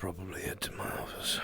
probably head to my office.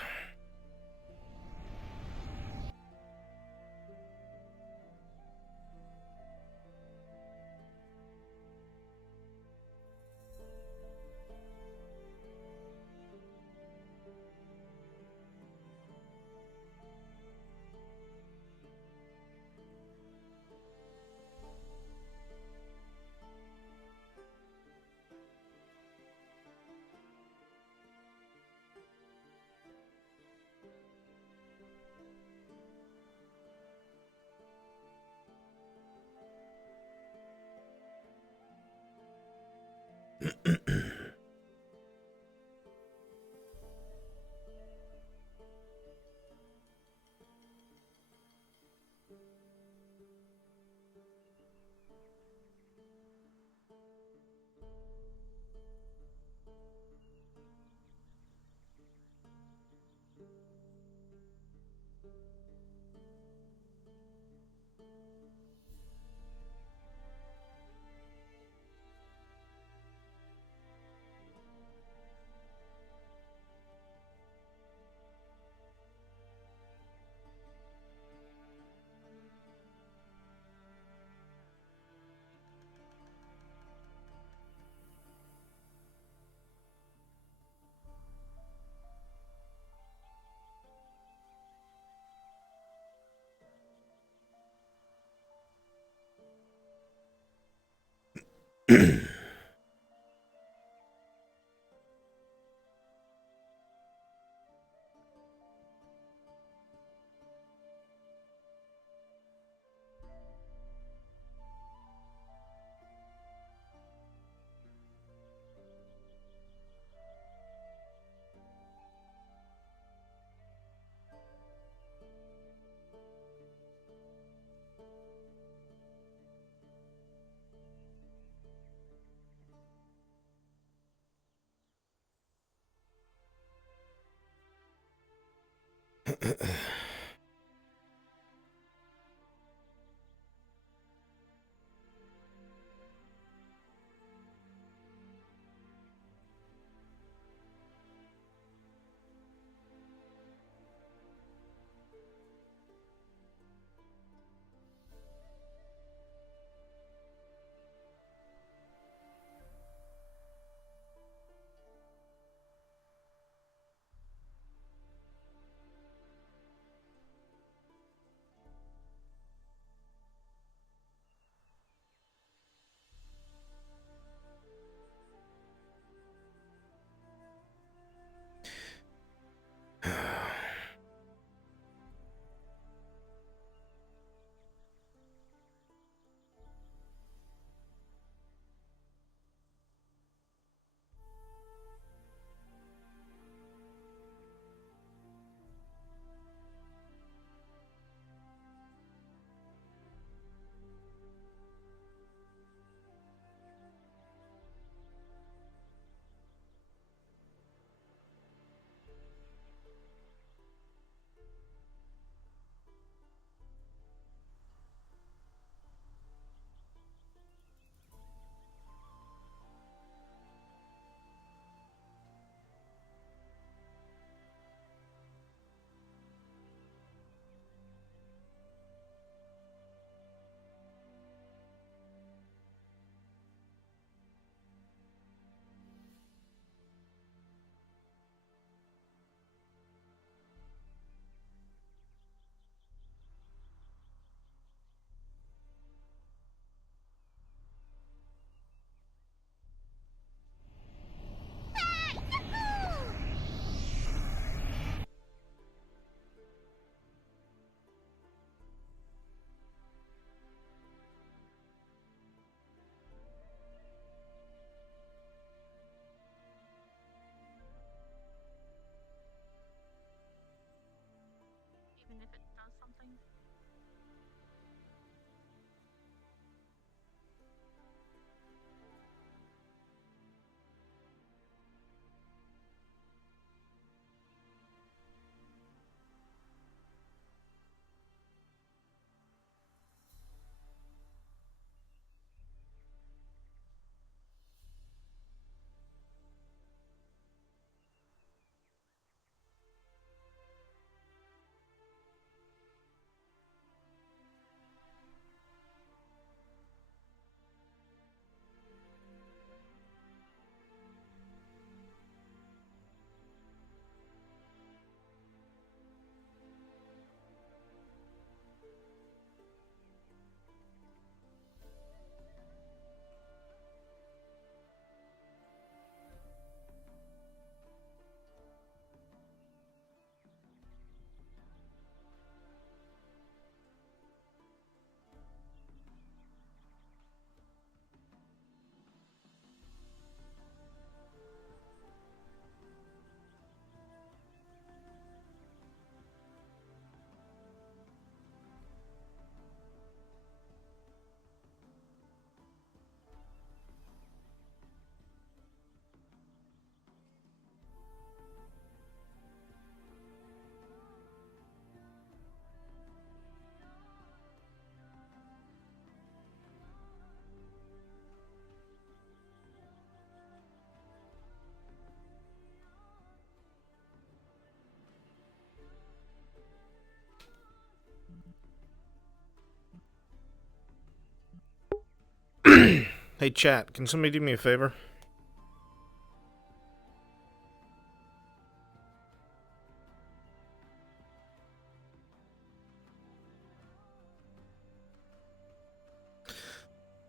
Hey, chat, can somebody do me a favor?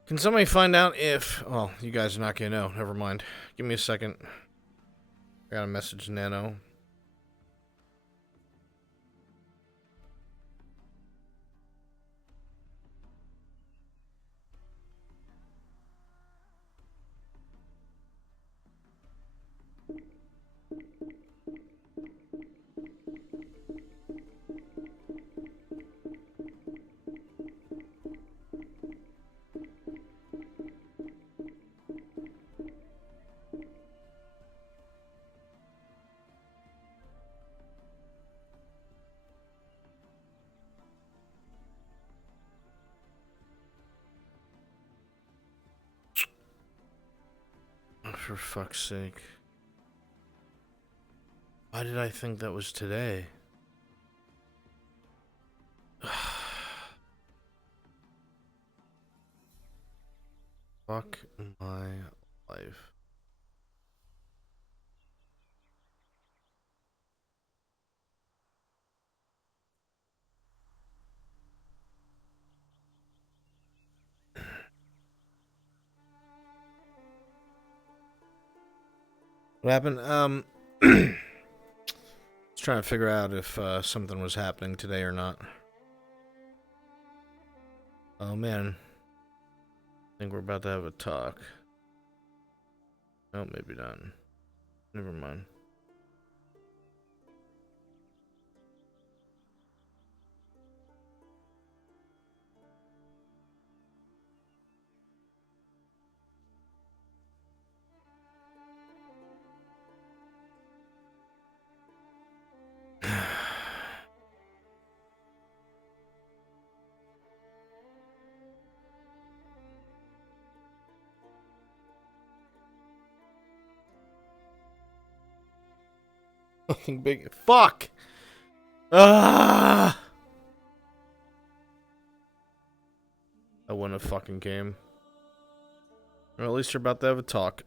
Can somebody find out if... Oh, you guys are not gonna know. Never mind. Give me a second. I got a message, Nano. Oh, for fuck's sake. Why did I think that was today? Fuck my life. What happened? Just trying to figure out if something was happening today or not. Oh man. I think we're about to have a talk. Oh, maybe not. Never mind. Nothing big. Fuck! Ah! I wouldn't have fucking came. Well, at least you're about to have a talk.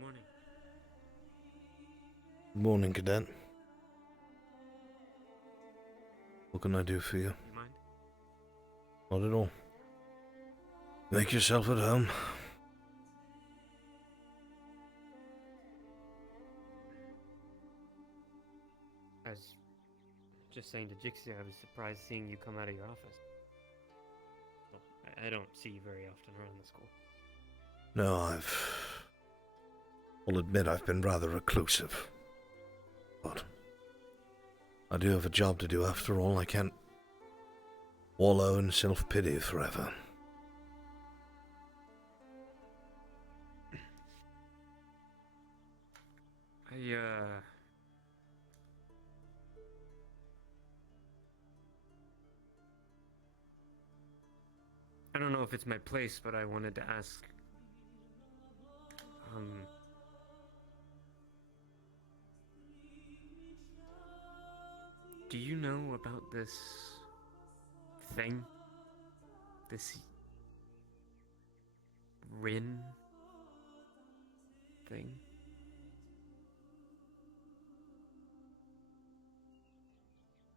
Morning. Morning, cadet. What can I do for you? You mind? Not at all. Make yourself at home. I was just saying to Jixie I was surprised seeing you come out of your office. Well, I don't see you very often around the school. No, I'll admit I've been rather reclusive. But I do have a job to do after all. I can't wallow in self-pity forever. I don't know if it's my place, but I wanted to ask... do you know about this... thing? This... Rin... thing?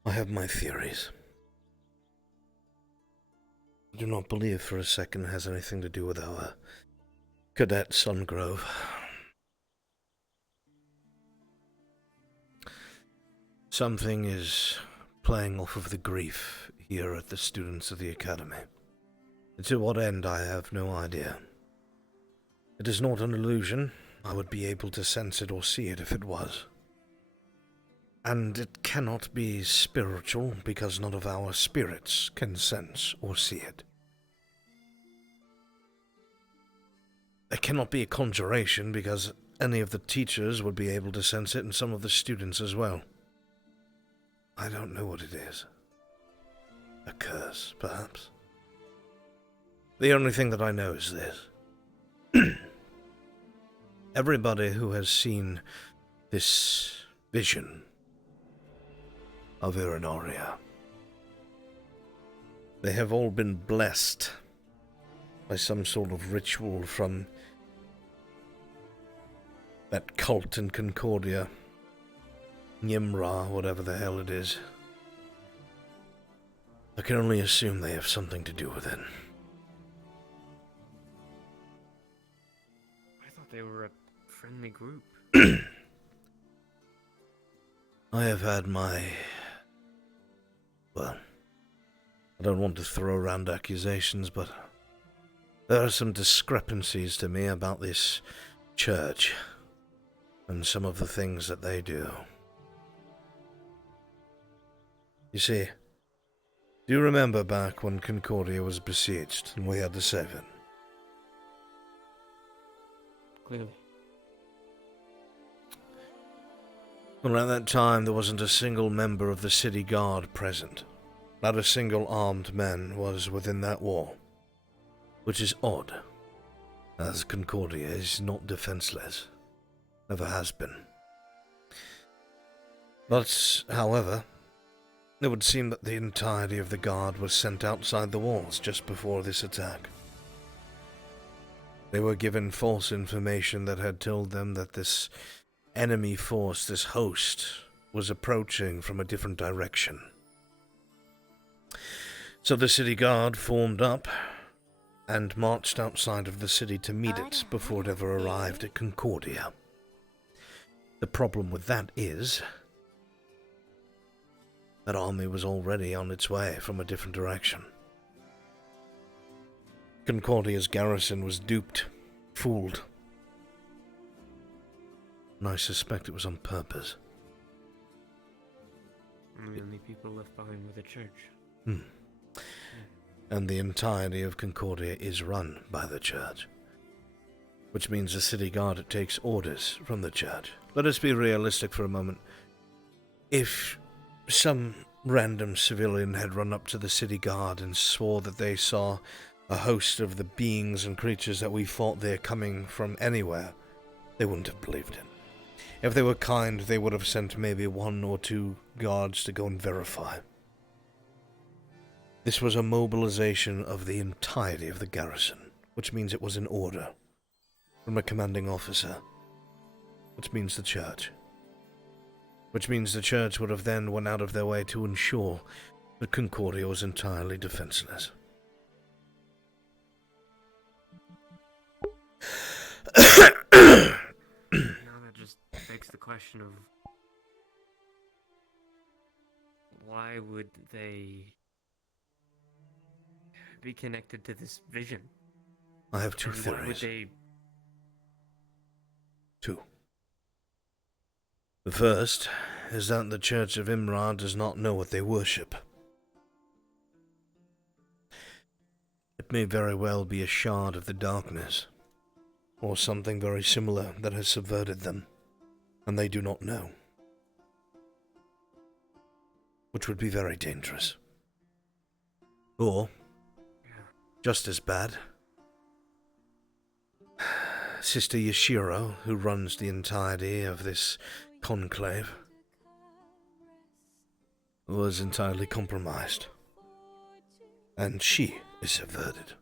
I have my theories. I do not believe for a second it has anything to do with our cadet Sungrove. Something is playing off of the grief here at the students of the Academy. To what end, I have no idea. It is not an illusion. I would be able to sense it or see it if it was. And it cannot be spiritual because none of our spirits can sense or see it. It cannot be a conjuration because any of the teachers would be able to sense it and some of the students as well. I don't know what it is. A curse, perhaps. The only thing that I know is this. Everybody who has seen this vision of Irinoria, they have all been blessed by some sort of ritual from that cult in Concordia, Nimra, whatever the hell it is. I can only assume they have something to do with it. I thought they were a friendly group. I have had my... well, I don't want to throw around accusations, but there are some discrepancies to me about this church and some of the things that they do. You see, do you remember back when Concordia was besieged and we had to save it? Clearly. Well, at that time, there wasn't a single member of the city guard present. Not a single armed man was within that wall. Which is odd, as Concordia is not defenseless. Never has been. But, however, it would seem that the entirety of the guard was sent outside the walls just before this attack. They were given false information that had told them that this enemy force, this host, was approaching from a different direction. So the city guard formed up and marched outside of the city to meet it before it ever arrived at Concordia. The problem with that is that army was already on its way from a different direction. Concordia's garrison was duped, fooled. And I suspect it was on purpose. The only people left behind were the church. And the entirety of Concordia is run by the church. Which means the city guard takes orders from the church. Let us be realistic for a moment. If some random civilian had run up to the city guard and swore that they saw a host of the beings and creatures that we fought there coming from anywhere, they wouldn't have believed it. If they were kind, they would have sent maybe 1 or 2 guards to go and verify. This was a mobilization of the entirety of the garrison, which means it was an order from a commanding officer, which means the church. Which means the church would have then went out of their way to ensure that Concordia was entirely defenseless. Now that just begs the question of why would they be connected to this vision? I have 2 And what would theories. they... 2. The first is that the Church of Imra does not know what they worship. It may very well be a shard of the darkness, or something very similar that has subverted them, and they do not know. Which would be very dangerous. Or, just as bad, Sister Yashiro, who runs the entirety of this conclave, was entirely compromised, and she is subverted.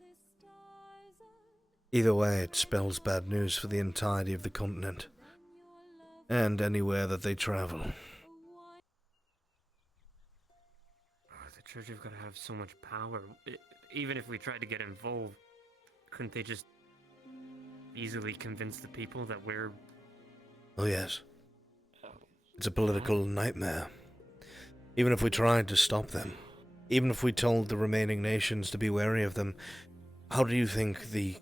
Either way, it spells bad news for the entirety of the continent, and anywhere that they travel. The church have got to have so much power. Even if we tried to get involved, couldn't they just easily convince the people that we're... Oh yes. It's a political nightmare. Even if we tried to stop them, even if we told the remaining nations to be wary of them, how do you think the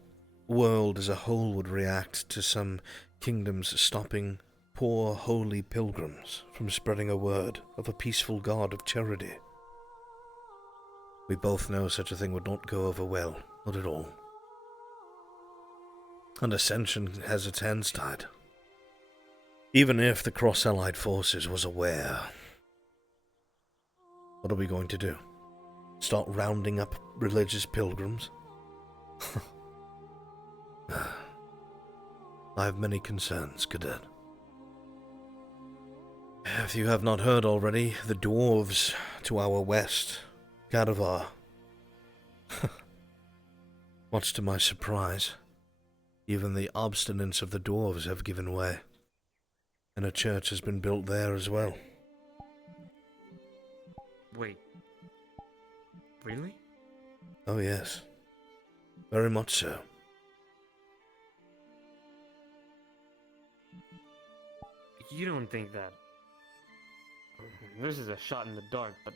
world as a whole would react to some kingdoms stopping poor holy pilgrims from spreading a word of a peaceful God of charity? We both know such a thing would not go over well, not at all. And Ascension has its hands tied. Even if the Cross-Allied Forces was aware, what are we going to do? Start rounding up religious pilgrims? I have many concerns, Cadet. If you have not heard already, the dwarves to our west, Cadavar. Much to my surprise, even the obstinance of the dwarves have given way, and a church has been built there as well. Wait. Really? Oh yes, very much so. You don't think that... This is a shot in the dark, but...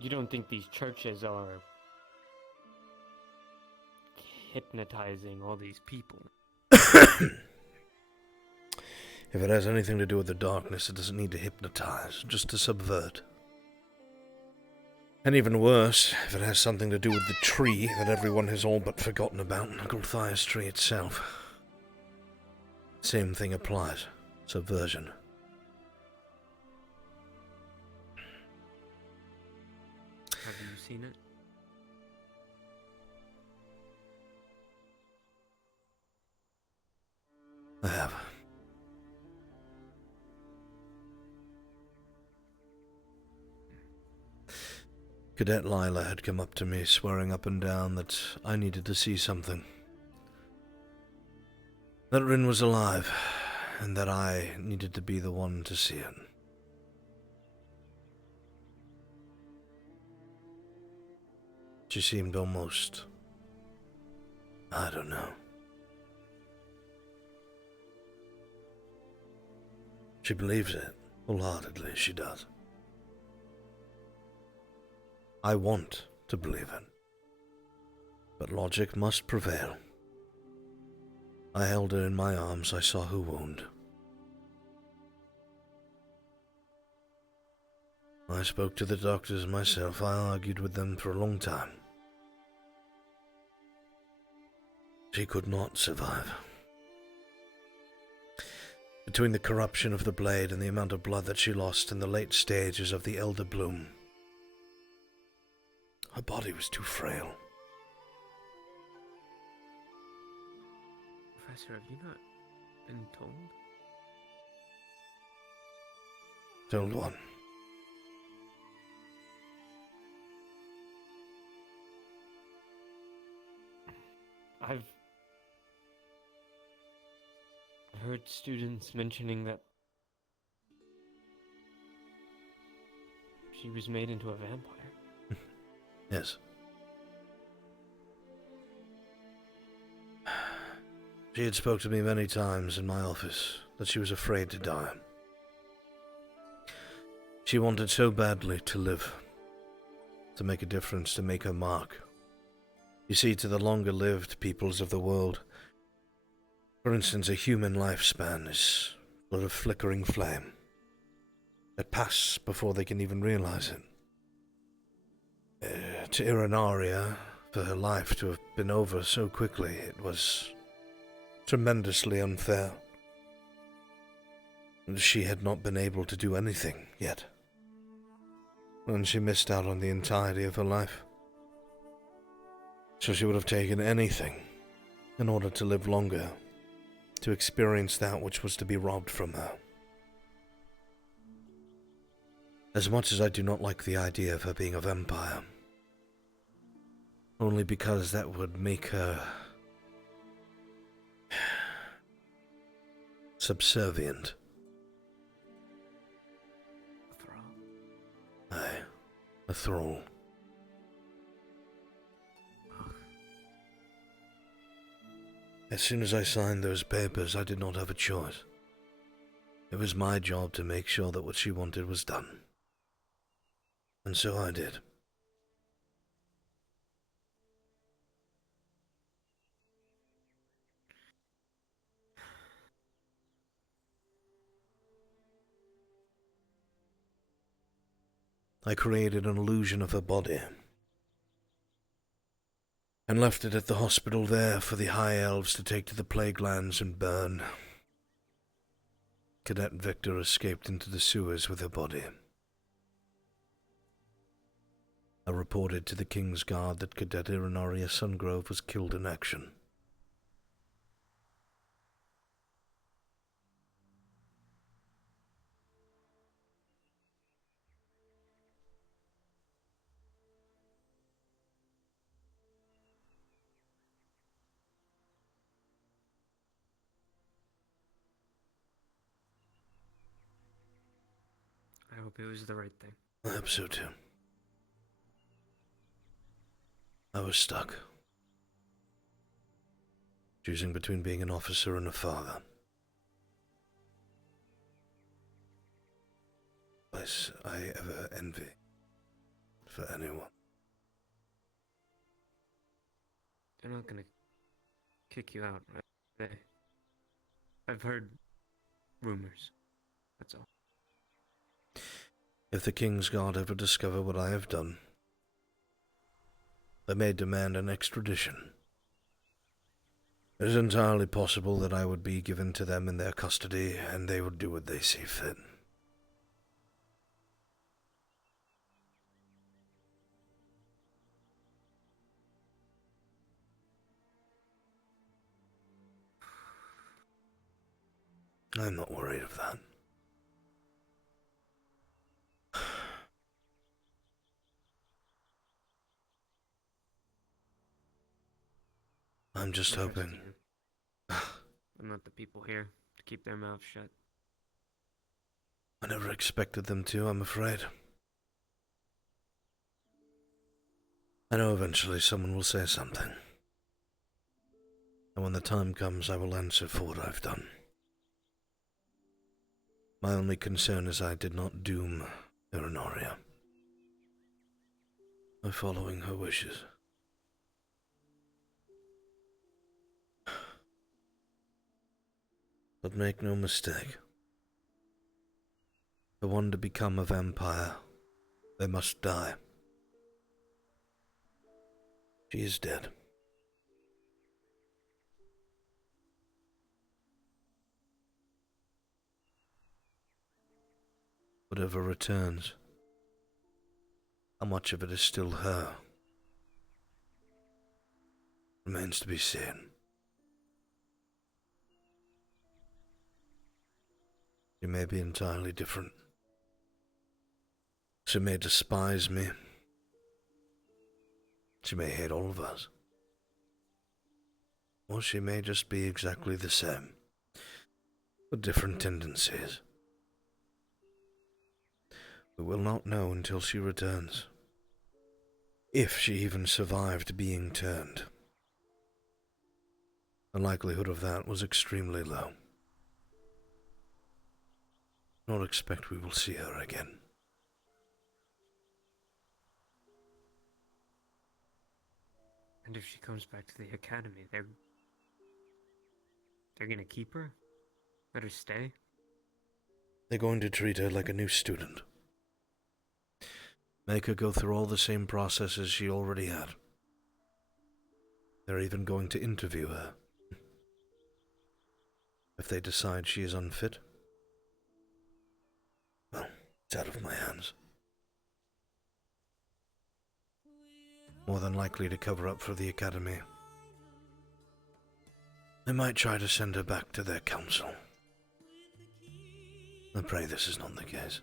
You don't think these churches are... hypnotizing all these people? If it has anything to do with the darkness, it doesn't need to hypnotize, just to subvert. And even worse, if it has something to do with the tree that everyone has all but forgotten about, Grothia's tree itself. Same thing applies. Subversion. Have you seen it? I have. Cadet Lila had come up to me, swearing up and down that I needed to see something. That Rin was alive, and that I needed to be the one to see it. She seemed almost... I don't know. She believes it, wholeheartedly, she does. I want to believe it, but logic must prevail. I held her in my arms, I saw her wound. I spoke to the doctors myself, I argued with them for a long time. She could not survive. Between the corruption of the blade and the amount of blood that she lost in the late stages of the Elder Bloom, her body was too frail. Professor, have you not been told? Told what? I've heard students mentioning that she was made into a vampire. Yes. She had spoke to me many times in my office that she was afraid to die. She wanted so badly to live, to make a difference, to make her mark. You see, to the longer-lived peoples of the world, for instance, a human lifespan is but a flickering flame that passes before they can even realize it. To Irinaria, for her life to have been over so quickly, it was tremendously unfair. And she had not been able to do anything yet. And she missed out on the entirety of her life. So she would have taken anything in order to live longer, to experience that which was to be robbed from her. As much as I do not like the idea of her being a vampire, only because that would make her subservient. A thrall. Aye, a thrall. As soon as I signed those papers, I did not have a choice. It was my job to make sure that what she wanted was done. And so I did. I created an illusion of her body. and left it at the hospital there for the High Elves to take to the Plague Lands and burn. Cadet Victor escaped into the sewers with her body. I reported to the King's Guard that Cadet Irinaria Sungrove was killed in action. I hope it was the right thing. I hope so too. I was stuck, choosing between being an officer and a father. Less I ever envy for anyone. They're not gonna kick you out, right? I've heard rumors. That's all. If the King's Guard ever discover what I have done, they may demand an extradition. It is entirely possible that I would be given to them in their custody, and they would do what they see fit. I'm not worried of that. I'm just hoping. I'm not the people here to keep their mouths shut. I never expected them to, I'm afraid. I know eventually someone will say something. And when the time comes, I will answer for what I've done. My only concern is I did not doom Irinaria by following her wishes. But make no mistake, for one to become a vampire, they must die. She is dead. Whatever returns, how much of it is still her, remains to be seen. She may be entirely different. She may despise me. She may hate all of us. Or she may just be exactly the same, with different tendencies. We will not know until she returns. If she even survived being turned. The likelihood of that was extremely low. I don't expect we will see her again. And if she comes back to the academy, they're gonna keep her? Let her stay? They're going to treat her like a new student. Make her go through all the same processes she already had. They're even going to interview her. If they decide she is unfit, well, it's out of my hands. More than likely to cover up for the academy. They might try to send her back to their council. I pray this is not the case.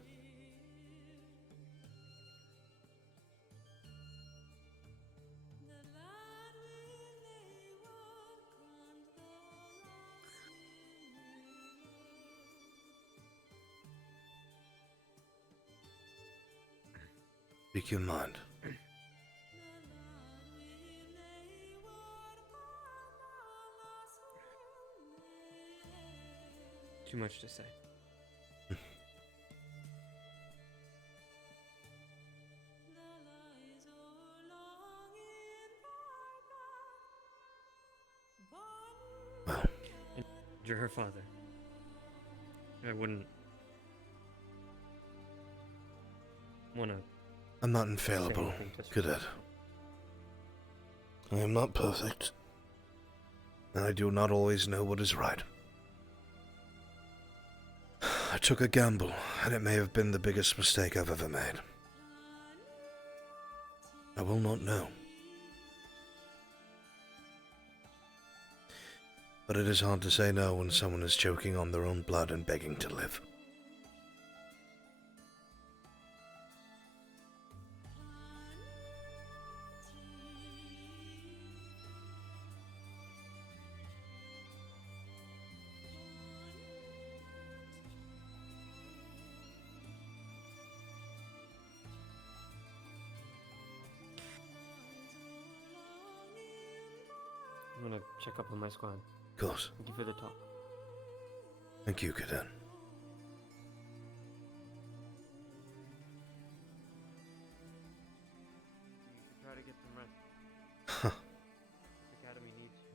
Speak your mind. Too much to say. Well, You're her father. I wouldn't want to. I'm not infallible, Cadet. I am not perfect, and I do not always know what is right. I took a gamble, and it may have been the biggest mistake I've ever made. I will not know. But it is hard to say no when someone is choking on their own blood and begging to live. I'm gonna check up on my squad. Of course. Thank you for the talk. Thank you, Cadet. You should try to get some rest. Huh. This academy needs you.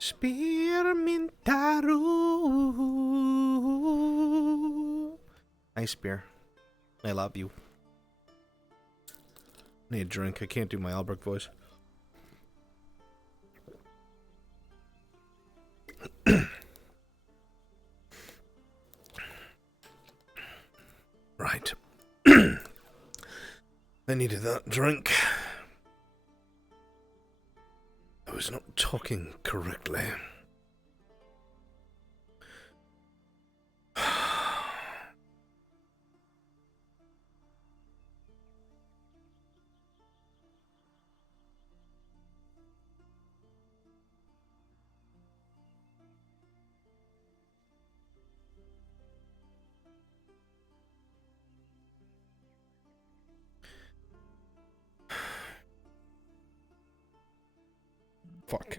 Spearmintaru. Hi, Spear. I love you. Need a drink. I can't do my Albrecht voice. Right. I needed that drink. I was not talking correctly. Fuck.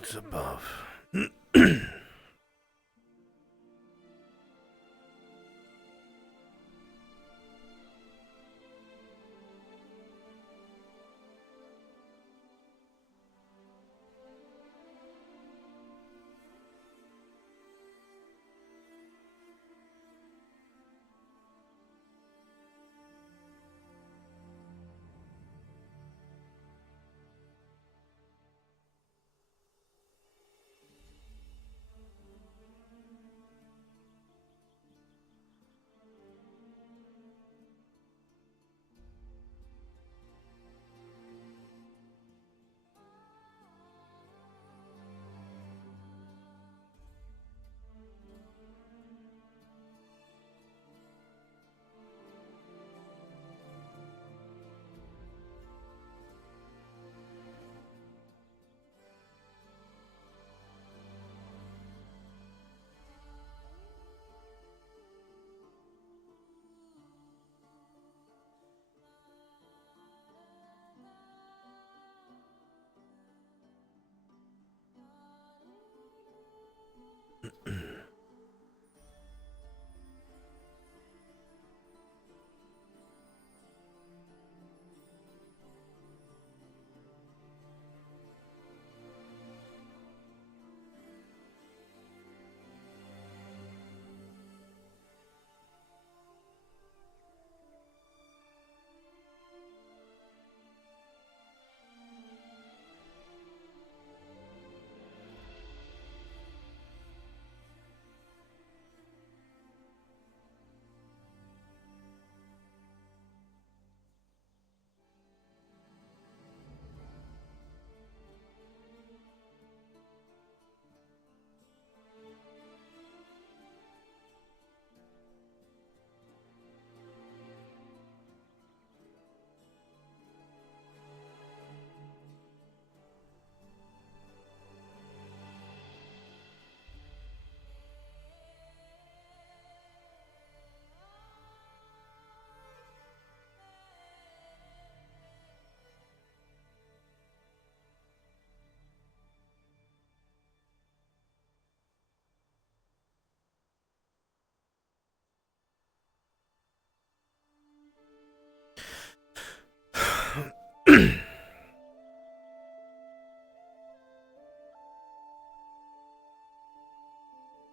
gods above.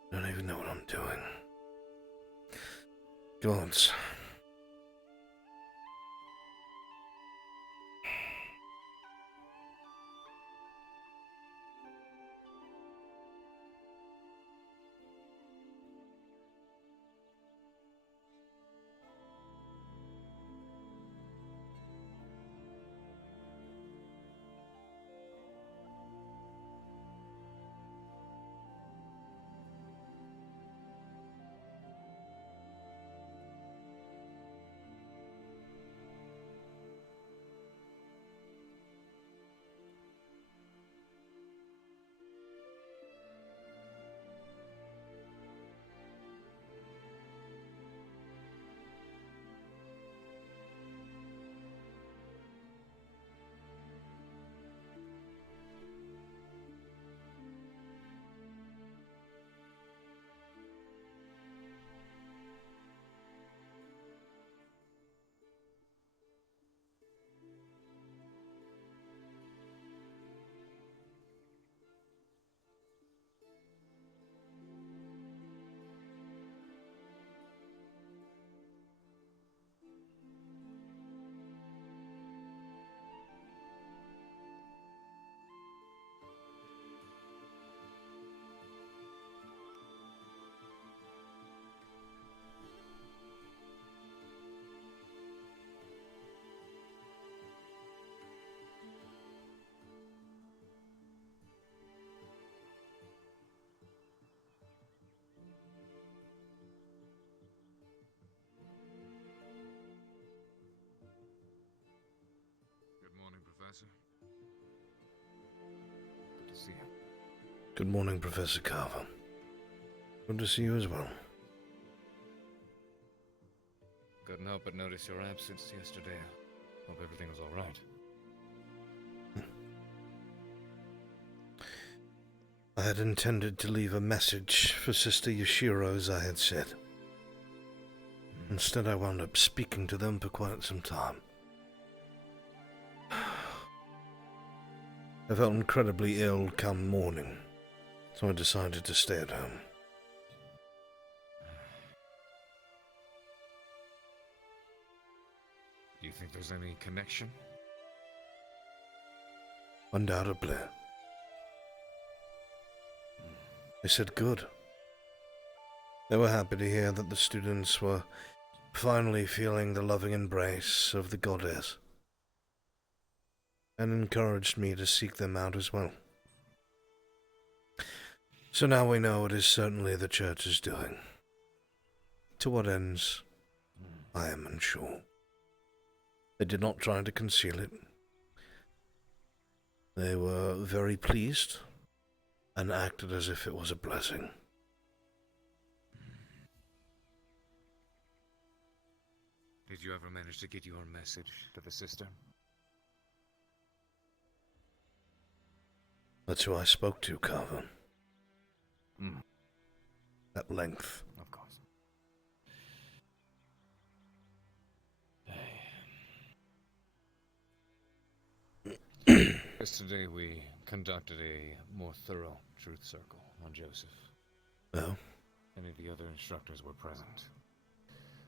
Don't even know what I'm doing. Gods. Professor. Good to see you. Good morning, Professor Carver. Good to see you as well. Couldn't help but notice your absence yesterday. Hope everything was all right. I had intended to leave a message for Sister Yashiro, as I had said. Instead, I wound up speaking to them for quite some time. I felt incredibly ill come morning, so I decided to stay at home. Do you think there's any connection? Undoubtedly. They said good. They were happy to hear that the students were finally feeling the loving embrace of the goddess, and encouraged me to seek them out as well. So now we know it is certainly the Church's doing. To what ends, I am unsure. They did not try to conceal it. They were very pleased and acted as if it was a blessing. Did you ever manage to get your message to the sister? That's who I spoke to, Carver. At length. Of course. Yesterday we conducted a more thorough truth circle on Joseph. Oh? Any of the other instructors were present.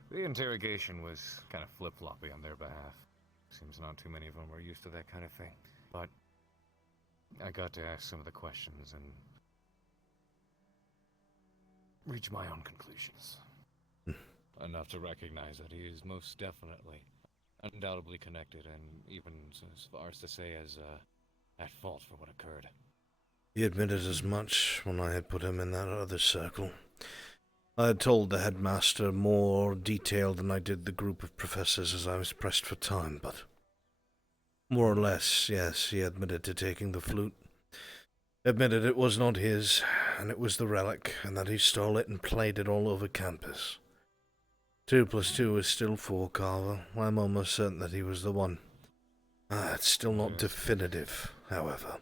The interrogation was kind of flip-floppy on their behalf. Seems not too many of them were used to that kind of thing. But I got to ask some of the questions and reach my own conclusions. Enough to recognize that he is most definitely, undoubtedly connected, and even as far as to say as at fault for what occurred. He admitted as much when I had put him in that other circle. I had told the headmaster more detail than I did the group of professors as I was pressed for time, but more or less, yes, he admitted to taking the flute. Admitted it was not his, and it was the relic, and that he stole it and played it all over campus. 2 + 2 is still 4, Carver. I'm almost certain that he was the one. It's still not definitive, however.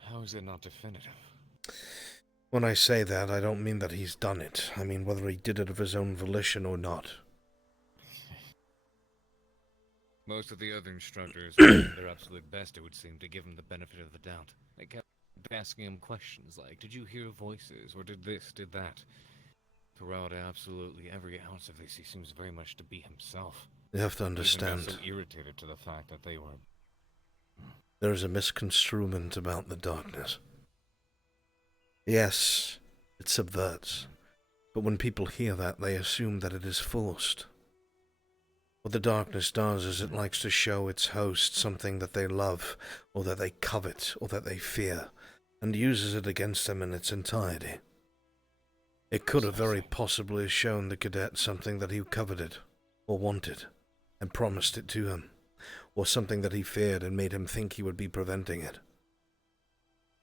How is it not definitive? When I say that, I don't mean that he's done it. I mean whether he did it of his own volition or not. Most of the other instructors were doing their absolute best, it would seem, to give him the benefit of the doubt. They kept asking him questions like, did you hear voices, or did this, did that? Throughout absolutely every ounce of this, he seems very much to be himself. You have to understand. He even got so irritated to the fact that they were... There is a misconstruement about the darkness. Yes, it subverts, but when people hear that, they assume that it is forced. What the darkness does is it likes to show its host something that they love, or that they covet, or that they fear, and uses it against them in its entirety. It could have very possibly shown the cadet something that he coveted, or wanted, and promised it to him, or something that he feared and made him think he would be preventing it.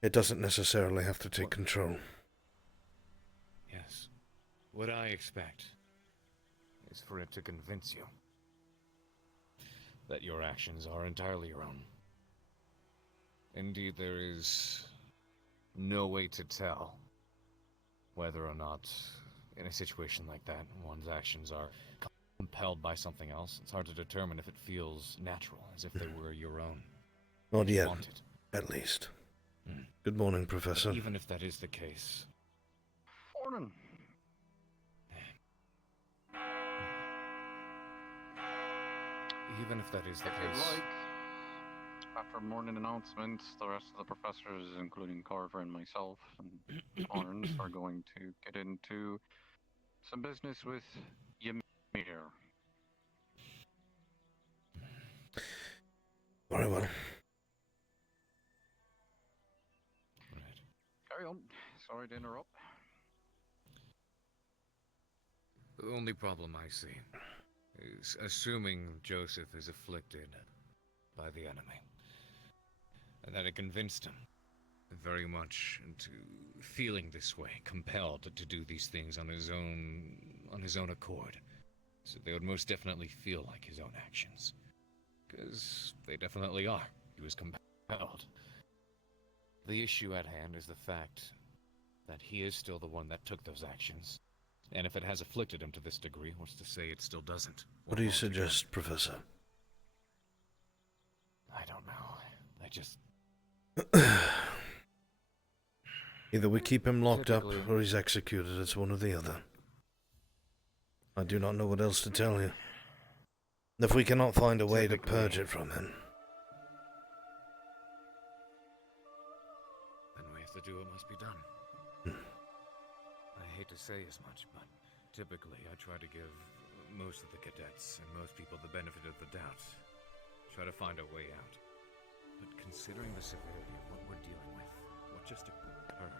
It doesn't necessarily have to take control. Yes. What I expect is for it to convince you that your actions are entirely your own. Indeed, there is no way to tell whether or not, in a situation like that, one's actions are compelled by something else. It's hard to determine if it feels natural, as if they were your own. Not yet, Wanted. at least. Good morning, Professor. But even if that is the case... Morning. Even if that is the If you'd case... like, after morning announcements, the rest of the professors, including Carver and myself and Orange, are going to get into some business with Ymir. Very well. Right. Carry on. Sorry to interrupt. The only problem I see is assuming Joseph is afflicted by the enemy, and that it convinced him very much into feeling this way, compelled to do these things on his own accord. So they would most definitely feel like his own actions, because they definitely are. He was compelled. The issue at hand is the fact that he is still the one that took those actions. And if it has afflicted him to this degree, what's to say it still doesn't? What do you suggest, Professor? I don't know. I just... Either we keep him locked up Typically- or he's executed. It's one or the other. I do not know what else to tell you. If we cannot find a way to purge it from him, then we have to do what must be done. I hate to say as much, but typically I try to give most of the cadets and most people the benefit of the doubt. Try to find a way out. But considering the severity of what we're dealing with, what just occurred,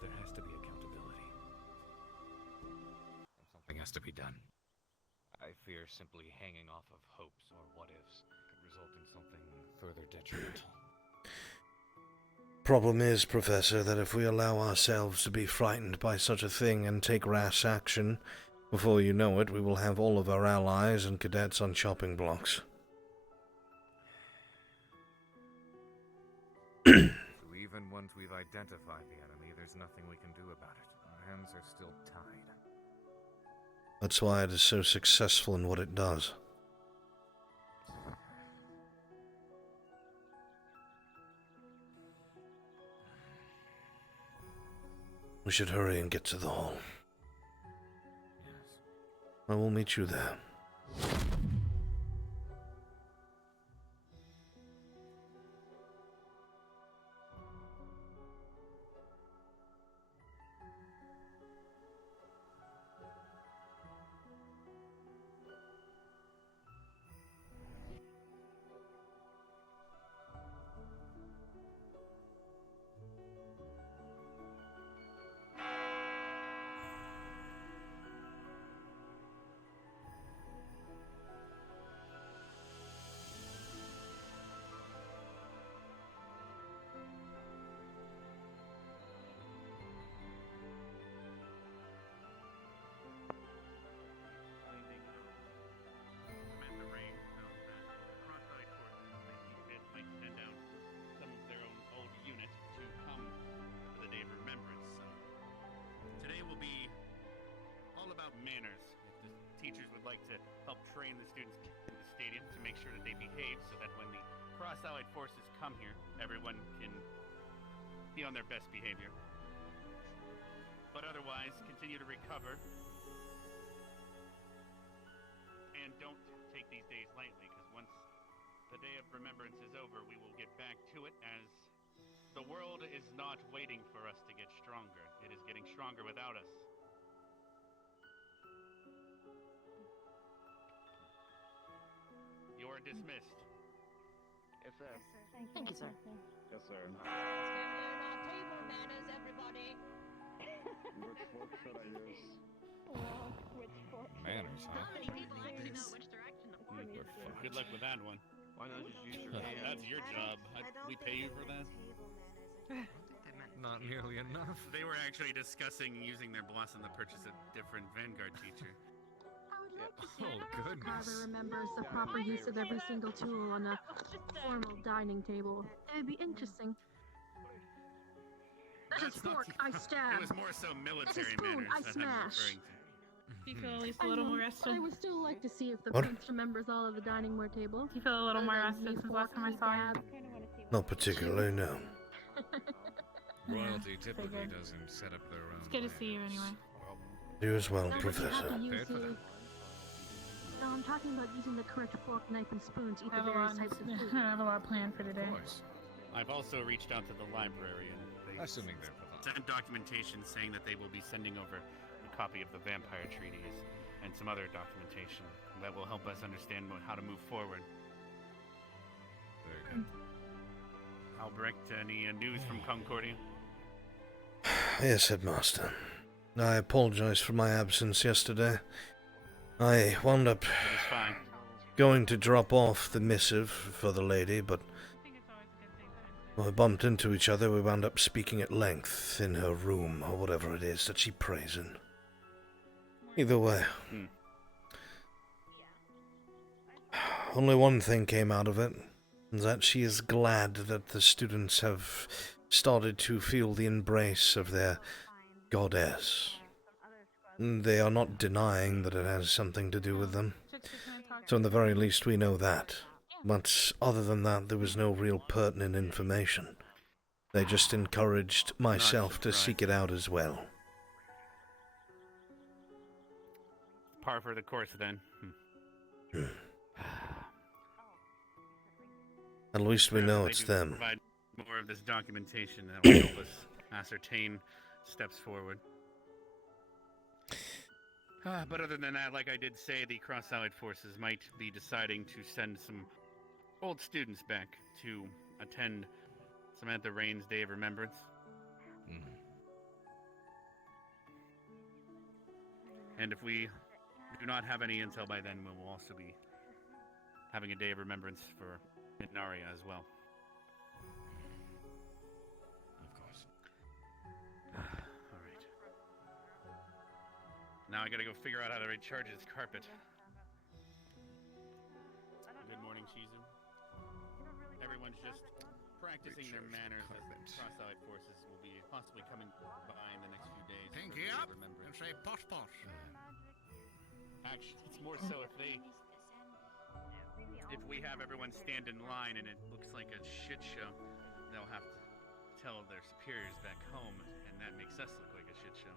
there has to be accountability. And something has to be done. I fear simply hanging off of hopes or what-ifs could result in something further detrimental. problem is, Professor, that if we allow ourselves to be frightened by such a thing and take rash action, before you know it, we will have all of our allies and cadets on chopping blocks. So even once we've identified the enemy, there's nothing we can do about it. Our hands are still tied. That's why it is so successful in what it does. We should hurry and get to the hall. Yes. I will meet you there. Commander Rain found that cross-eyed forces might send out some of their old unit to come for the Day of Remembrance. Today will be all about manners. If the teachers would like to help train the students in the stadium to make sure that they behave so that when the cross-allied forces come here, everyone can be on their best behavior. But otherwise, continue to recover. And don't take these days lightly, because once the Day of Remembrance is over, we will get back to it, as the world is not waiting for us to get stronger. It is getting stronger without us. You are dismissed. Yes, sir. Thank you, sir. Yes, sir. Let's go learn our table manners, everybody. Which fork should I use? Manners, huh? How many people actually know which direction the fork is? Good luck with that one. Why not just use your hand? That's your job. We pay you for that? Not nearly enough. They were actually discussing using their blossom to purchase a different Vanguard teacher. I would like to see Oh, if goodness. Carver remembers the proper use of every single tool on a formal dining table. It would be interesting. That is That's not fork, the- I It stab. was more so military spoon, manners I that I'm smash. referring to. Do you feel at least a I little know, more but rested? I would still like to see if the What? prince remembers all of the dining room table. Do you feel a little more Other than rested me since last time I fork, saw you? dab. Not particularly, no. Royalty typically figured. doesn't set up their own. It's good to see you layouts. anyway. You as well, No, but you have Professor. to use Prepared for the... that. No, I'm talking about using the correct fork, knife, and spoon to eat I the have a various lot. types of I food. have a lot planned for today. Of course. I've also reached out to the library, and they Assuming they're provided. sent documentation saying that they will be sending over a copy of the vampire treaties and some other documentation that will help us understand how to move forward. Very good. Albrecht, any news from Concordia? Yes, Headmaster. I apologize for my absence yesterday. I wound up It is fine. going to drop off the missive for the lady, but I think it's always a good thing to when we bumped into each other. We wound up speaking at length in her room, or whatever it is that she prays in. Either way, only one thing came out of it. that she is glad that the students have started to feel the embrace of their goddess. They are not denying that it has something to do with them. So in the very least we know that. But other than that, there was no real pertinent information. They just encouraged myself to seek it out as well. Par for the course, then. At least we know I it's do them. Provide more of this documentation that will help us ascertain steps forward. But other than that, like I did say, the Cross-Allied forces might be deciding to send some old students back to attend Samantha Rain's Day of Remembrance. And if we do not have any intel by then, we will also be having a Day of Remembrance for Naria as well. Of course. Alright. Now I gotta go figure out how to recharge this carpet. Good morning, Shizu. Everyone's just practicing their manners as the Cross-Allied forces will be possibly coming by in the next few days. Pinky up and say posh posh. Actually, it's more so if we have everyone stand in line and it looks like a shit show, they'll have to tell their superiors back home, and that makes us look like a shit show.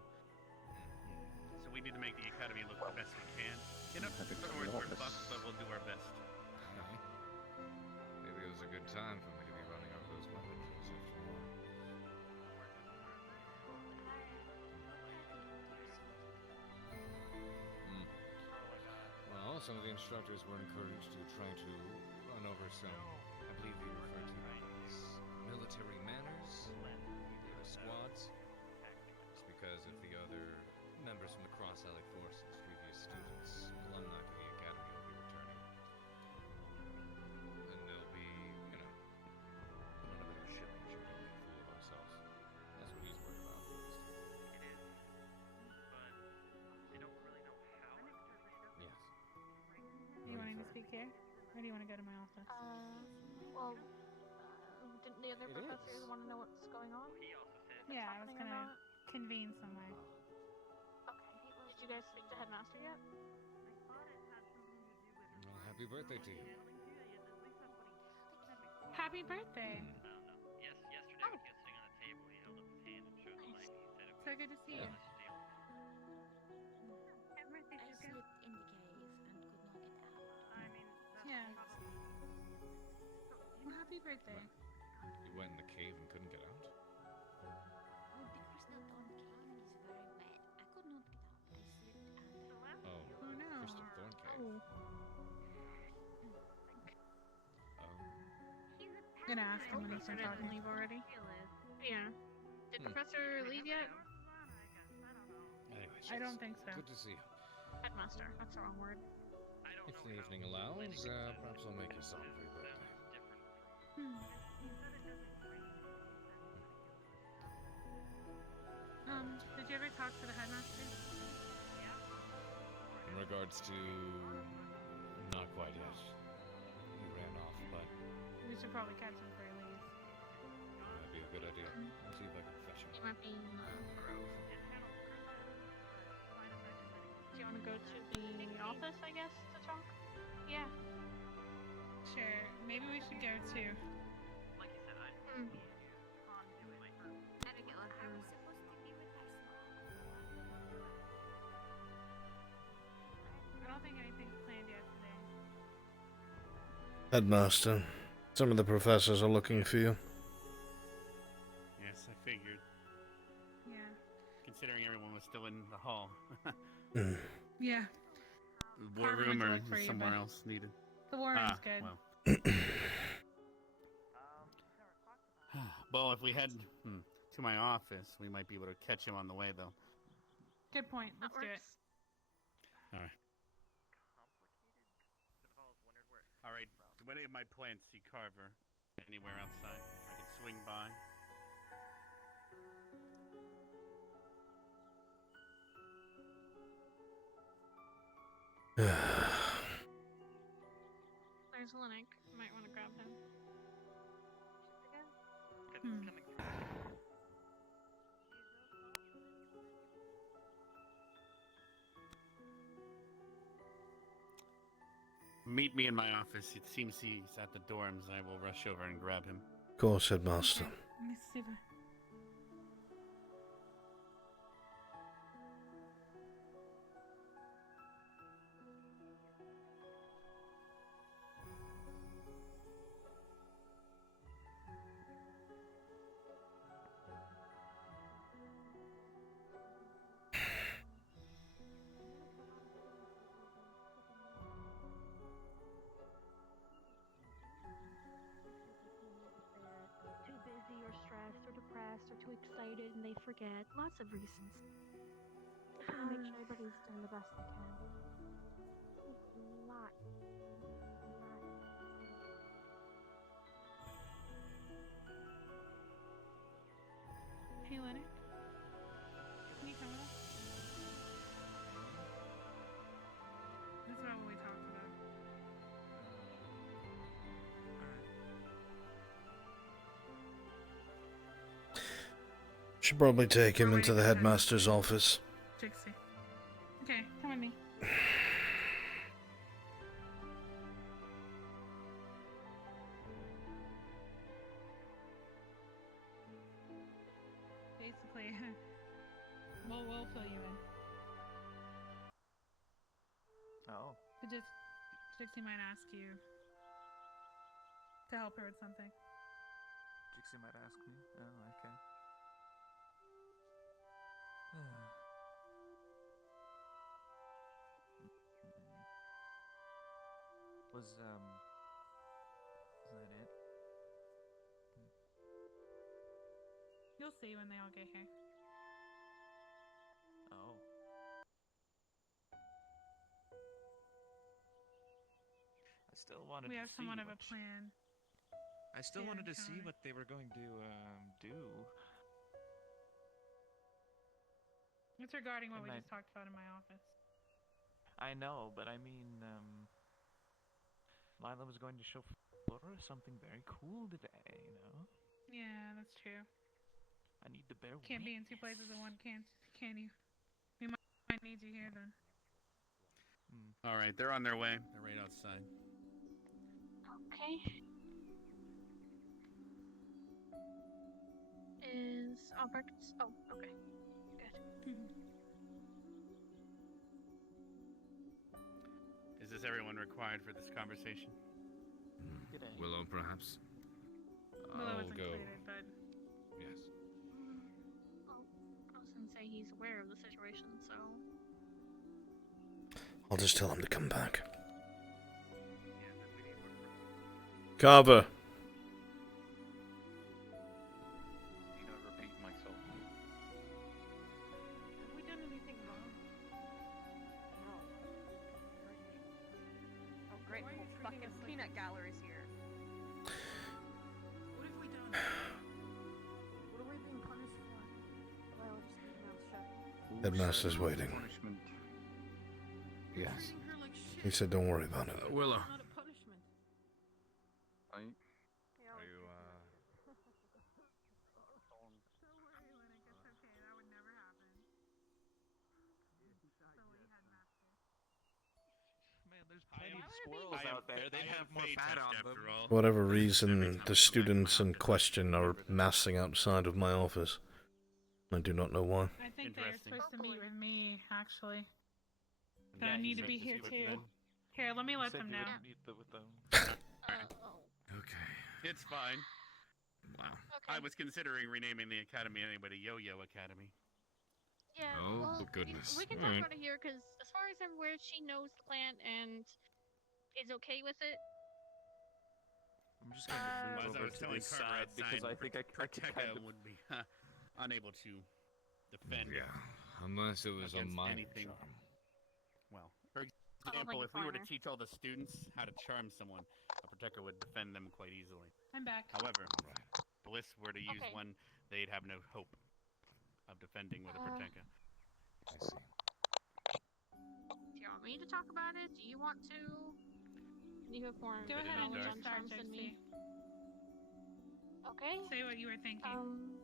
So we need to make the academy look the best we can. You know, swords were fucked, but we'll do our best. Maybe it was a good time for me to be running over those weapons after all. Well, some of the instructors were encouraged to try to run over some, I believe you referred to them as military manners, the other squads. It's because of the other members from the Cross-Allied forces, previous students, alumni for the academy will be returning. And they'll be, you know, none of it is shit and shooting and fool of ourselves. That's what he's worried about. Yes. You wanting to speak here? Or do you want to go to my office? Well, didn't the other It professors is. want to know what's going on? Yeah, I was happening gonna about? convene somewhere. Okay. Did you guys speak to Headmaster yet? Well, happy birthday to you. Happy birthday! Yesterday when he was sitting on the table, he held up his hand and showed the light. He said it was So good to see you. I slipped in the cave and could not get out. Yeah. Well, happy birthday. You went in the cave and couldn't get out? Oh, the crystal thorn cave is very wet. I could not get out. I slipped and Oh, Oh no. Crystal Thorn Cave. Oh. Oh. I'm gonna ask him when he's done talking. Leave already? Yeah. Did Professor leave yet? Anyway, I don't think so. good to see you. Headmaster. That's the wrong word. If the evening allows, perhaps I'll make you something for your birthday. Did you ever talk to the headmaster? In regards to... not quite yet. He ran off, but We should probably catch him before he leaves. that'd be a good idea. I'll see if I can fetch him. He might be in the grove. Do you want to go to the office, I guess, to talk? Yeah. Sure. Maybe we should go too. Hmm. etiquette lessons. Supposed to be with our I don't think anything's planned yet today. Headmaster, some of the professors are looking for you. Yes, I figured. Yeah. Considering everyone was still in the hall. Yeah. The war room to or look for you, somewhere but- else needed. The war room's good. Well, if we head to my office, we might be able to catch him on the way, though. Good point. Let's do it. Alright. Alright, when I might plan to see Carver anywhere outside, I could swing by. There's Linux. You might want to grab him. Meet me in my office. It seems he's at the dorms. I will rush over and grab him. Of course, Headmaster. Okay. Let me see the... Too busy or stressed or depressed or too excited and they forget. Lots of reasons. Make sure everybody's doing the best they can. Lot. Hey, Leonard. Can you come with us? This is not what we talked about. Should probably take him into the headmaster's office. Jixie. Okay, come with me. Basically, we'll fill you in. Oh. Jixie might ask you to help her with something. Jixie might ask me. Oh, okay. Was that it? You'll see when they all get here. Oh. I still wanted We to have see somewhat of a what plan. I still to wanted to see encounter. what they were going to do. It's regarding what And we I- just talked about in my office. I know, but I mean, Lila was going to show Flora something very cool today, you know? Yeah, that's true. I need to bear Can't be in two places at once, can you? We might need you here then. All right, they're on their way. They're right outside. Okay. Is Albrecht? Oh, okay. Good. Is this everyone required for this conversation? G'day. Willow, perhaps? Willow I'll was go. included, but Yes. I was gonna say he's aware of the situation, so. I'll just tell him to come back. Carver. Need I repeat myself? Have we done anything wrong? No. Oh, great. Why are you Well, treating fucking us like peanut this? gallery's here. what have we done? What are we being punished for? Well, just keep your mouth shut. Headmaster's waiting. Punishment. Yes. Treating her like shit. He said don't worry about it. Willow. It's not a punishment. I Are you, Don't worry, Linux. It's okay. That would never happen. Silly headmaster. Man, there's plenty of I squirrels I am- out there. They I have am more fey fat touched on after them. all. For whatever Every reason, time the I come back students in to question are remember this. massing outside of my office. I do not know why. I think they're Interesting. supposed to meet with me, actually. But Yeah, I he need to said be just here meet with too. them. Here, let me You let said them you know. would meet with them. Okay. It's fine. Wow. I was considering renaming the academy anyway to Yo-Yo Academy. Yeah, Oh, well, goodness. we can Alright. talk about it here because, as far as I'm aware, she knows the plan and is okay with it. I'm just going to Well, move as I over was to telling this Carver side because outside, I think I could Proteka kind of... would be unable to defend. Yeah. Unless it was a Against minor anything. charm. Well, for like example, a if we were to foreigner. teach all the students how to charm someone, a Proteka would defend them quite easily. I'm back. However, Right. Bliss were to use Okay. one, they'd have no hope of defending with a Proteka. I see. Do you want me to talk about it? Do you want to? You have more Go Bit in ahead the and dark. just start, charms than Jixie. me. Okay. Say what you were thinking.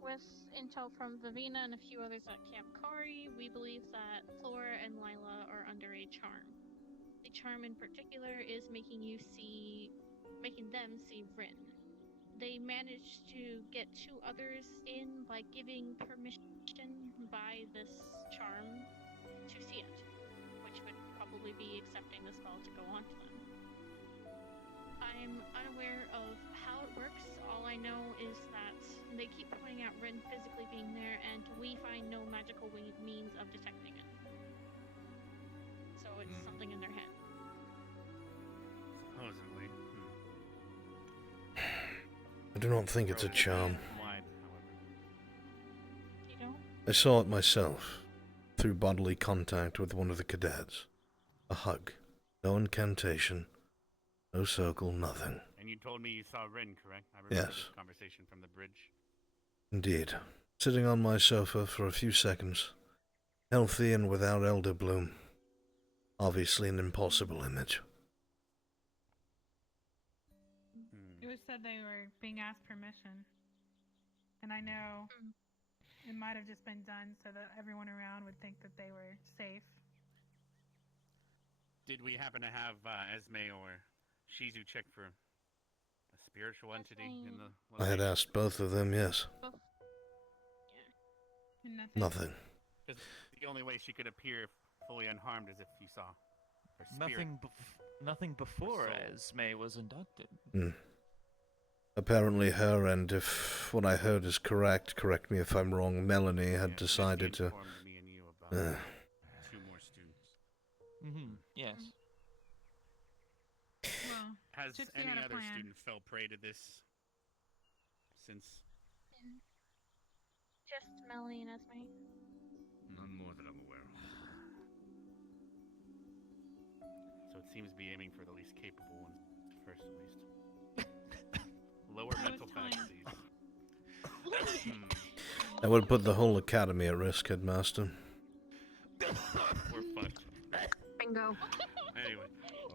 With intel from Vivina and a few others at Camp Kari, we believe that Flora and Lila are under a charm. The charm in particular is making them see Rin. They managed to get 2 others in by giving permission by this charm to see it, which would probably be accepting the spell to go on to them. I'm unaware of how it works. All I know is that they keep pointing out Rin physically being there, and we find no magical means of detecting it. So it's something in their head. Supposedly. I do not think it's a charm. Wide, You don't? I saw it myself, through bodily contact with one of the cadets. A hug. No incantation. No circle, nothing. And you told me you saw Rin, correct? I remember this conversation from the bridge. Indeed. Sitting on my sofa for a few seconds. Healthy and without elder bloom. Obviously an impossible image. It was said they were being asked permission. And I know it might have just been done so that everyone around would think that they were safe. Did we happen to have Esme or Shizu check for a spiritual entity in the I had asked both of them, yes. And Nothing. Because the only way she could appear fully unharmed is if you saw her spirit. Nothing before Esme was inducted. Apparently her, and if what I heard is correct me if I'm wrong, Melanie had decided to... Me and you about 2 more students. Yes. Well, Has Gypsy any had a other plan. student fell prey to this since? Just Melanie and Esme. None more that I'm aware of. So it seems to be aiming for the least capable ones first, at least. Lower mental fantasies. That would put the whole academy at risk, Headmaster. We're fucked. Bingo. Anyway.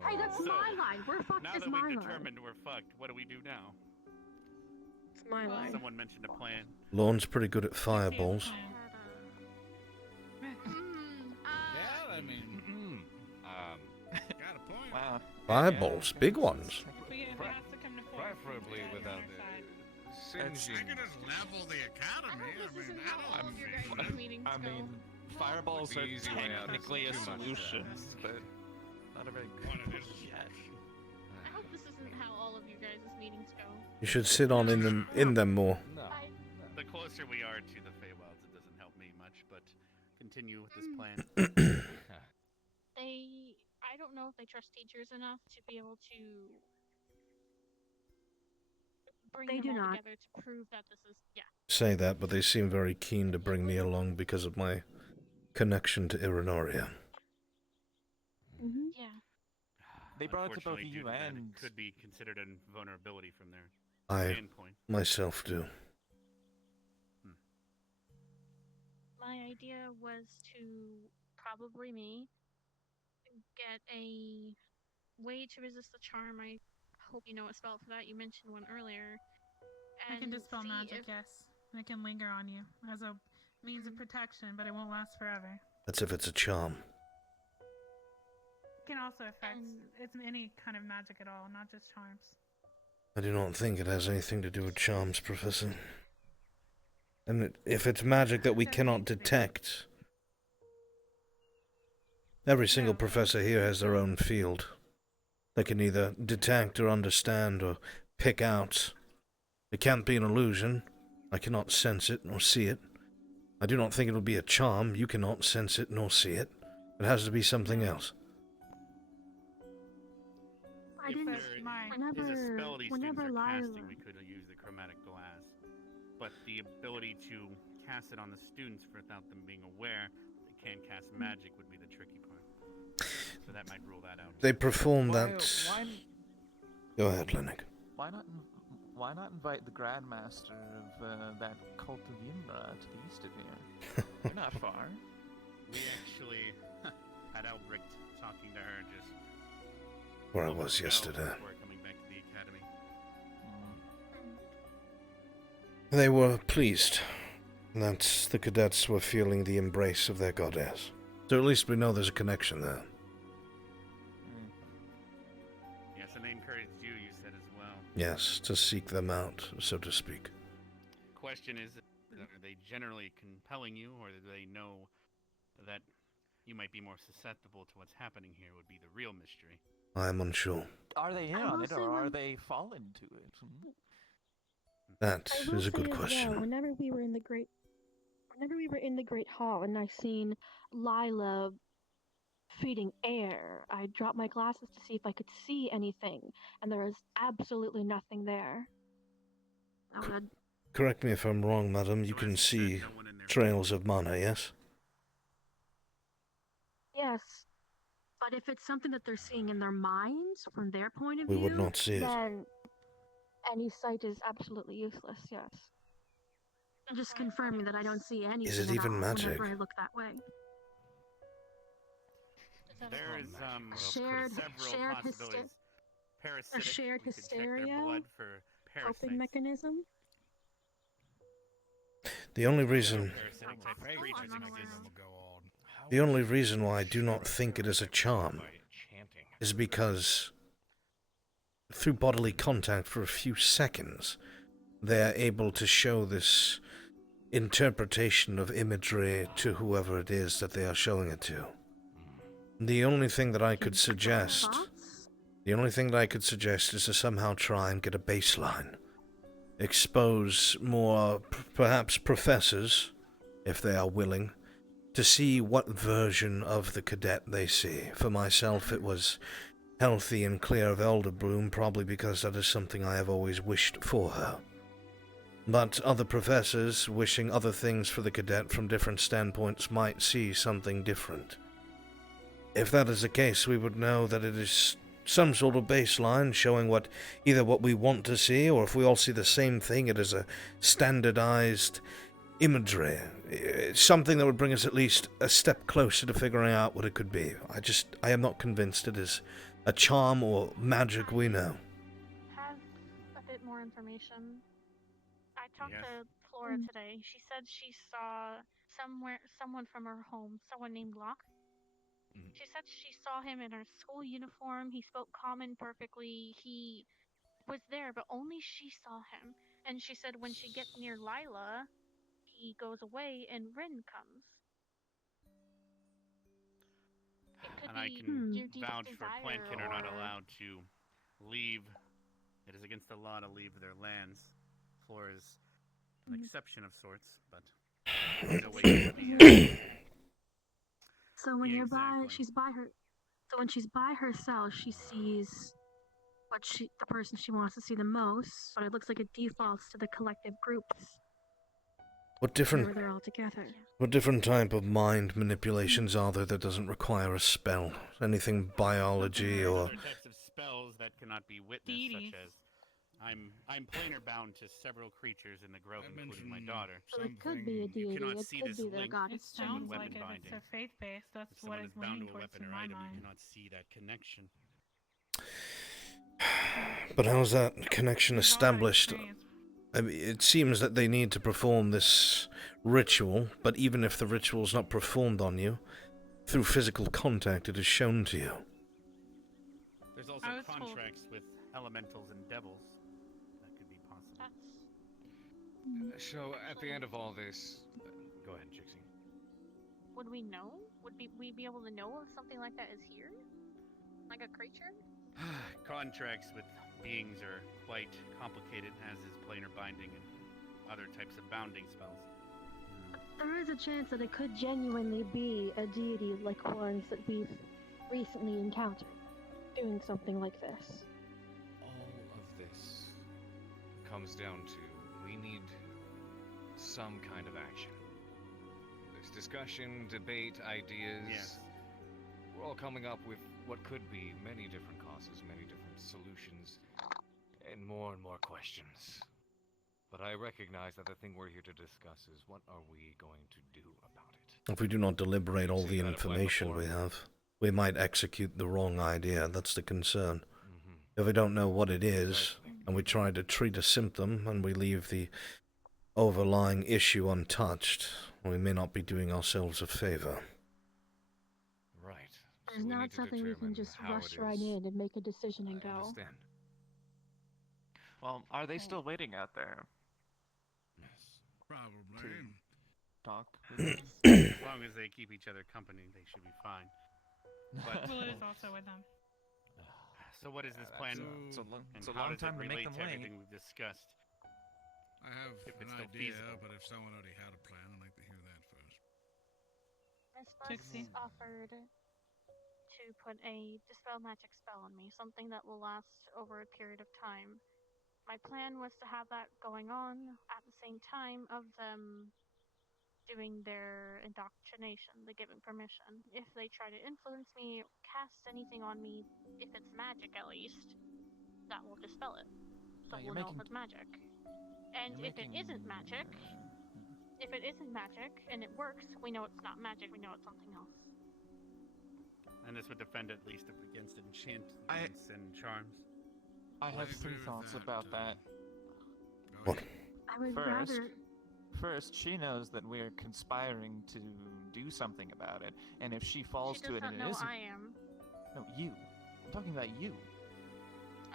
Hey, that's So, my line. We're fucked. Now Is that my we've line. determined we're fucked, what do we do now? It's my line. Someone mentioned a plan. Lorne's pretty good at fireballs. Yeah, I mean, got a point. Wow. Fireballs, big ones. If it has to come to force, Preferably without it. I could just level the academy. I mean, I mean, fireballs Would are be easy way out. technically a Too much solution, but not a very good one yet. I hope this isn't how all of you guys' meetings go. You should sit on in them more. No. The closer we are to the Feywilds, it doesn't help me much, but continue with this plan. I don't know if they trust teachers enough to be able to bring them all together to prove that this is, Say that, but they seem very keen to bring me along because of my connection to Irinoria. Yeah. They brought it to both Unfortunately, you due to that, and it could be considered a vulnerability from their I standpoint. myself do. My idea was to, probably me, get a way to resist the charm. I hope you know a spell for that. You mentioned one earlier. I can And dispel see magic, if- yes. And it can linger on you as a means of protection, but it won't last forever. That's if it's a charm. It can also affect it's any kind of magic at all, not just charms. I do not think it has anything to do with charms, Professor. And if it's magic that we cannot detect... Every single professor here has their own field. They can either detect or understand or pick out. It can't be an illusion. I cannot sense it nor see it. I do not think it will be a charm. You cannot sense it nor see it. It has to be something else. If there is a spell these students are casting, we could use the chromatic glass. But the ability to cast it on the students without them being aware they can't cast magic would be the tricky part. So that might rule that out. They perform Why- that... why- Go ahead, Lennick. why not invite the Grandmaster of that cult of Yimbra to the east of here? You're not far. We actually had Albrecht talking to her just Where I moments was ago yesterday. before coming back to the academy. They were pleased that the cadets were feeling the embrace of their goddess. So at least we know there's a connection there. Yes, and they encouraged you, you said as well. Yes, to seek them out, so to speak. Question is, are they generally compelling you, or do they know that you might be more susceptible to what's happening here would be the real mystery? I am unsure. Are they in I on will it, say or are one- they fallen to it? That I will is a say good as question. Well, whenever we were in the great hall and I seen Lila feeding air, I dropped my glasses to see if I could see anything, and there was absolutely nothing there. I would, Correct me if I'm wrong, madam. You So can as you see said, no one in there- trails of mana, yes? yes, but if it's something that they're seeing in their minds from their point of We view, would not see it. then any sight is absolutely useless. Yes. Just confirming that I don't see anything. Is it at even all magic? Whenever I look that way. There is Shared- several shared possibilities. Parasitic, shared we could check their hysteria? blood for parasites. Coping mechanism. The only reason... Parasitic type of creatures exist. The only reason why I do not think it is a charm is because through bodily contact for a few seconds, they are able to show this interpretation of imagery to whoever it is that they are showing it to. The only thing that I could suggest... The only thing that I could suggest is to somehow try and get a baseline. Expose more, perhaps professors, if they are willing, to see what version of the cadet they see. For myself, it was healthy and clear of elder bloom, probably because that is something I have always wished for her. But other professors, wishing other things for the cadet from different standpoints, might see something different. If that is the case, we would know that it is some sort of baseline showing either what we want to see, or if we all see the same thing, it is a standardized imagery. It's something that would bring us at least a step closer to figuring out what it could be. I am not convinced it is a charm or magic we know. Have a bit more information. I talked Yes. to Flora today. She said she saw someone from her home, someone named Locke. She said she saw him in her school uniform. He spoke common perfectly. He was there, but only she saw him. And she said when she gets near Lila, he goes away and Rin comes. It could And I be can your deepest vouch for desire, Plankin are not or- allowed to leave. It is against the law to leave their lands. Flora is an exception of sorts, but there's a way to be. So when Yeah, you're by, exactly. she's by her. So when she's by herself, she sees the person she wants to see the most. But it looks like it defaults to the collective groups What whenever they're all together. different type of mind manipulations are there that doesn't require a spell? Anything biology or... Other types of spells that cannot be witnessed, such as I'm planar bound to several creatures in the grove, including my daughter. So it could be a deity. cannot It see could this be their link. It goddess. sounds weapon like if binding. it's a faith-based, that's If what someone is is bound leaning to a towards weapon in or my item, you mind. cannot see that connection. But how's that connection We've all had established? experience. I mean, it seems that they need to perform this ritual, but even if the ritual is not performed on you, through physical contact it is shown to you. There's also I was told- contracts with elementals and devils. That could be possible. So, at the end of all this... Go ahead, Jixie. Would we know? Would we be able to know if something like that is here? Like a creature? Contracts with beings are quite complicated, as is planar binding and other types of bounding spells. There is a chance that it could genuinely be a deity like ones that we've recently encountered, doing something like this. All of this comes down to we need some kind of action. There's discussion, debate, ideas. Yes. We're all coming up with what could be many different causes, many different solutions, and more questions. But I recognize that the thing we're here to discuss is what are we going to do about it? If we do not deliberate all Seen the that at play information before. we have, we might execute the wrong idea. That's the concern. Mm-hmm. If we don't know what it is, Exactly. and we try to treat a symptom, and we leave the overlying issue untouched, we may not be doing ourselves a favor. Right. So There's we not need to something we can determine just how rush it right is- in and make a decision and I go. understand. Well, are they still waiting out there Yes. Probably. talk with us? As long as they keep each other company, they should be fine. But Will is also with them. so, what is this Yeah, plan? It's a long, and it's a how long does time it to make relate them to wait. everything we've discussed? I have If it's an still idea, feasible. but if someone already had a plan, I'd like to hear that first. Miss Trixie. Buds offered to put a dispel magic spell on me, something that will last over a period of time. My plan was to have that going on at the same time of them doing their indoctrination, the giving permission. If they try to influence me, cast anything on me, if it's magic at least, that will dispel it. So you're we'll know if making- it's magic. And You're if it isn't magic, and it works, we know it's not magic, we know it's something else. And this would defend at least against enchantments and charms. I have agree three with thoughts that, about that. Go ahead. I would First, rather. First, she knows that we're conspiring to do something about it, and if she falls She to does it not and it know isn't, I am. no, you. I'm talking about you.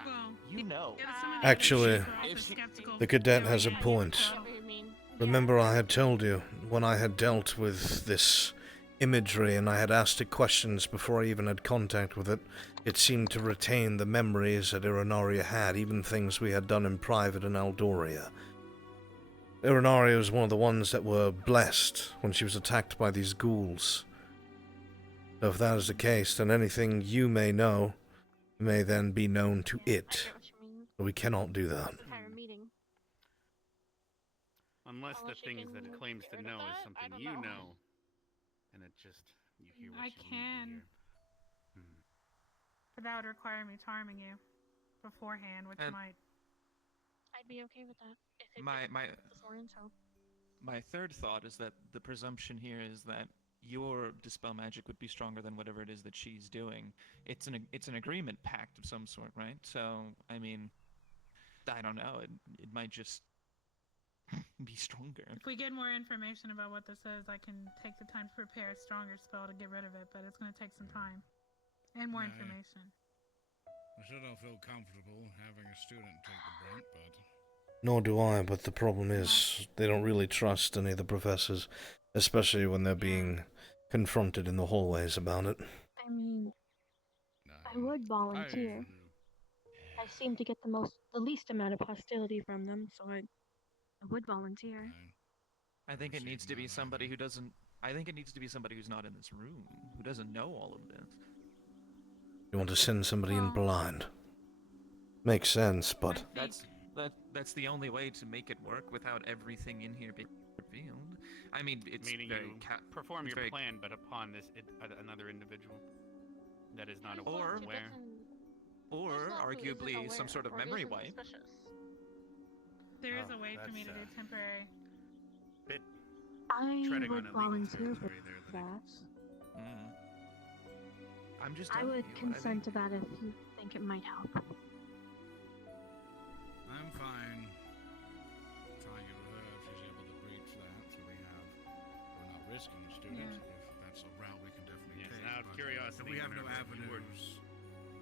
Well, You know. Actually, If she- the cadet has a point. I get what you mean. Remember, I had told you when I had dealt with this imagery and I had asked it questions before I even had contact with it, it seemed to retain the memories that Irinaria had, even things we had done in private in Aldoria. Irinaria was one of the ones that were blessed when she was attacked by these ghouls. So if that is the case, then anything you may know may then be known to Yeah, I it. get what you mean. But we cannot do that. This entire meeting. Unless the Unless you things that it can claims get to rid of know is that? I something don't you know. know, and it just you hear what I you need to can. hear. But that would require me charming you beforehand, which And- might. I'd be okay with that if it My didn't my give us more info. my third thought is that the presumption here is that your dispel magic would be stronger than whatever it is that she's doing. It's an agreement pact of some sort, right? So I mean, I don't know. It might just be stronger. If we get more information about what this is, I can take the time to prepare a stronger spell to get rid of it, but it's going to take some time. And more Yeah. information. I still don't feel comfortable having a student take the brunt, but Nor do I, but the problem is they don't really trust any of the professors, especially when they're being confronted in the hallways about it. I mean, no. I would volunteer. I seem to get the least amount of hostility from them, so I would volunteer. I think it See, needs to be no, somebody who doesn't. I think it needs to be somebody who's not in this room, who doesn't know all of this. You want to send somebody in Well- blind. Makes sense, but That's the only way to make it work without everything in here being revealed. I mean, it's Meaning very you perform it's your very- plan, but upon this another individual that is not Who's the one aware. who doesn't- or who's not who isn't arguably some aware sort of or memory isn't wipe. suspicious? There is Oh, a way for me to that's, do temporary. Bit I treading would on illegal volunteer for territory there, that. Mm. I'm just. I telling would you what I consent think. to that if you think it might help. I'm fine trying it with her if she's able to breach that, so we're not risking a student. If that's a route we can definitely Yes, take. and out of but curiosity, if we have no whenever you were- avenues,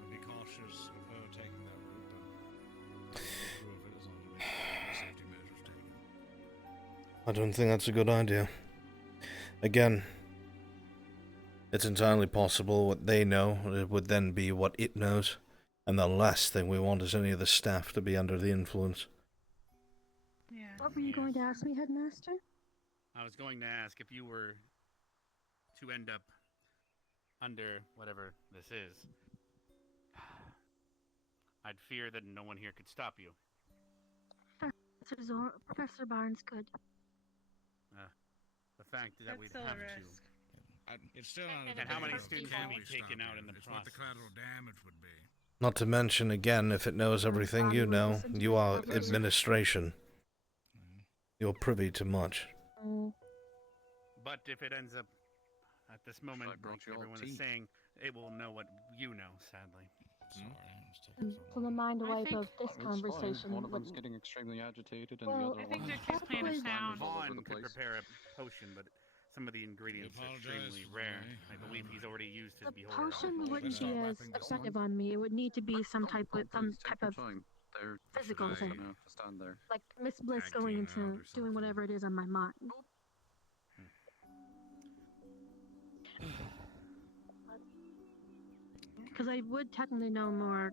I'll be cautious of her taking that route, but I'll approve it as long as we have safety measures taken. I don't think that's a good idea. Again, it's entirely possible what they know it would then be what it knows, and the last thing we want is any of the staff to be under the influence. Yeah. What were you going to ask me, Headmaster? I was going to ask if you were to end up under whatever this is. I'd fear that no one here could stop you. Professor Barnes could. The fact that That's we'd still a have risk. It's still not And a And how big many deal. students Can will be we taken stop out it? in the It's what the process? collateral damage would be. Not to mention, again, if it knows everything you know, you are administration. You're privy to much. But if it ends up at this moment, I brought like you all everyone tea. is saying, it will know what you know, sadly. Sorry, I was And taking so the mind I wipe think- of this It's conversation fine. One of them's wouldn't. getting extremely agitated, and Well, the other I think one Dixie's that playing a would- sound. all over Vaughn the could place. prepare a potion, but some of the ingredients are apologize extremely for the rare. delay. I believe he's already used his The beholder. potion Better wouldn't start be as wrapping this effective up. on me. It would need to be some type Oh, of some please, take type your of time. They're physical just thing, gonna have to stand there. like Miss Bliss Tag going team into out or doing something. whatever it is on my mind. Because I would technically know more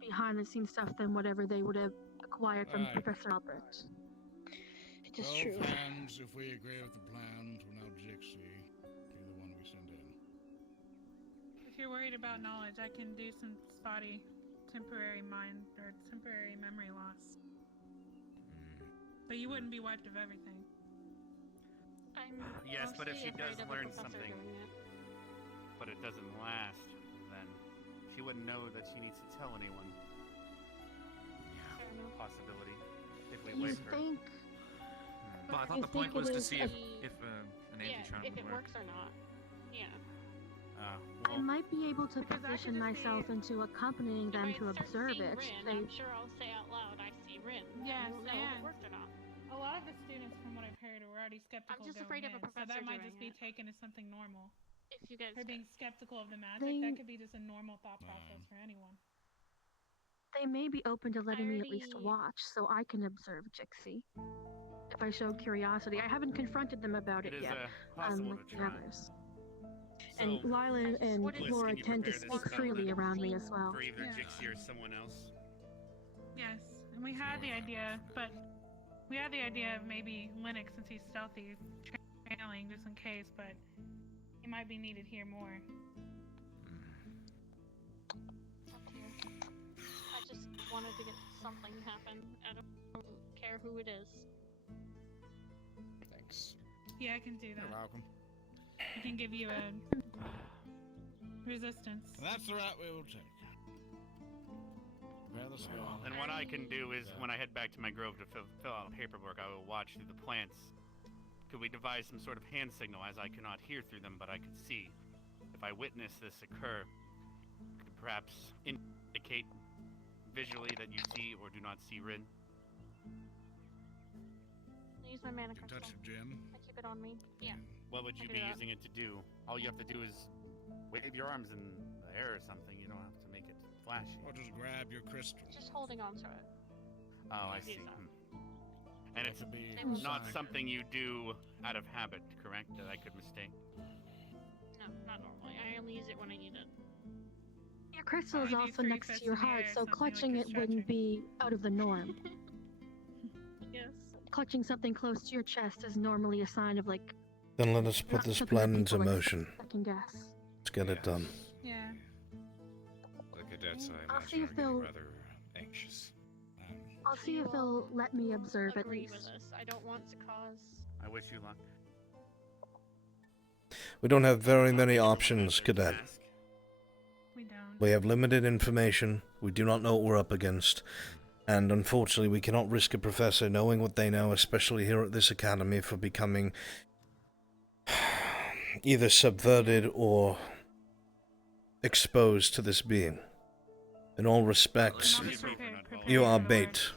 behind the scenes stuff than whatever they would have acquired from Right. Professor Albrecht. It is So, true. friends, if we agree with the plan to allow Jixie be the one we send in. If you're worried about knowledge, I can do some spotty temporary mind or temporary memory loss. But you wouldn't be wiped of everything. I'm Yes, but if mostly she does afraid of the learn professor something, doing it. but it doesn't last, then she wouldn't know that she needs to tell anyone. Fair enough. Possibility if we You wake her. think? Well, I You thought the point think it was to is see a- if an anti-charm Yeah, if would it work. works or not. Yeah. I might be able to Because I could position just myself be- into accompanying them if to I start observe seeing it. Rin, They, I'm sure I'll say out loud, I see Rin. Yes, I don't know if and- it worked or not. A lot of the students, from what I've heard, were already skeptical. I'm just going afraid of a in, professor so that might doing just be it. taken as something normal. If you guys Her being skeptical of the magic, They- that could be just a normal thought process for anyone. they may be open to letting me at least already- watch, so I can observe Jixie. If I show curiosity, I haven't confronted them about It it is yet. possible Like to the try. others. So, And Lila and what is- Laura Bliss, can you tend to prepare speak this spell freely then? around me as well. for either Yeah. Jixie or someone else. Yes, and we had the idea, but we had the idea of maybe Linux, since he's stealthy, trailing just in case, but he might be needed here more. It's up to you. I just wanted to get something to happen. I don't care who it is. Thanks. Yeah, I can do that. You're welcome. I can give you a resistance. That's the route we will take. Prepare the spell. And what I can do is, when I head back to my grove to fill out paperwork, I will watch through the plants. Could we devise some sort of hand signal, as I cannot hear through them, but I could see? If I witness this occur, could perhaps indicate visually that you see or do not see Rin? I use my mana You crystal. touch the gem. I keep it on me. Yeah. What would you I be can do that. using it to do? All you have to do is wave your arms in the air or something. You don't have to make it flashy. Or just grab your crystal. Just holding on to it. Oh, I Use see. that. And It it's could be It was not sign. something you do out of habit, correct? That I could mistake. No, not normally. I only use it when I need it. Your crystal is Maybe also 3 next fists to your in the heart, air, so something like clutching a it wouldn't stretcher. be out of the norm. Yes. Clutching something close to your chest is normally a sign of like Then let us put not this something that plan into people motion. second guess. Let's get it done. Yeah. The cadets, I I'll imagine, see are if getting they'll- rather anxious. I'll see if they'll let me observe at Agree least. with us. I don't want to cause. I wish you luck. We don't have very many options, Cadet. We don't. We have limited information, we do not know what we're up against, and unfortunately we cannot risk a professor knowing what they know, especially here at this academy, for becoming either subverted or exposed to this being. In all respects, I'll be prepared you are for the bait. worst.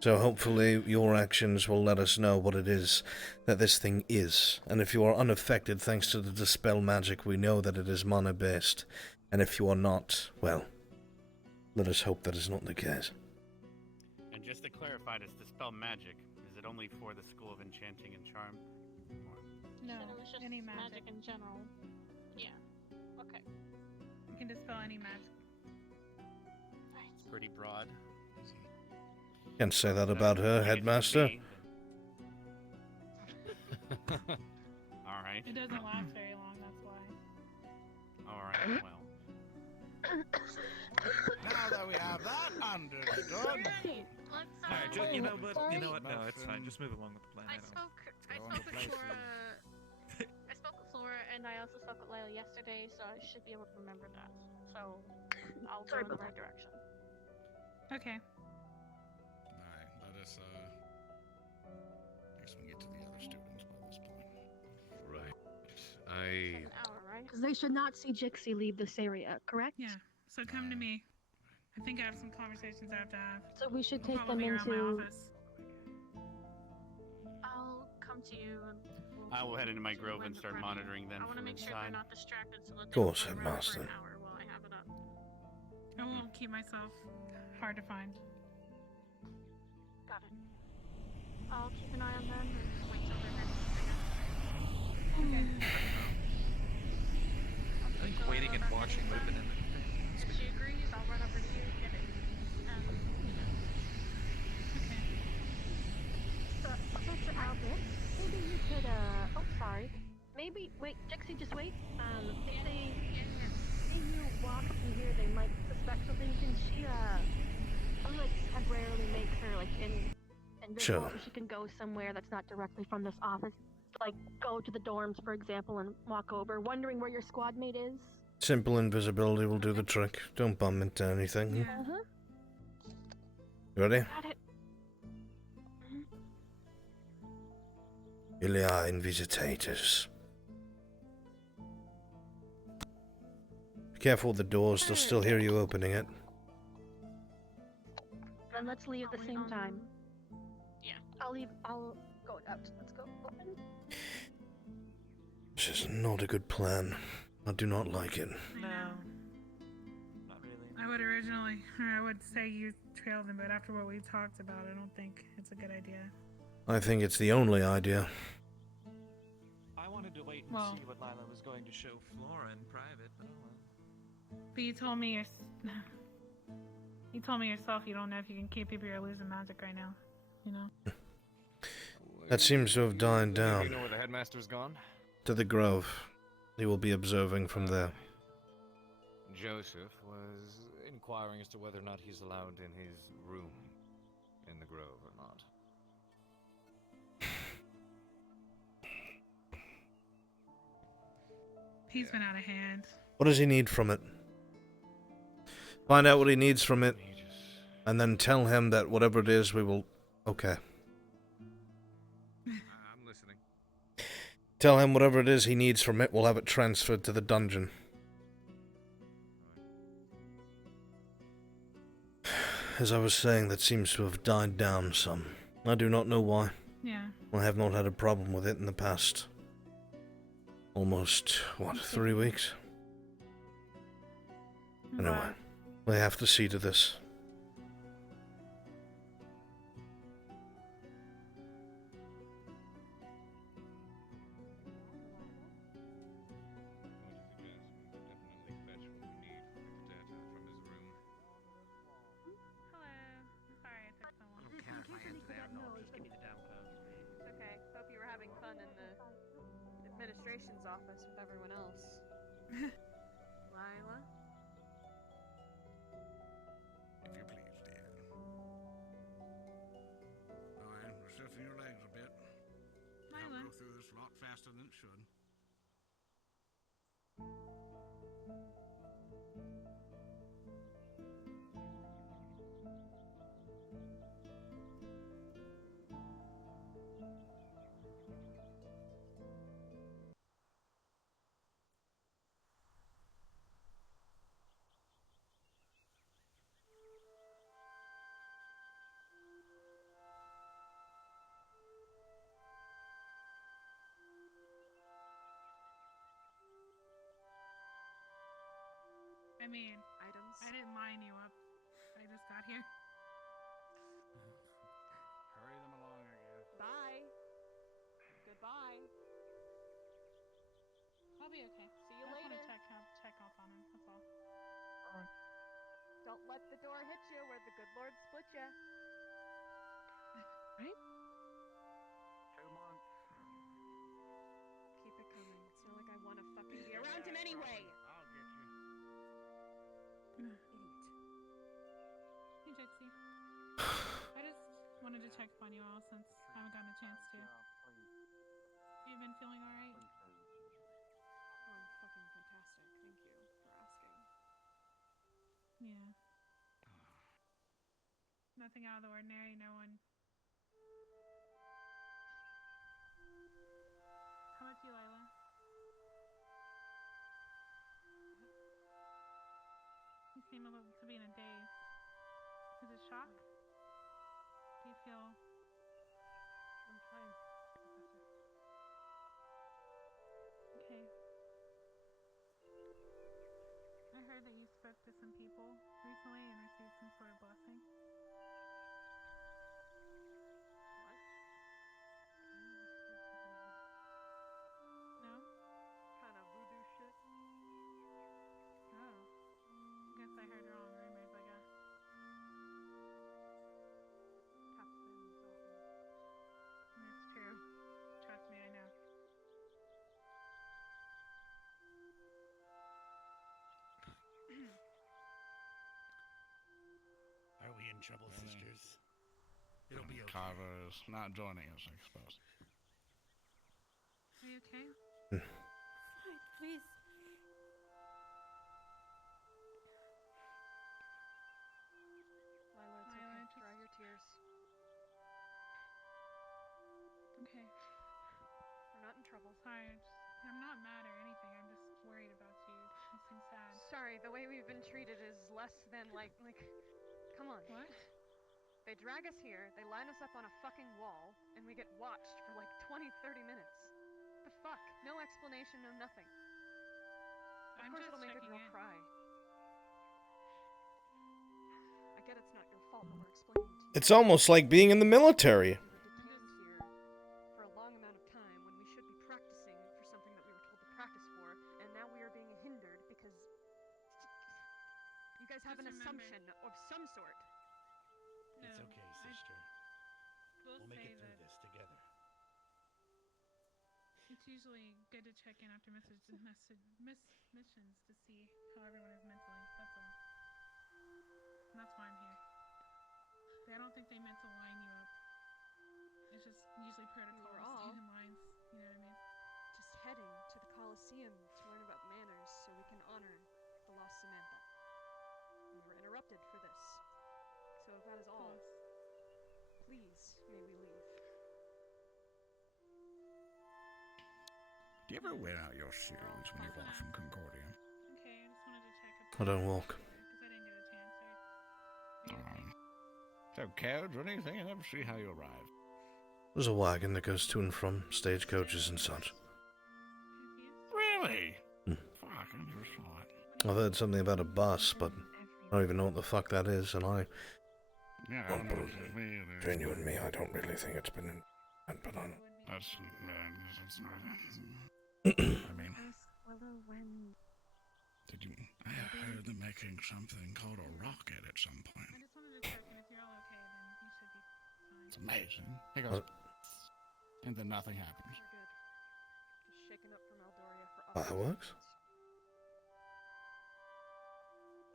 So hopefully your actions will let us know what it is that this thing is. And if you are unaffected thanks to the dispel magic, we know that it is mana-based. And if you are not, well, let us hope that is not the case. And just to clarify, this dispel magic, is it only for the School of Enchanting and Charm? Or No, Said it was just any magic magic. in general. Yeah. Okay. You can dispel any magic. it's pretty broad. Can't say that about her, Headmaster. Alright. It doesn't last very long, that's why. Alright, well. Now that we have that understood. Alright, you know, but you know what? No, it's fine. Just move along with the plan. I don't- spoke Go on with the places. Flora. I spoke with Flora, and I also spoke with Layla yesterday, so I should be able to remember that. So I'll go Sorry in the about right direction. Okay. Alright, let us, I guess we can get to the other students by this point. Right. An hour, right? Because they should not see Jixie leave this area, correct? Yeah. So come to me. I think I have some conversations I have to have. So we should We'll take them probably be around my into. office. I'll come to you and I will head into my do grove and when start ready. monitoring them I want to from make sure they're inside. not distracted so that Of they course, don't run around for Headmaster. an hour while I have it up. I won't keep myself hard to find. Got it. I'll keep an eye on them and wait till they're ready. Okay. I think waiting and watching would have been in the If she agrees, I'll run over to you, get it. Okay. So, Professor Albrecht, maybe you could, oh, sorry. Maybe, wait, Jixie, just wait. If they see you walk through here, they might suspect something. Can she, like, temporarily make her, like, invisible Sure. so she can go somewhere that's not directly from this office? Like, go to the dorms, for example, and walk over, wondering where your squad mate is? Simple invisibility will do the trick. Don't bump into anything. Yeah. Uh-huh. You ready? Got it. Ilia Invisitators. Be careful with the doors, they'll still hear you opening it. Then let's leave at the same time. Yeah. I'll go out. Let's go open. This is not a good plan. I do not like it. No. Not really. I would say you trail them, but after what we talked about, I don't think it's a good idea. I think it's the only idea. I wanted to wait and Well- see what Lila was going to show Flora in private, but oh well. But you told me you told me yourself you don't know if you can keep people you're losing magic right now. You know? That seems to have died You down. know where the headmaster's gone? To the grove. He will be observing from there. Joseph was inquiring as to whether or not he's allowed in his room in the grove or not. He's been out of hand. What does he need from it? Find out what he needs from it, and then tell him that whatever it is, we will... Okay. I'm listening. Tell him whatever it is he needs from it, we'll have it transferred to the dungeon. As I was saying, that seems to have died down some. I do not know why. Yeah. I have not had a problem with it in the past. Almost, 3 weeks? Anyway, Wow. we have to see to this. Hello. Sorry I took so long. I don't care if I answer that or not, just give me the damn code. It's okay. Hope you were having fun in the administration's office with everyone else. Lila? If you please, dear. Alright, we're stiffening your legs a bit. I'll Lila. go through this a lot faster than it should. I mean, Items? I didn't line you up. I just got here. Hurry them along, I guess. Bye. Goodbye. I'll be okay. See you I just want later. to check off on him. That's all. Don't let the door hit you where the good Lord split you. Right? 2 months. Keep it coming. It's not like I want to fucking be around him anyway. I'll get you. Idiot. Hey, Jixie. I just wanted to check up on you all since I haven't gotten a chance to. Yeah, please. You've been feeling alright? Please stay as usual. Oh, I'm fucking fantastic. Thank you for asking. Yeah. Nothing out of the ordinary, no one. How about you, Lila? seem a little to be in a daze. Is it shock? Do you feel? I'm fine, Professor. Okay. I heard that you spoke to some people recently and received some sort of blessing. What? No? Kind of voodoo shit. Oh. Guess I heard wrong. Rumors, I guess. Happens often. It's true. Trust me, I know. Are we in trouble, Really? sisters? It'll be okay. Carver is not joining us, I suppose. Are you okay? Fine, please. Lila, it's Lila, okay. just- Dry your tears. Okay. We're not in trouble. Sorry, I'm not mad or anything. I'm just worried about you. You seem sad. Sorry, the way we've been treated is less than like, come on. What? They drag us here, they line us up on a fucking wall, and we get watched for like 20, 30 minutes. The fuck? No explanation, no nothing. Of I'm course just it'll make a checking girl in. cry. I get it's not your fault, but we're explaining to you. It's almost like being in the military. We were detained here for a long amount of time when we should be practicing for something that we were told to practice for, and now we are being hindered because you guys have Just an remember- assumption of some sort. No, It's okay, sister. We'll We'll make say it through that this together. it's usually good to check in after missions to see how everyone is mentally. That's all. And that's why I'm here. I don't think they meant to line you up. It's just usually protocol were to all- stand in lines. You know what I mean? Just heading to the Colosseum to learn about manners so we can honor the lost Samantha. We were interrupted for this. So if that is all, please, may we leave. Do you ever wear out your shoes when you walk from Concordia? Okay, I just wanted to check up. I don't walk. Because I didn't get a chance. Are you okay? No carriage or anything? I never see how you arrive. There's a wagon that goes to and from stagecoaches and such. Confused? Really? Hmm. Fuck, I never saw it. I've heard something about a bus, but I don't even know what the fuck that is, and I... Yeah, I don't know if it's me either. Genuinely, I don't really think it's been in... But I don't... That's not... I mean, Willow when did you... I heard them making something called a rocket at some I point. just wanted to check, and if you're all okay, then you should be fine. It's amazing. He goes... And then nothing happens. We're good. Just shaken up from Eldoria for Fireworks?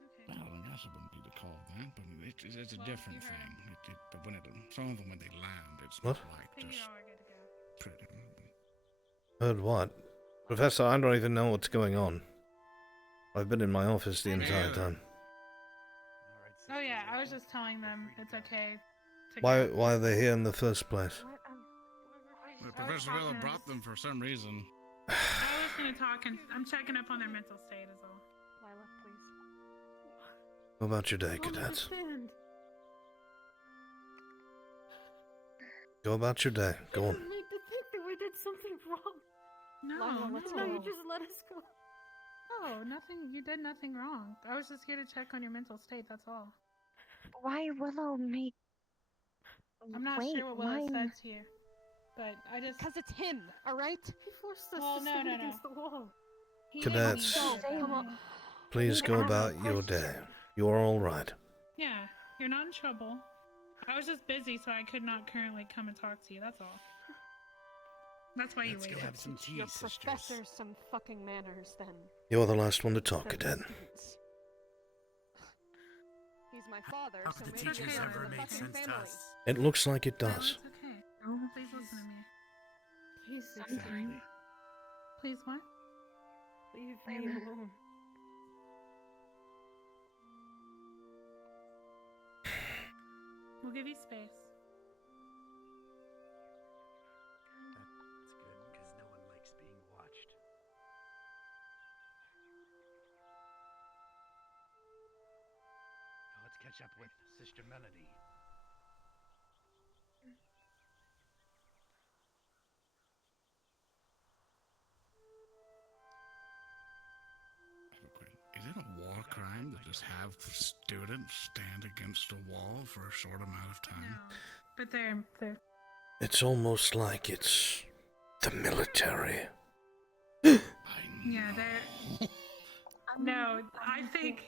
Okay. Well, I guess it wouldn't be the call of that, but it's a Well, different you heard- thing. But when some of them, when they land, it's What? not like I think just you're all good to go. pretty. Heard what? Professor, I don't even know what's going on. I've been in my office the entire time. All right, Oh yeah, sisters, I was just telling them it's okay. To Why go. are they here in the first place? what Well, I was Professor Willow talking- brought them for some reason. I was gonna talk, and I'm checking up on their mental state is all. Lila, please. How about your day, I don't cadets? understand. Go about your day. Go on. I like to think that we did something wrong. No, Lila, let's no, No, you go. just let us go. no, nothing. You did nothing wrong. I was just here to check on your mental state. That's all. Why Willow make? I'm not Wait, sure what Willow mine- said to you, but I just. Because it's him, alright? He forced us Well, to no, stand no, against no. the wall. He Cadets. didn't Say do what- that. Please Need go to ask about a your day. question. You're all right. Yeah, you're not in trouble. I was just busy, so I could not currently come and talk to you. That's all. That's why you Let's go waited. have some tea, Your sisters. professor some fucking manners, then. You're the last one to talk, Instead of cadet. students. He's my father, How so could the maybe teachers he's teachers ever in the ever make fucking sense to family. us? It looks like it No, does. it's okay. No, Please listen to me. please, Exactly. sometime Please what? leave me alone. We'll give you space. That's good, because no one likes being watched. catch up with Sister Melody. Is it a war crime to just have students stand against a wall for a short amount of time? No, but they're It's almost like it's the military. yeah, they're no. I think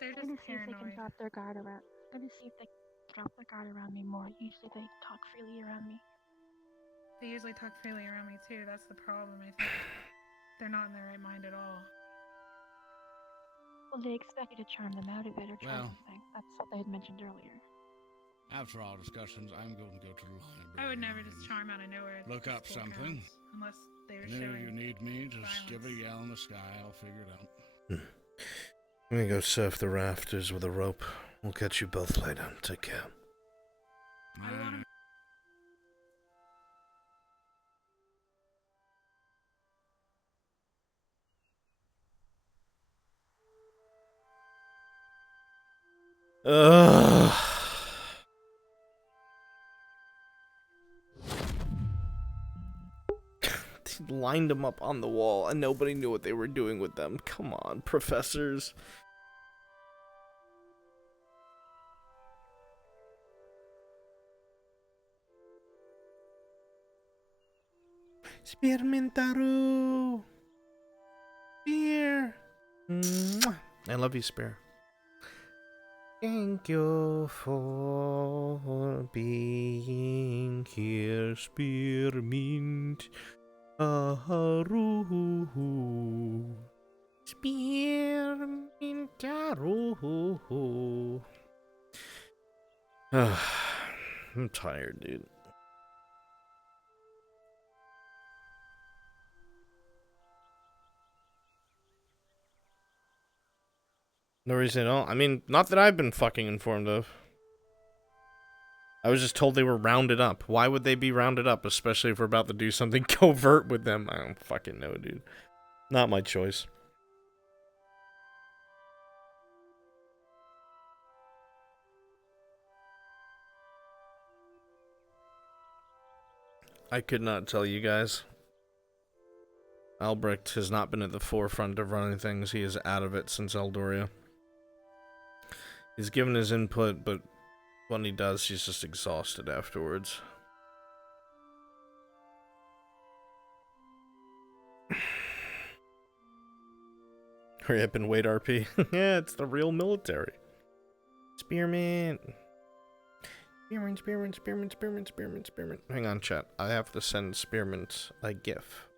they're I'm gonna just see if they can paranoid. drop their guard around. I'm gonna see if they can drop their guard around me more. Usually they talk freely around me. They usually talk freely around me too. That's the problem. I think they're not in their right mind at all. Well, they expect you to charm them out a bit or try Well. something. That's what they had mentioned earlier. After all discussions, I'm going to go to the library. I would never just charm out of nowhere. Look to up school something. grounds, unless they were And if showing. you need me, just give a violence. yell in the sky. I'll figure it out. I'm gonna go surf the rafters with a rope. We'll catch you both later. Take care. I want to. Ugh. They lined them up on the wall and nobody knew what they were doing with them. Come on, professors. Spearmintaro. Spear. Mwah. I love you, Spear. Thank you for being here, Spearmint. Aharu. Spearmintaro. I'm tired, dude. No reason at all. I mean, not that I've been fucking informed of. I was just told they were rounded up. Why would they be rounded up, especially if we're about to do something covert with them? I don't fucking know, dude. Not my choice. I could not tell you guys. Albrecht has not been at the forefront of running things. He is out of it since Eldoria. He's given his input, but when he does, he's just exhausted afterwards. Hurry up and wait, RP. Yeah, it's the real military. Spearmint. Spearmint, spearmint, spearmint, spearmint, spearmint, spearmint. Hang on, chat. I have to send Spearmint a GIF.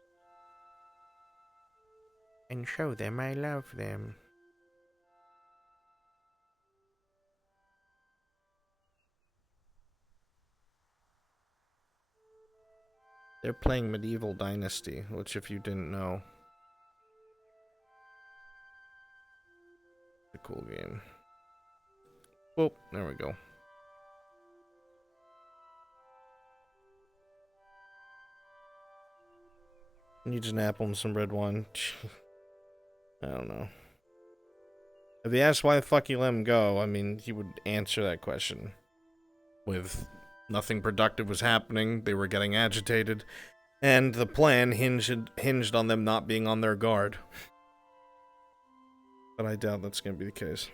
And show them I love them. They're playing Medieval Dynasty, which if you didn't know, it's a cool game. Oh, there we go. Needs an apple and some red wine. I don't know. If he asked why the fuck he let him go, I mean, he would answer that question with nothing productive was happening, they were getting agitated, and the plan hinged on them not being on their guard. But I doubt that's going to be the case.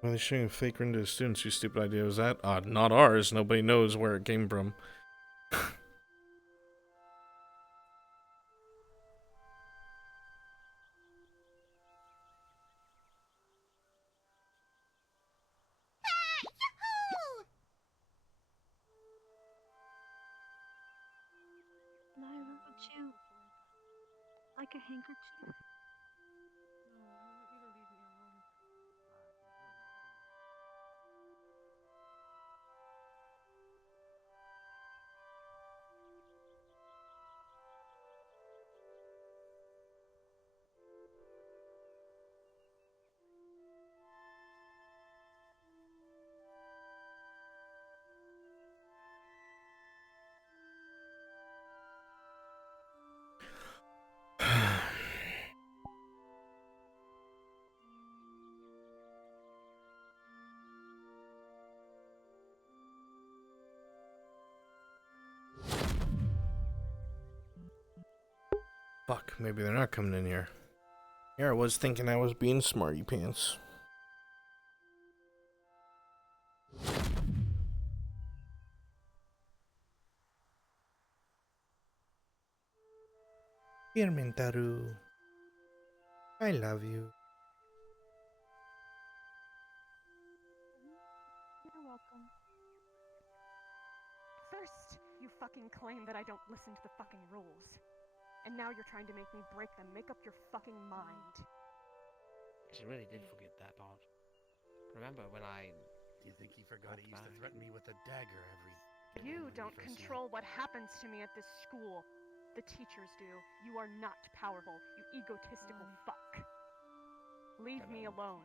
Why are they showing a fake ring to the students? Whose stupid idea was that? Not ours. Nobody knows where it came from. Lyra, would you like a handkerchief? Fuck, maybe they're not coming in here. Here I was thinking I was being smarty pants. Here, Mintaru. I love you. You're welcome. First, you fucking claim that I don't listen to the fucking rules. And now you're trying to make me break them. Make up your fucking mind. She really did forget that part. Remember when I... Do you think he forgot he used to threaten me with a dagger every... You don't control what happens to me at this school. The teachers do. You are not powerful, you egotistical fuck. Leave me alone.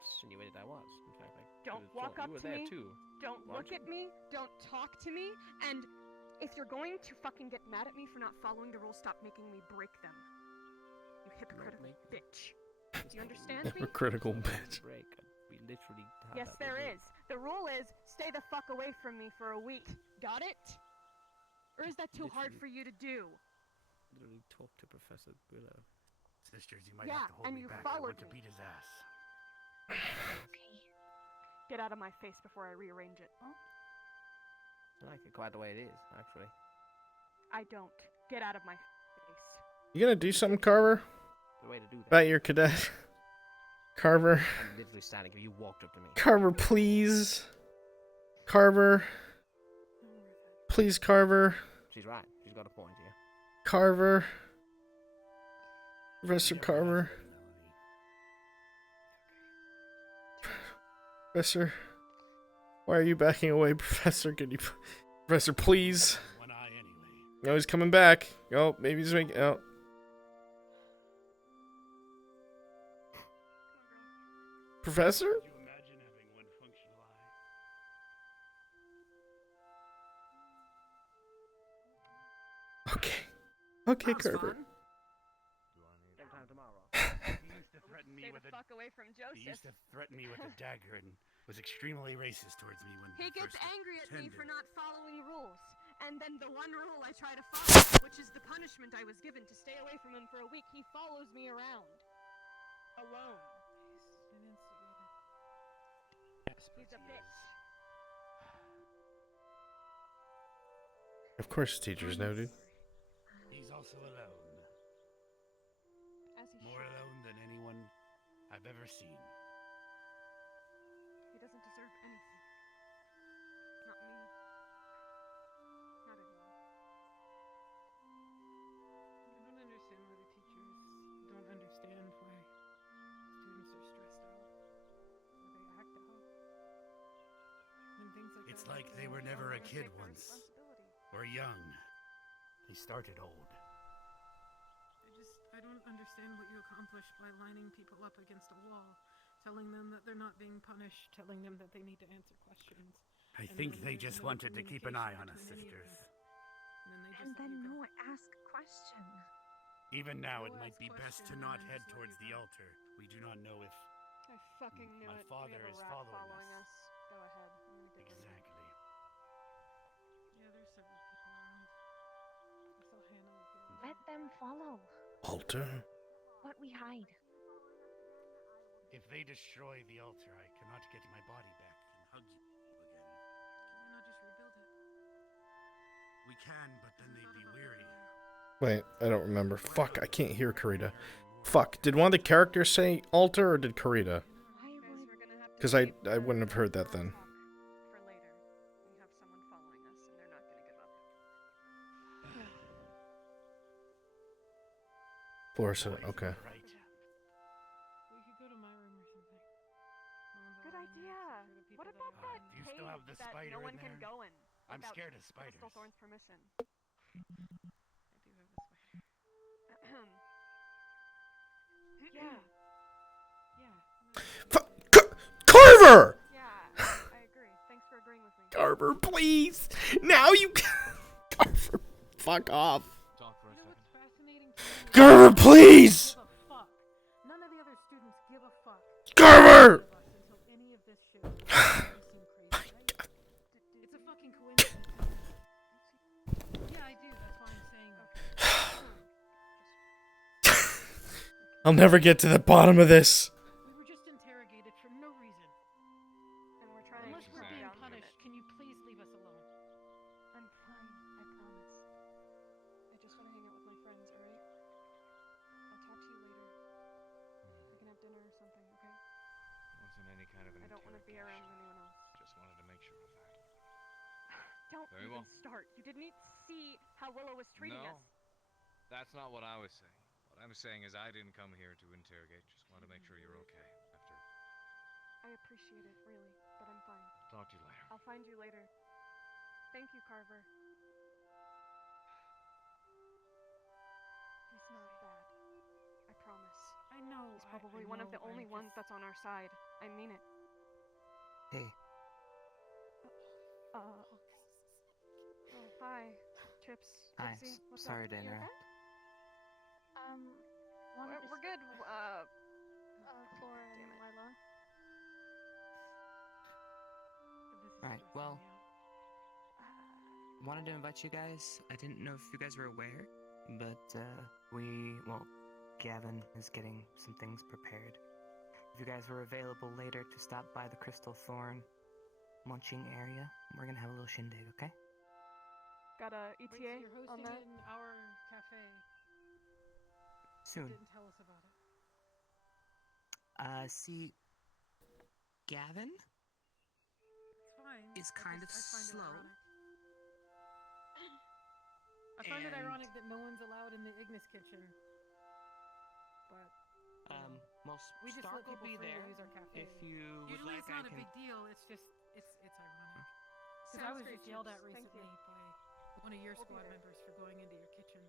Insinuated I was. In fact, I Don't could've walk thought up you were to there me. Too, Don't look weren't at me. Don't talk to me. And if you're going to fucking get mad at me for not following the rules, stop making me break them. You hypocritical bitch. Do you understand me? Hypocritical bitch. Break. We literally had Yes, that there with is. The rule is stay the fuck away from me for a week. Got it? Or is that too hard for you to do? Literally talk to Professor Willow. Sisters, you might Yeah, have to hold and me you back. I followed want to me. beat his ass. Okay. Get out of my face before I rearrange it. I like it quite the way it is, actually. I don't. Get out of my face. You gonna do something, Carver? The way to do that. About your cadet? Carver. I'm literally standing here. You walked up to me. Carver, please. Carver. Please, Carver. She's right. She's got a point here. Carver. Professor Carver. Professor. Why are you backing away, Professor? Can you... Professor, please. One eye anyway. No, he's coming back. Oh, maybe he's making... Oh. Professor? Could you imagine having one functional eye? Okay. Okay, Carver. Same time tomorrow. He used to threaten me Stay with the a... fuck away from He used Joseph. to threaten me with a dagger and was extremely racist towards me when He gets first angry at me for attended. not following rules. And then the one rule I try to follow, which is the punishment I was given to stay away from him for a week, he follows me around. Alone. He's a bitch. Of course teachers know, dude. He's also alone. As he More should. alone than anyone I've ever seen. He doesn't deserve anything. Not me. Not anyone. I don't understand why the teachers don't understand why students are stressed out or they act out. When things like It's that like happen, they were they never a don't kid take their once. Responsibility. Or young. They started old. I don't understand what you accomplished by lining people up against a wall, telling them that they're not being punished, telling them that they need to answer questions. I And think then they there's just no wanted to keep an eye on us, communication between any of sisters. them. And then they just And let then you go. no ask question. Even now, it Go might ask be best to question not and head just let towards you the go. altar. We do not know if... I fucking knew My it. father we have a is rat following us. Go ahead. I'm gonna dig in there. Exactly. Yeah, there's several people around. I saw Hannah was here. Let them follow. Altar? What we hide. If they destroy the altar, I cannot get my body back and hug you again. Can we not just rebuild it? We can, but then they'd be weary. Wait, I don't remember. Fuck, I can't hear Karita. Fuck, did one of the characters say altar or did Karita? Because I wouldn't have heard that then. For later. We have someone following us, and they're not gonna give up. Florissa, okay. Right. We could go to my room or something. No one's Good allowed in there idea. except for the What people about that that Do you still cave have the that spider no in one can there? go in? I'm without scared of spiders. Crystal Thorn's permission. I do have the spider. Yeah. Carver! Yeah, I agree. Thanks for agreeing with me. Carver, please! Now you... Carver, fuck off. Talk for a You know second. what's fascinating to me? Carver, please! Give a fuck. None of the other students give a fuck. Carver! Until any of this shit seem crazy, right? It's a fucking coincidence. Yeah, I do. That's why I'm saying that. I'll never get to the bottom of this. We were just interrogated for no reason. And we're trying Unless to we're calm being down from punished, it. can you please leave us alone? I'm fine, I promise. I just want to hang out with my friends, alright? I'll talk to you later. We can have dinner or something, okay? Wasn't any kind of an I don't want to be around anyone else. Just wanted to make sure of that. Don't Very even well. start. You didn't see how Willow was treating No, us. that's not what I was saying. What I'm saying is I didn't come here to interrogate. Just want to make sure you're okay. After. I appreciate it, really, but I'm fine. Talk to you later. I'll find you later. Thank you, Carver. He's not bad. I promise. I know. He's probably one of the only ones that's on our side. I mean it. Hey. Oh, hi. Chips. Hi. Gypsy, what's Sorry up? to You okay? interrupt. We're good. Flora and Lila. Alright, well, wanted to invite you guys. I didn't know if you guys were aware, but Gavin is getting some things prepared. If you guys were available later to stop by the Crystal Thorn munching area, we're gonna have a little shindig, okay? Got a Wait, so ETA you're hosting on that? it in our cafe. Soon. Didn't tell us about it. See, Gavin It's fine. is I kind of just- I find it slow. ironic. I find it And- ironic that no one's allowed in the Ignis kitchen. But Well, we just Stark let will people be freely there use our cafe. if you would Usually like. it's not I a can. big deal. It's just it's ironic. Because I Sounds was great, just yelled at Chips. Thank recently you. by one of your We'll be squad there. members for going into your kitchen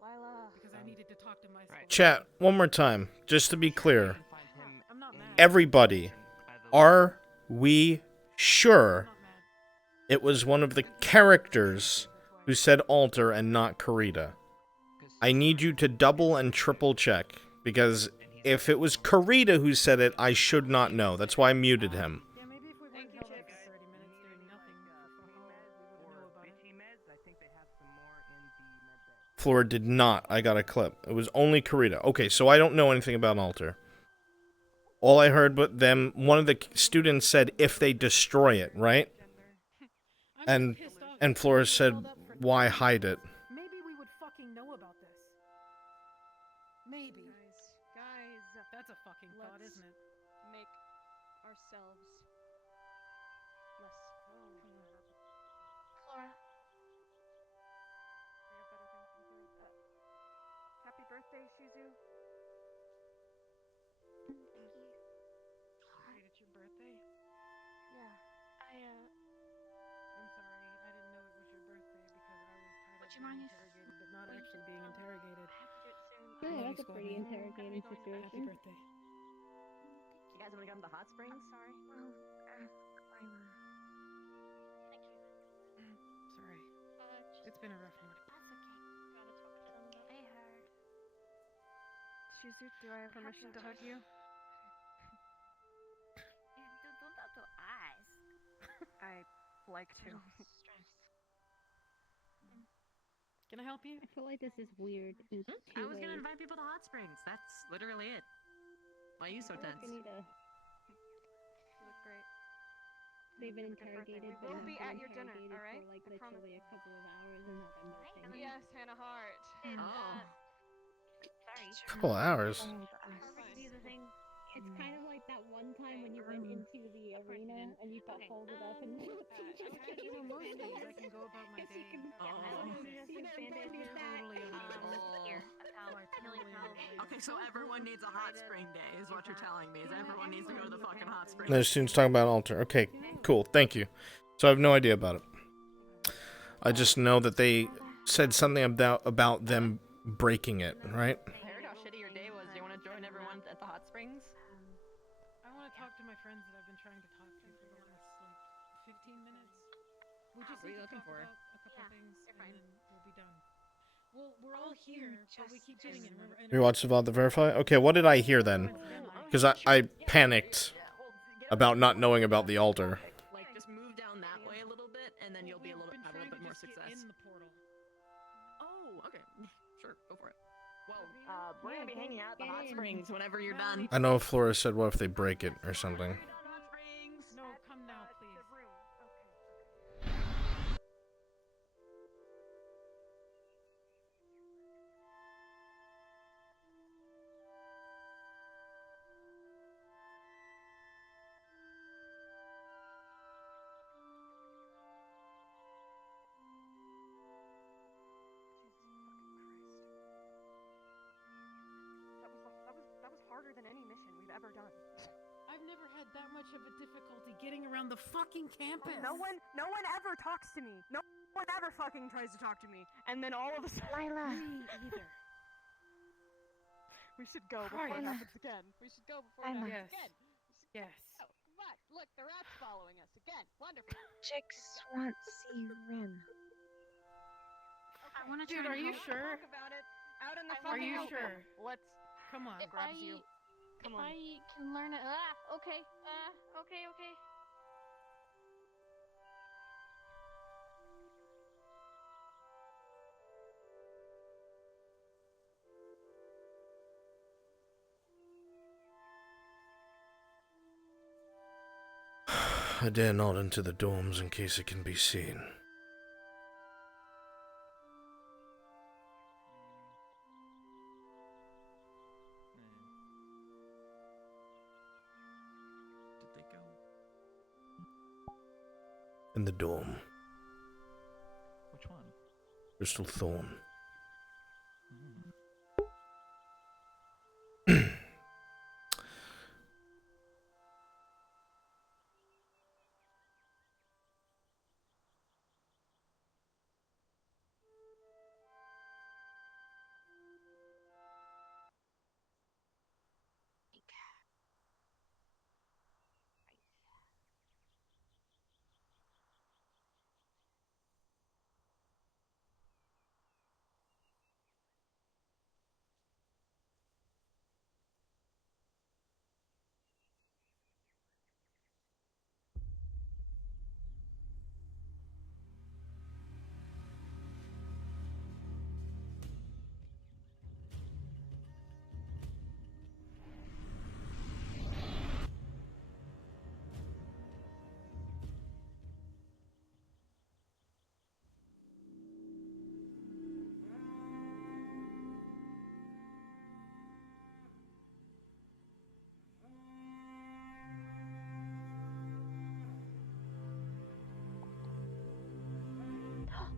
Lila. because I needed to talk to my squad. Chat, one more time, just to be clear. I'm not mad. Everybody, are we sure it was one of the characters who said altar and not Karita? I need you to double and triple check, because if it was Karita who said it, I should not know. That's why I muted him. Yeah, maybe if we weren't held up for 30 minutes doing nothing for fuck all, we would know about it. Flora did not. I got a clip. It was only Karita. Okay, so I don't know anything about altar. All I heard but them, one of the students said if they destroy it, right? And Flora said, why hide it? Maybe we would fucking know about this. Maybe. Guys. That's a fucking thought, isn't it? Make ourselves less vulnerable. Flora. We have better things to be doing. Happy birthday, Shizu. Thank you. Wait, it's your birthday? Yeah. I'm sorry, I didn't know it was your birthday because I was tired Would of you being mind if interrogated, but not actually being interrogated. I have to do it soon. I Yeah, love that's you, a pretty Squadman. interrogating Happy situation. birthday. You guys want to come to the hot springs? I'm sorry. Well, Lila. Thank you. Sorry. Just, It's been a rough morning. that's okay. Gotta talk to them about I heard. Shizu, do I have permission to hug you? Don't have to ask. I like to. Stress. Can I help you? I feel like this is weird in two I was gonna ways. invite people to hot springs. That's literally it. Why are you so I feel tense? like I need to You look great. They've been Have a good birthday. interrogated, We but will have be been at your dinner, interrogated alright? for like I promise. literally a couple of hours and not a nothing. Yes, Hannah Hart. Oh. Sorry. Couple of hours. Perfect do the thing. It's kind of like that one time when you went into the arena and you got folded up and I can go about my day. Okay, so everyone needs a hot spring day, is what you're telling me. Is everyone needs to go to the fucking hot spring? No students talking about altar. Okay, cool. Thank you. So I have no idea about it. I just know that they said something about them breaking it, right? I heard how shitty your day was. Do you want to join everyone at the hot springs? I want to talk to my friends that I've been trying to talk to for the last like 15 minutes. We just What are need you to looking talk for? about a couple things and then we'll be done. Well, we're all here, but we keep getting it. Remember? You watched the VOD to verify? Okay, what did I hear then? Because I panicked about not knowing about the altar. Like, just move down that way a little bit, and then you'll be have a little bit more success. In the portal. Oh, okay. Sure, go for it. Well, We're gonna be hanging out at the hot in. springs whenever you're done. I know Flora said, what if they break it or something? No, come now, please. That was harder than any mission we've ever done. I've never had that much of a difficulty getting around the fucking campus. No one ever talks to me. No one ever fucking tries to talk to me. And then all of a sudden, Lila. Me either. We should go before it happens again. We should go before it happens again. Yes. Oh, come on. Look, the rat's following us again. Wonderful. Chicks want Siren. I want to Dude, are you sure? Talk about it out in the Are you fucking sure? open. Let's. Come on. Grabs you. Come on. I can learn it. Okay. Okay. I dare not enter the dorms in case it can be seen. Did they go? In the dorm. Which one? Crystal Thorn.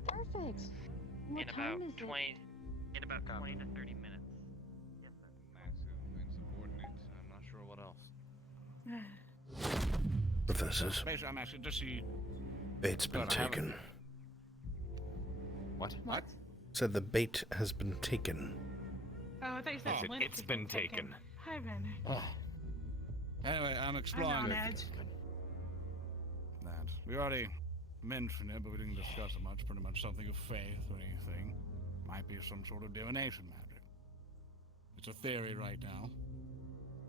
Perfect. What In time about is it? 20 to 30 minutes. Yes, sir. Massive, insubordinate. I'm not sure what else. Professors. Basically, I'm asking, does she... Bait's been But I haven't- taken. What? What? Said the bait has been taken. Oh, I thought you said I said Lynch it's has been taken. Hi, Ben. Anyway, I'm exploring on it. edge. That. We already mentioned it, but we didn't discuss it much. Pretty much something of faith or anything. Might be some sort of divination magic. It's a theory right now.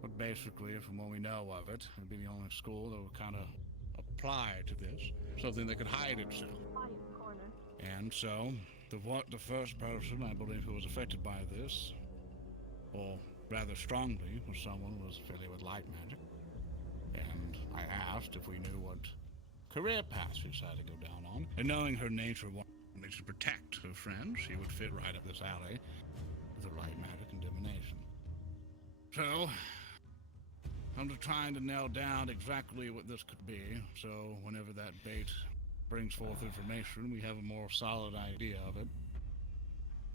But basically, from what we know of it, it'd be the only school that would kind of apply to this. Something that could hide itself. Quiet corner. And so, the first person I believe who was affected by this, or rather strongly, was someone who was affiliated with light magic. And I asked if we knew what career path she decided to go down on. And knowing her nature wanted to protect her friends, she would fit right up this alley with her light magic and divination. So, I'm just trying to nail down exactly what this could be, so whenever that bait brings forth information, we have a more solid idea of it.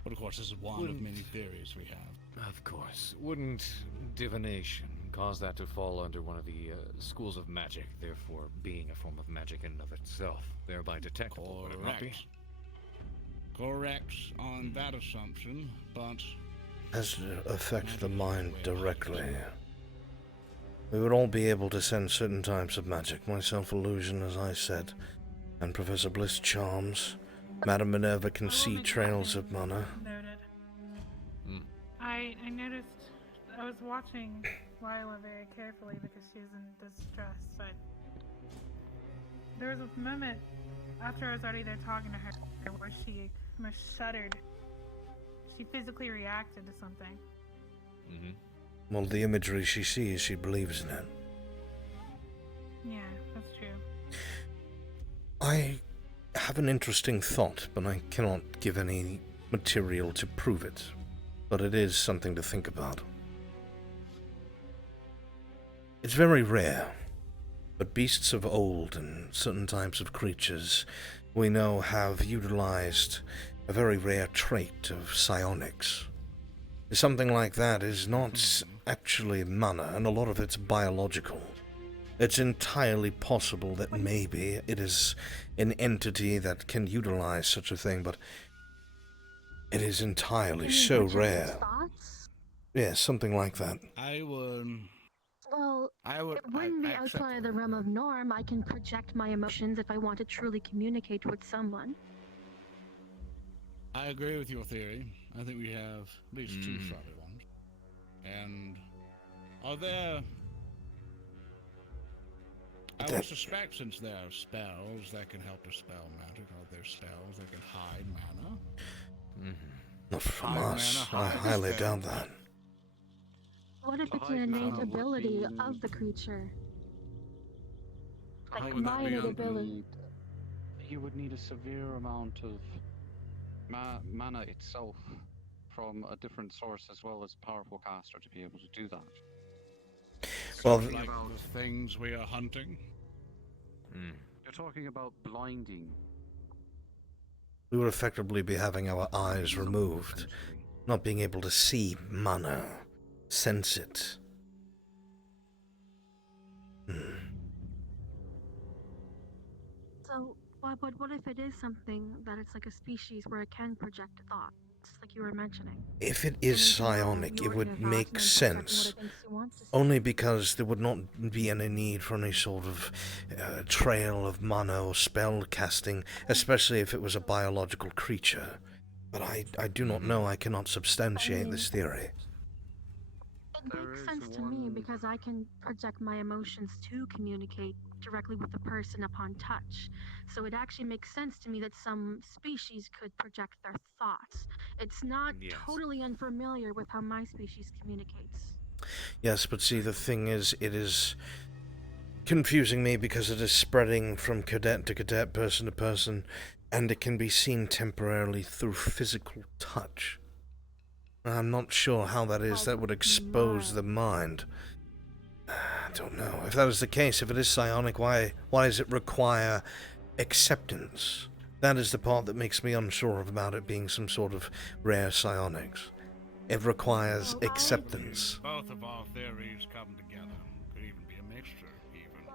But of course, this is one of many theories we have. Of course. Wouldn't divination cause that to fall under one of the schools of magic, therefore being a form of magic in and of itself, thereby detectable, would it not be? Correct on that assumption, but... Has to affect the mind directly. We would all be able to sense certain types of magic. Myself illusion, as I said, and Professor Bliss charms. Madame Minerva can see trails of mana. Noted. I noticed, I was watching Lila very carefully because she was in distress, but there was a moment after I was already there talking to her where she almost shuddered. she physically reacted to something. Well, the imagery she sees, she believes in it. Yeah, that's true. I have an interesting thought, but I cannot give any material to prove it. But it is something to think about. It's very rare, but beasts of old and certain types of creatures we know have utilized a very rare trait of psionics. Something like that is not actually mana, and a lot of it's biological. It's entirely possible that maybe it is an entity that can utilize such a thing, but it is entirely so rare. Yeah, something like that. Well, it wouldn't be outside of the realm of norm. I can project my emotions if I want to truly communicate with someone. I agree with your theory. I think we have at least two solid ones. And are there... I would suspect, since there are spells that can help dispel magic, are there spells that can hide mana? Not from us. I highly doubt that. What if it's an innate ability of the creature? Like my innate ability. You would need a severe amount of mana itself from a different source as well as a powerful caster to be able to do that. Well, like the things we are hunting? You're talking about blinding. We would effectively be having our eyes removed, not being able to see mana, sense it. So, what if it is something that it's like a species where it can project thoughts, like you were mentioning? If it is psionic, it would make sense. Only because there would not be any need for any sort of trail of mana or spell casting, especially if it was a biological creature. But I do not know. I cannot substantiate this theory. It makes sense to me because I can project my emotions to communicate directly with the person upon touch. So it actually makes sense to me that some species could project their thoughts. It's not totally unfamiliar with how my species communicates. Yes, but see, the thing is, it is confusing me because it is spreading from cadet to cadet, person to person, and it can be seen temporarily through physical touch. I'm not sure how that is. That would expose the mind. I don't know. If that is the case, if it is psionic, why does it require acceptance? That is the part that makes me unsure about it being some sort of rare psionics. It requires acceptance. Both of our theories come together. Could even be a mixture, even.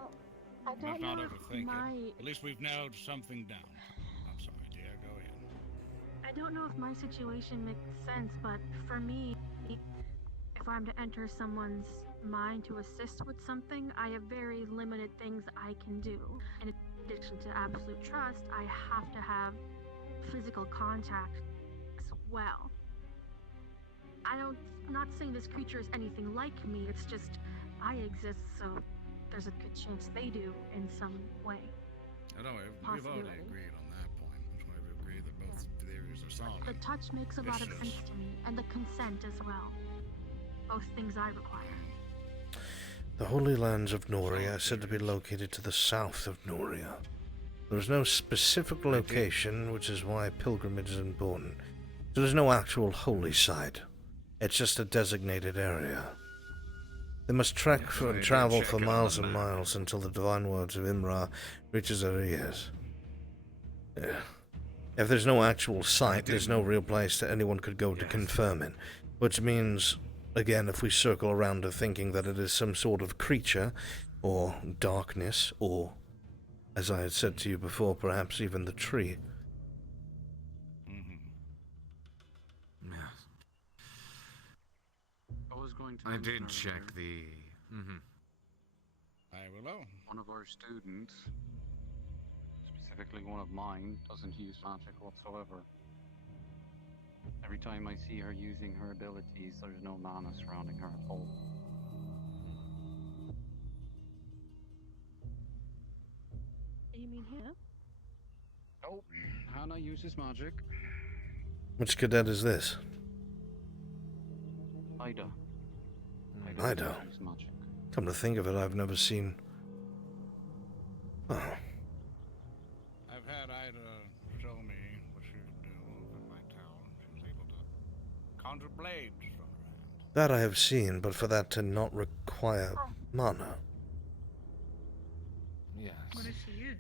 I don't Let's not know overthink it. At least we've nailed something down. I'm sorry, dear. Go ahead. I don't know if my situation makes sense, but for me, if I'm to enter someone's mind to assist with something, I have very limited things I can do. In addition to absolute trust, I have to have physical contact as well. I'm not saying this creature is anything like me, it's just I exist, so there's a good chance they do in some way. I know, we've already agreed on that point. That's why we agreed that both theories are solid. The touch makes a lot of sense to me, and the consent as well. Both things I require. The Holy Lands of Noria are said to be located to the south of Noria. There is no specific location, which is why pilgrimage is important. So there's no actual holy site. It's just a designated area. They must trek and travel for miles and miles until the divine words of Imra reaches their ears. Yeah. If there's no actual site, there's no real place that anyone could go to confirm it. Which means, again, if we circle around to thinking that it is some sort of creature, or darkness, or, as I had said to you before, perhaps even the tree. I did check the... I will know. One of our students, specifically one of mine, doesn't use magic whatsoever. Every time I see her using her abilities, there's no mana surrounding her at all. You mean Hannah? Nope. Hannah uses magic. Which cadet is this? Ida. Ida. Use magic. Come to think of it, I've never seen... Oh. I've had Ida show me what she could do in my town. She was able to conjure blades from her hand. That I have seen, but for that to not require mana. Yes. What does she use?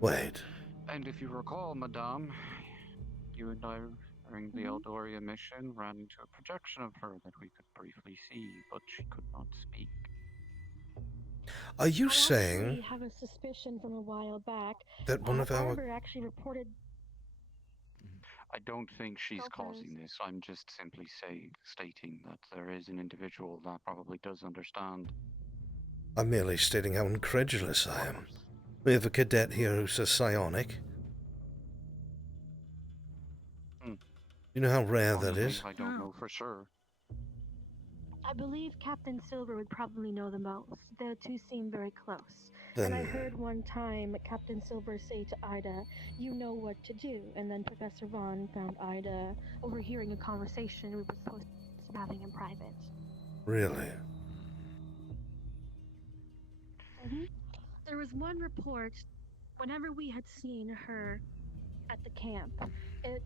Wait. And if you recall, Madame, you and I, during the Eldoria mission, ran into a projection of her that we could briefly see, but she could not speak. Are you I saying actually have a suspicion from a while back that one of our... Arbor actually reported... I don't think she's Go causing this. I'm just simply stating that there is an individual that probably does understand. I'm merely stating how incredulous I am. We have a cadet here who's a psionic. You know how rare that Honestly, is? I don't know for sure. I believe Captain Silver would probably know the most. The two seem very close. And I Then... heard one time Captain Silver say to Ida, "You know what to do." And then Professor Vaughn found Ida overhearing a conversation we were supposed to be having in private. Really? There was one report, whenever we had seen her at the camp, it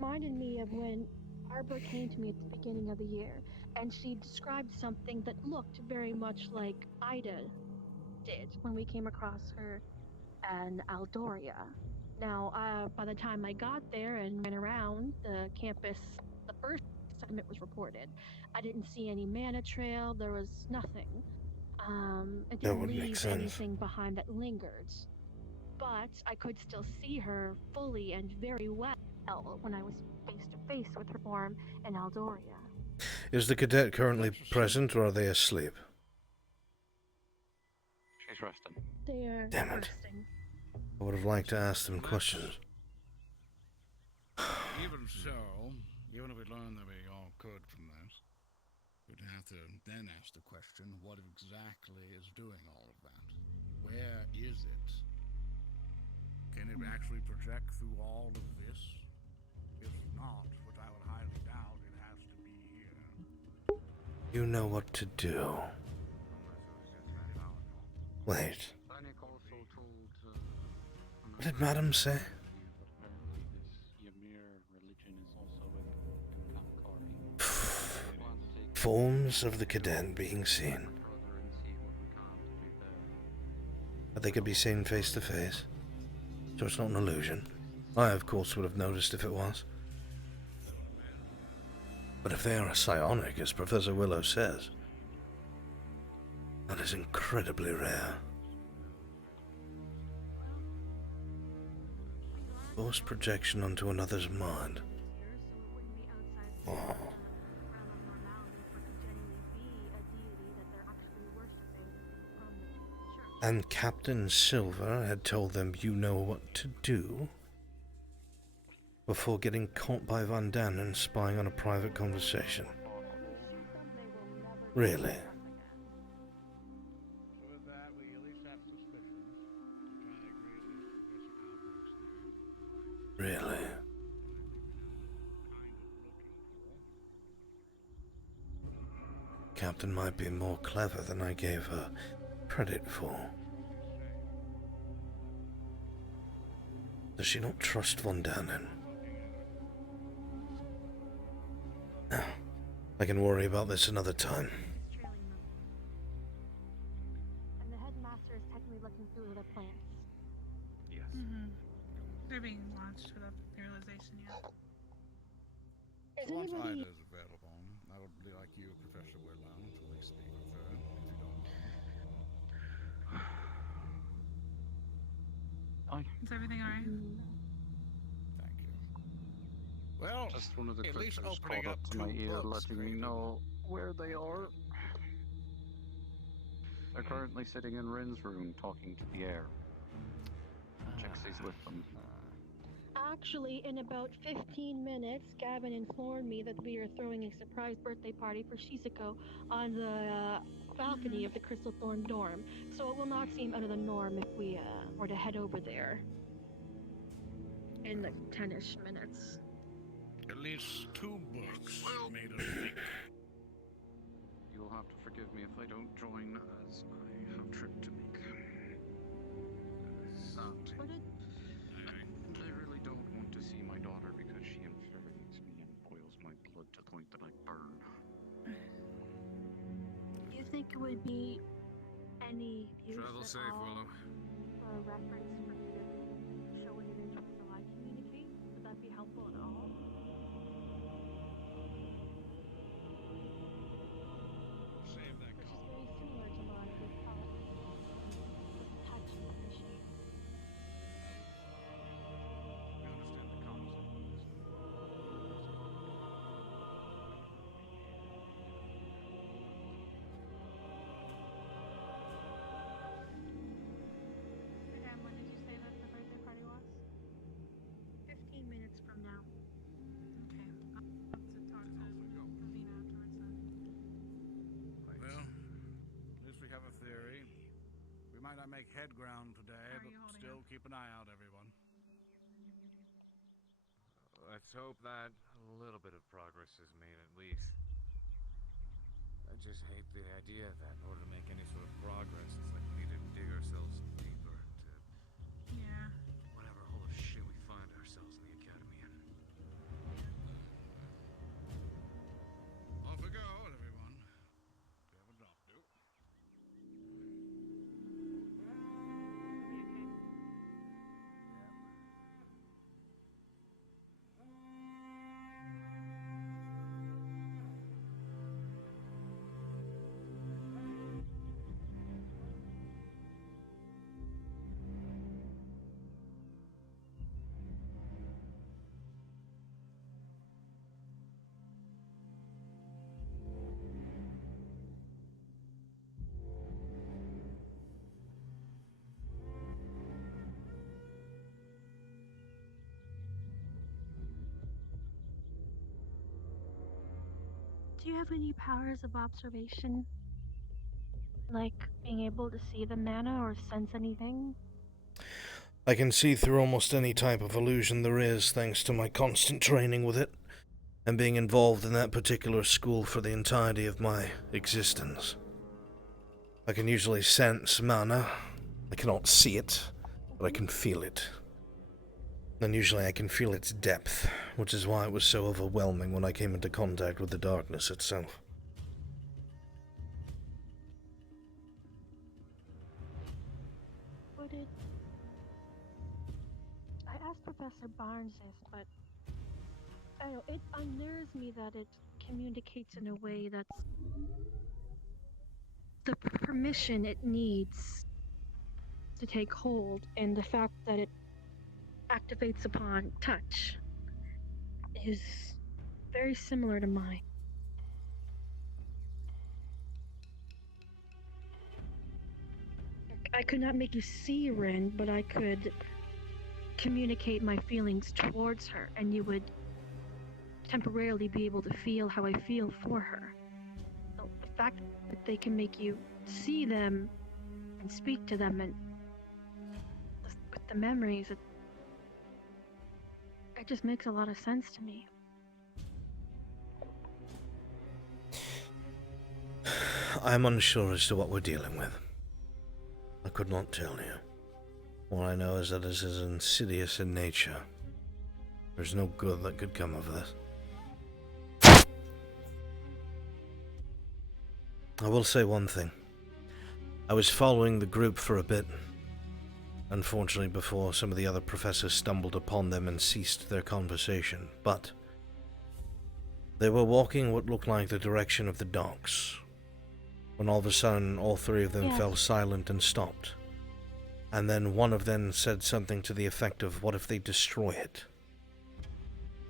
reminded me of when Arbor came to me at the beginning of the year, and she described something that looked very much like Ida did when we came across her in Aldoria. Now, by the time I got there and ran around the campus the first time it was reported, I didn't see any mana trail, there was nothing. It That didn't would make leave sense. anything behind that lingered. But I could still see her fully and very well when I was face to face with her form in Aldoria. Is the cadet currently present, or are they asleep? She's resting. They are Damn it. resting. I would have liked to ask them questions. Even so, even if we learn that we all could from this, we'd have to then ask the question, what exactly is doing all of that? Where is it? Can it actually project through all of this? If not, which I would highly doubt, it has to be here. You know what to do. Wait. What did Madam say? Forms of the cadet being seen. But they could be seen face to face. So it's not an illusion. I, of course, would have noticed if it was. But if they are a psionic, as Professor Willow says, that is incredibly rare. Force projection onto another's mind. Oh. And Captain Silver had told them you know what to do before getting caught by Van Dannen and spying on a private conversation. Really? So with that, we at least have suspicions. I'm trying to agree with Professor Albrecht's theory. Really? Captain might be more clever than I gave her credit for. Does she not trust Van Dannen? No. I can worry about this another time. And the headmaster is technically looking through the plans. Yes. They're being launched without realization yet. Is Once anybody... Ida's available, I would really like you, Professor Willow, to at least speak with her, if you don't mind. Is everything alright? Thank you. Well, Just one of the at least creatures opening called up up to my two ear, books letting me created know where they are. They're currently sitting in Rin's room, talking to the air. Jixie's with them. Actually, in about 15 minutes, Gavin informed me that we are throwing a surprise birthday party for Shizuko on the balcony of the Crystal Thorn dorm, so it will not seem out of the norm if we were to head over there. in like 10-ish minutes. At least 2 books made us think. You'll have to forgive me if I don't join, as I have a trip to make. I really don't want to see my daughter because she infuriates me and boils my blood to the point that I burn. Do you think it would be any use Travel at safe, all Willow. for a reference for you to show an interest so I communicate? Would that be helpful at all? Save that Which is call. very similar to mine with thought, with touch and appreciate. We understand the concept. Again, when did you say that the birthday party was? 15 minutes from now. Okay. I'll have to talk to Vina afterwards then. Well, at least we have a theory. We might not make head ground today, How are but you holding still up? keep an eye out, everyone. Let's hope that a little bit of progress is made at least. I just hate the idea that in order to make any sort of progress, it's like we need to dig ourselves deeper into Yeah. whatever hole of shit we find ourselves in the academy in. Off we go, everyone. We have a job to do. Do you have any powers of observation? Like being able to see the mana or sense anything? I can see through almost any type of illusion there is, thanks to my constant training with it, and being involved in that particular school for the entirety of my existence. I can usually sense mana. I cannot see it, but I can feel it. And usually I can feel its depth, which is why it was so overwhelming when I came into contact with the darkness itself. Would it... I asked Professor Barnes this, but I don't know, it unnerves me that it communicates in a way that's the permission it needs to take hold, and the fact that it activates upon touch is very similar to mine. I could not make you see Rin, but I could communicate my feelings towards her, and you would temporarily be able to feel how I feel for her. So the fact that they can make you see them and speak to them, and with the memories, it just makes a lot of sense to me. I'm unsure as to what we're dealing with. I could not tell you. All I know is that this is insidious in nature. There's no good that could come of this. I will say one thing. I was following the group for a bit, unfortunately before some of the other professors stumbled upon them and ceased their conversation, but they were walking what looked like the direction of the docks, when all of a sudden all three of them fell silent and stopped. And then one of them said something to the effect of, "What if they destroy it?"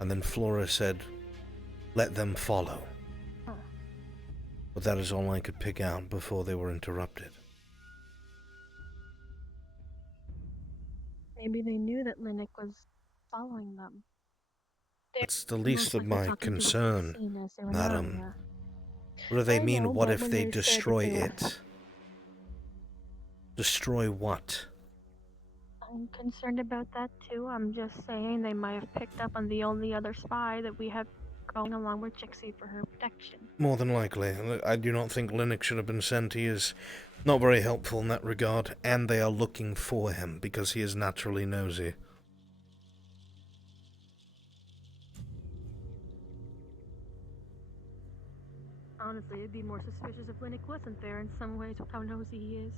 And then Flora said, "Let them follow." But that is all I could pick out before they were interrupted. Maybe they knew that Linux was following them. That's the least of my concern, madam. madam. What do they I mean, know, what but if when they they said that destroy they were- it? Destroy what? I I'm concerned about that too. I'm just saying they might have picked up on the only other spy that we have going along with Jixie for her protection. More than likely. I do not think Linux should have been sent. He is not very helpful in that regard, and they are looking for him because he is naturally nosy. Honestly, it'd be more suspicious if Linux wasn't there in some ways with how nosy he is.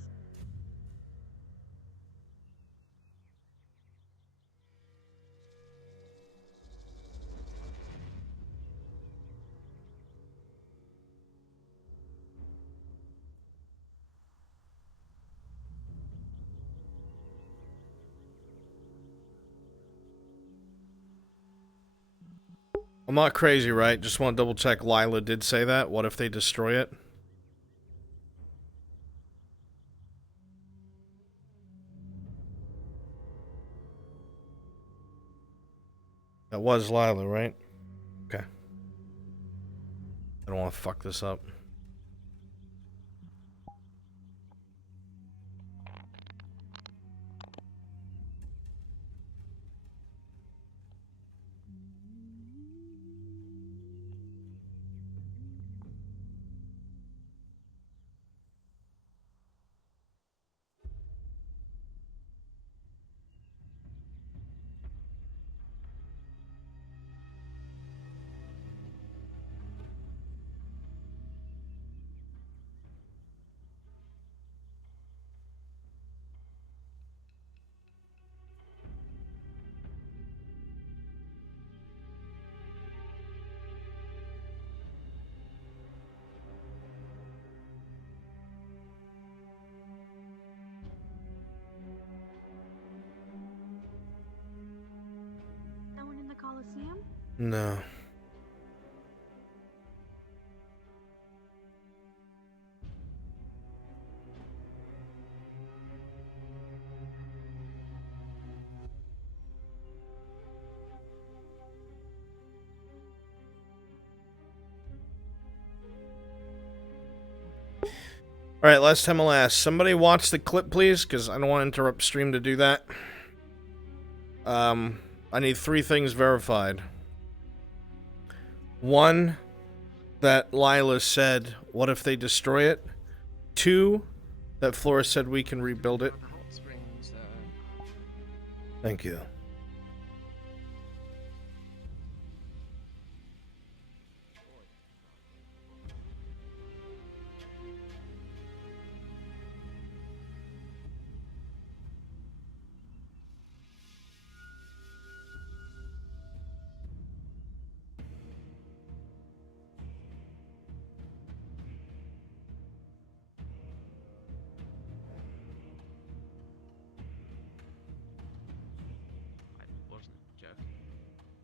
I'm not crazy, right? Just want to double check Lila did say that. What if they destroy it? That was Lila, right? Okay. I don't want to fuck this up. No one in the Coliseum? No. Alright, last time I'll ask. Somebody watch the clip, please, because I don't want to interrupt stream to do that. I need 3 things verified. 1, that Lila said, what if they destroy it? 2, that Flora said we can rebuild it. Thank you. Wasn't joking.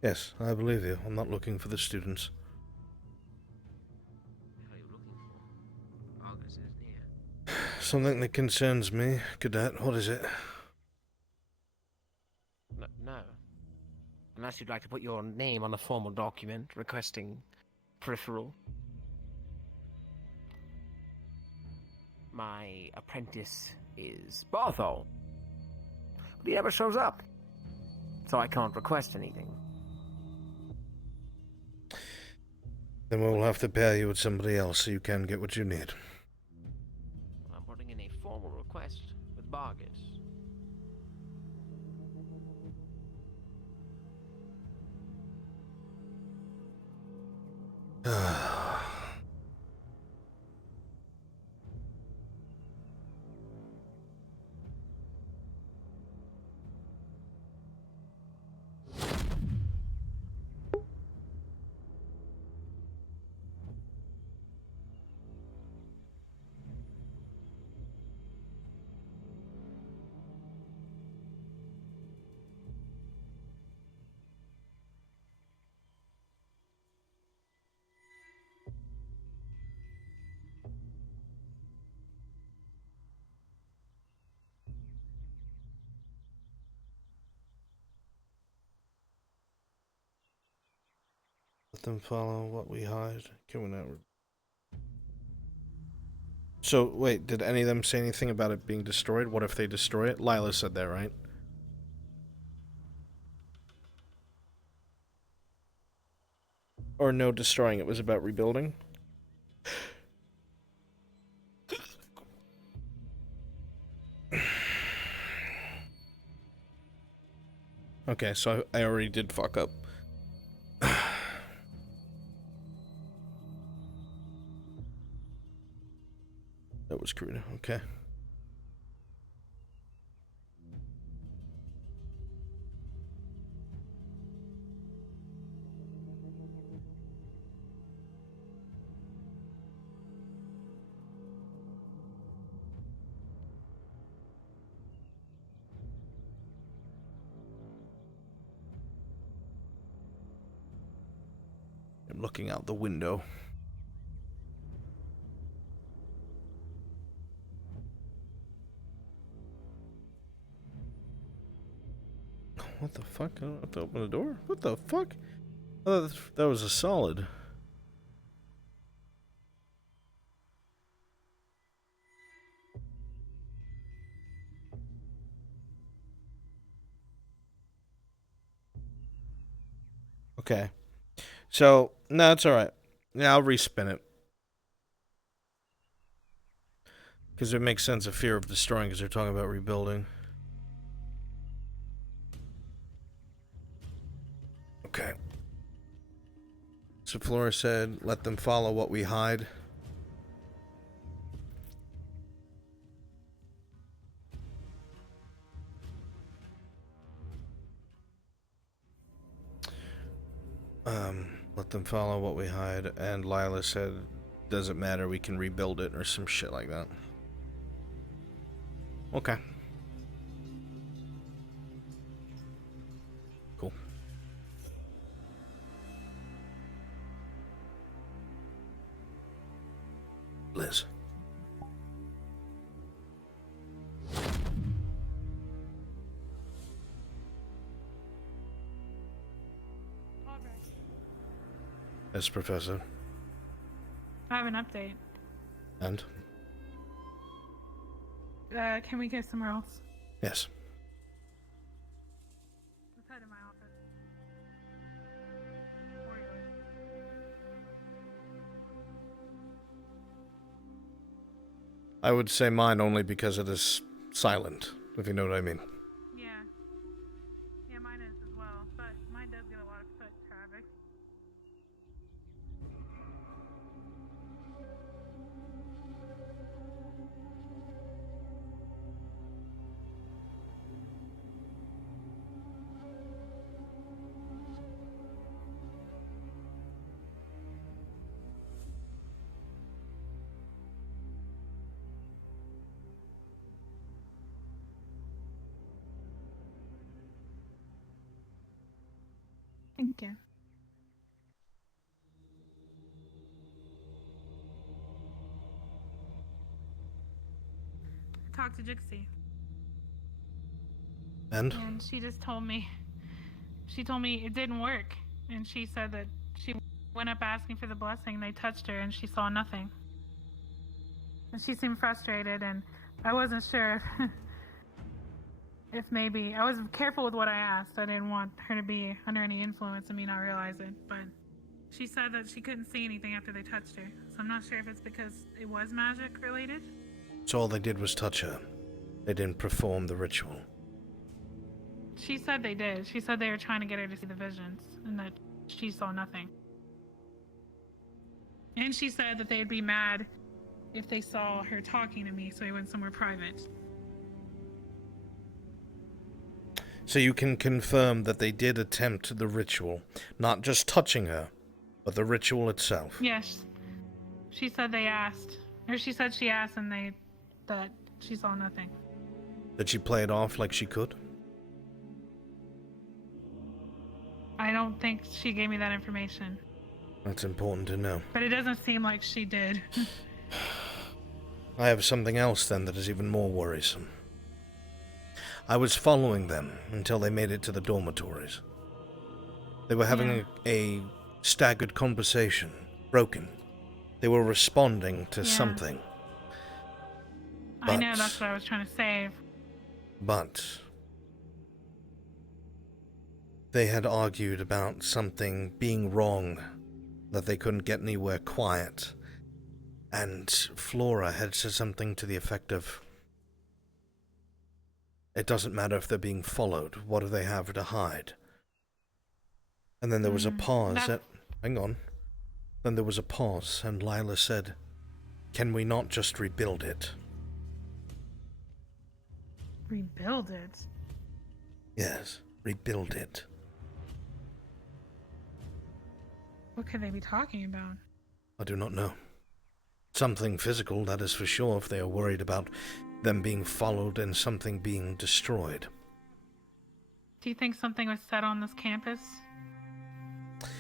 Yes, I believe you. I'm not looking for the students. What are you looking for? August is near. Something that concerns me, Cadet. What is it? No. Unless you'd like to put your name on a formal document requesting peripheral. My apprentice is Barthol, but he never shows up, so I can't request anything. Then we'll have to pair you with somebody else so you can get what you need. I'm putting in a formal request with Bargus. Let them follow what we hide. Can we not? So, wait, did any of them say anything about it being destroyed? What if they destroy it? Lila said that, right? Or no destroying, it was about rebuilding. Okay, so I already did fuck up. That was crude, okay. I'm looking out the window. What the fuck? I don't have to open the door? What the fuck? Oh, that was a solid. Okay. So, no, it's alright. Yeah, I'll respin it. Because it makes sense of fear of destroying, because they're talking about rebuilding. Okay. So Flora said, let them follow what we hide. Let them follow what we hide. And Lila said, doesn't matter, we can rebuild it, or some shit like that. Okay. Cool. Liz. Yes, Professor. I have an update. And? Can we go somewhere else? Yes. Let's head to my office. I would say mine only because it is silent, if you know what I mean. Yeah. Yeah, mine is as well, but mine does get a lot of foot traffic. Thank you. I talked to Jixie. And? And she just told me it didn't work. And she said that she went up asking for the blessing, they touched her and she saw nothing. And she seemed frustrated, and I wasn't sure if maybe, I was careful with what I asked. I didn't want her to be under any influence and me not realize it, but she said that she couldn't see anything after they touched her. So I'm not sure if it's because it was magic related. So all they did was touch her. They didn't perform the ritual. She said they did. She said they were trying to get her to see the visions, and that she saw nothing. And she said that they'd be mad if they saw her talking to me, so they went somewhere private. So you can confirm that they did attempt the ritual, not just touching her, but the ritual itself. Yes. She said they asked, or she said she asked and that she saw nothing. Did she play it off like she could? I don't think she gave me that information. That's important to know. But it doesn't seem like she did. I have something else then that is even more worrisome. I was following them until they made it to the dormitories. They were having a staggered conversation, broken. They were responding to something. I know, that's what I was trying to say. But they had argued about something being wrong that they couldn't get anywhere quiet. And Flora had said something to the effect of, it doesn't matter if they're being followed, what do they have to hide? And then there was a pause. Hang on. Then there was a pause, and Lila said, can we not just rebuild it? Rebuild it? Yes, rebuild it. What could they be talking about? I do not know. Something physical, that is for sure, if they are worried about them being followed and something being destroyed. Do you think something was said on this campus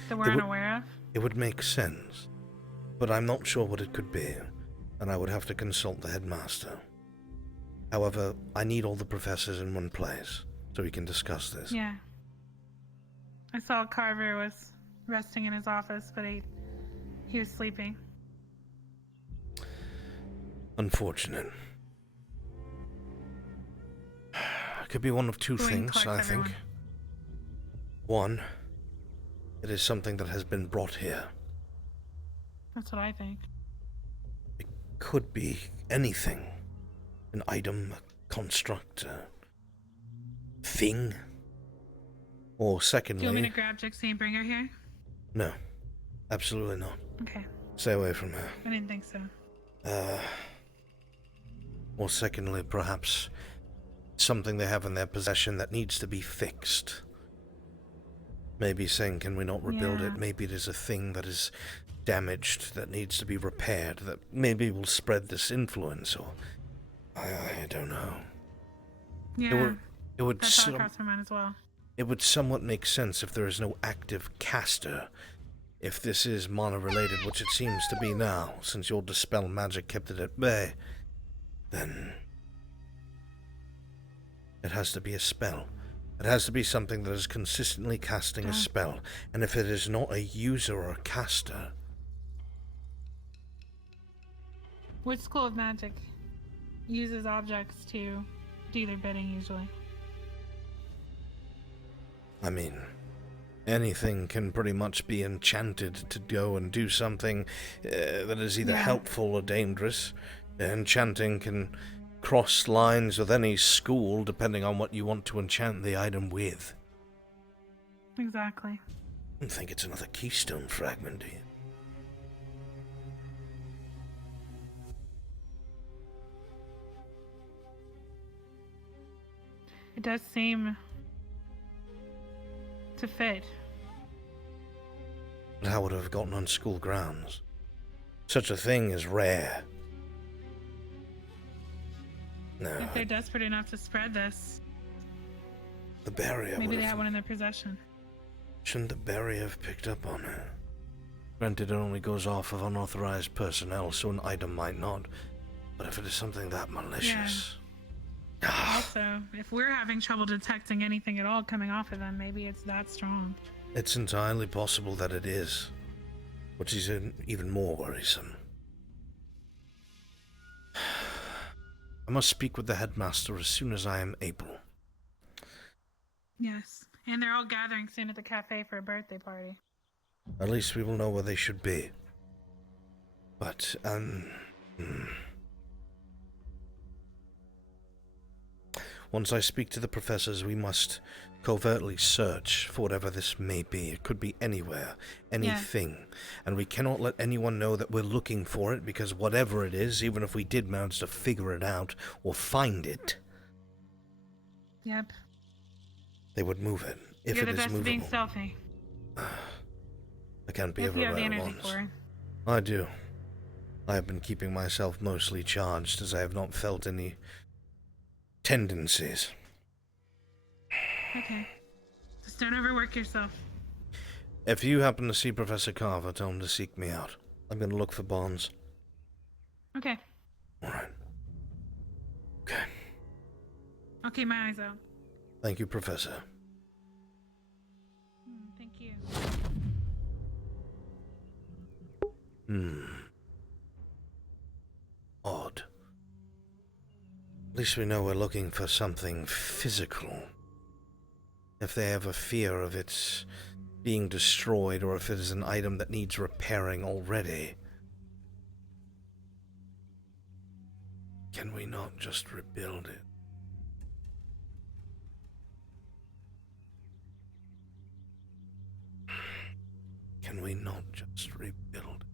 that we're unaware of? It would make sense, but I'm not sure what it could be, and I would have to consult the headmaster. However, I need all the professors in one place, so we can discuss this. Yeah. I saw Carver was resting in his office, but he was sleeping. Unfortunate. Could be one of two things, I think. One, it is something that has been brought here. That's what I think. It could be anything. An item, a construct, a thing. Or secondly... Do you want me to grab Jixie and bring her here? No. Absolutely not. Okay. Stay away from her. I didn't think so. Or secondly, perhaps something they have in their possession that needs to be fixed. Maybe saying, can we not rebuild it? Maybe it is a thing that is damaged, that needs to be repaired, that maybe will spread this influence, or... I don't know. Yeah, it would that thought crossed my mind as well. It would somewhat make sense if there is no active caster. If this is mana-related, which it seems to be now, since your dispel magic kept it at bay, then it has to be a spell. It has to be something that is consistently casting a spell. And if it is not a user or a caster... Which school of magic uses objects to do their bidding usually? I mean, anything can pretty much be enchanted to go and do something that is either helpful or dangerous. Enchanting can cross lines with any school depending on what you want to enchant the item with. Exactly. I don't think it's another keystone fragment, do you? It does seem to fit. But how would it have gotten on school grounds? Such a thing is rare. No. If they're desperate enough to spread this, The barrier maybe would they have... have one in their possession. Shouldn't the barrier have picked up on it? Granted, it only goes off of unauthorized personnel, so an item might not. But if it is something that malicious... Also, if we're having trouble detecting anything at all coming off of them, maybe it's that strong. It's entirely possible that it is, which is even more worrisome. I must speak with the headmaster as soon as I am able. Yes, and they're all gathering soon at the cafe for a birthday party. At least we will know where they should be. But, once I speak to the professors, we must covertly search for whatever this may be. It could be anywhere, anything. Yeah. And we cannot let anyone know that we're looking for it, because whatever it is, even if we did manage to figure it out or find it... Yep. They would move it, if You're it is the best movable. at being stealthy. I can't be if you have the everywhere at energy once. for it. I do. I have been keeping myself mostly charged, as I have not felt any... tendencies. Okay. Just don't overwork yourself. If you happen to see Professor Carver, tell him to seek me out. I'm going to look for Bonds. Okay. Alright. Okay. I'll keep my eyes out. Thank you, Professor. Thank you. Odd. At least we know we're looking for something physical. If they have a fear of its being destroyed or if it is an item that needs repairing already. Can we not just rebuild it? Can we not just rebuild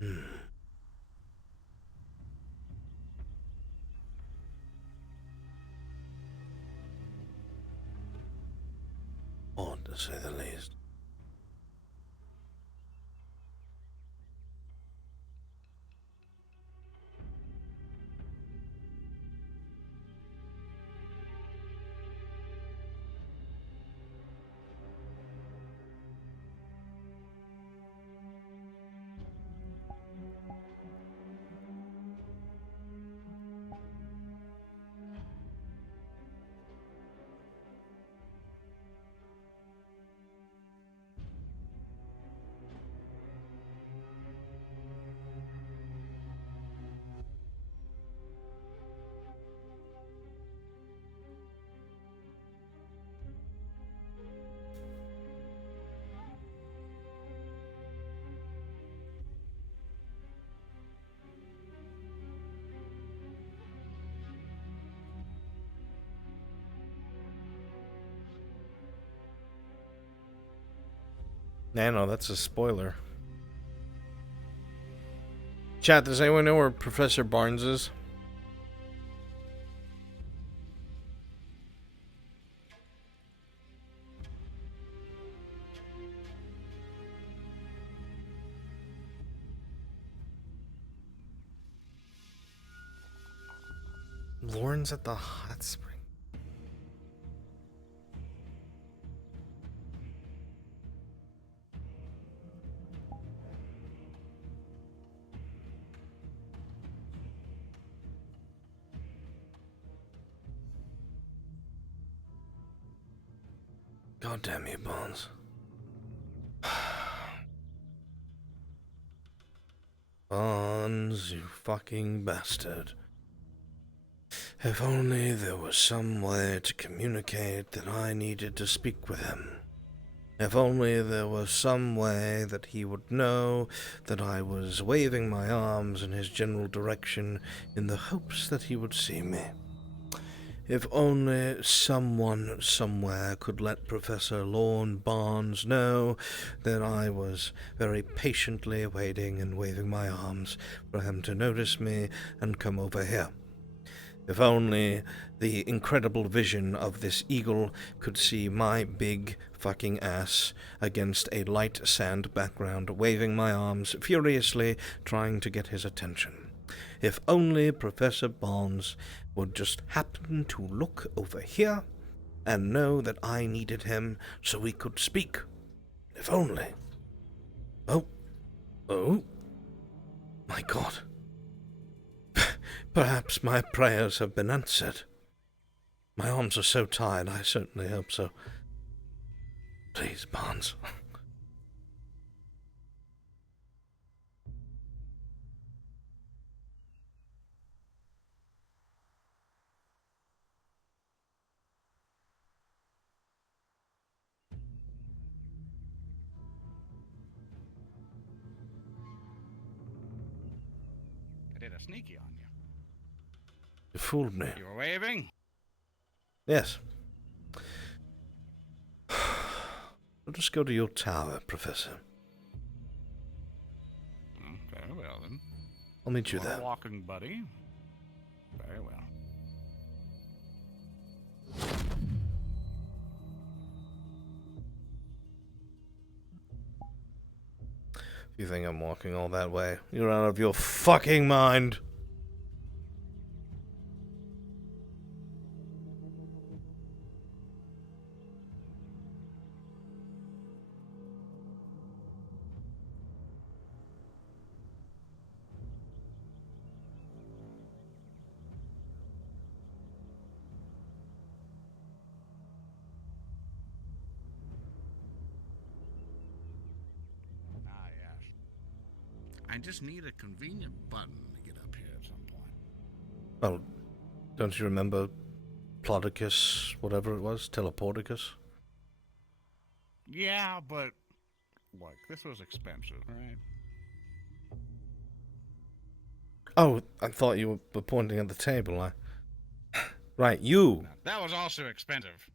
it? Odd, to say the least. No, that's a spoiler. Chat, does anyone know where Professor Barnes is? Lauren's at the hot spring. God damn you, Bones. Bones, you fucking bastard. If only there was some way to communicate that I needed to speak with him. If only there was some way that he would know that I was waving my arms in his general direction in the hopes that he would see me. If only someone somewhere could let Professor Lorne Barnes know that I was very patiently waiting and waving my arms for him to notice me and come over here. If only the incredible vision of this eagle could see my big fucking ass against a light sand background, waving my arms furiously, trying to get his attention. If only Professor Barnes would just happen to look over here and know that I needed him so we could speak. If only. Oh, my God. Perhaps my prayers have been answered. My arms are so tired, I certainly hope so. Please, Barnes. I did a sneaky on you. You fooled me. You were waving? Yes. I'll just go to your tower, Professor. Very well, then. I'll meet you there. Walking buddy. Very well. You think I'm walking all that way? You're out of your fucking mind. I just need a convenient button to get up here at some point. Well, don't you remember Teleplodicus, whatever it was, Teleporticus. Yeah, but look, this was expensive, right? Oh, I thought you were pointing at the table. Right, you. That was also expensive.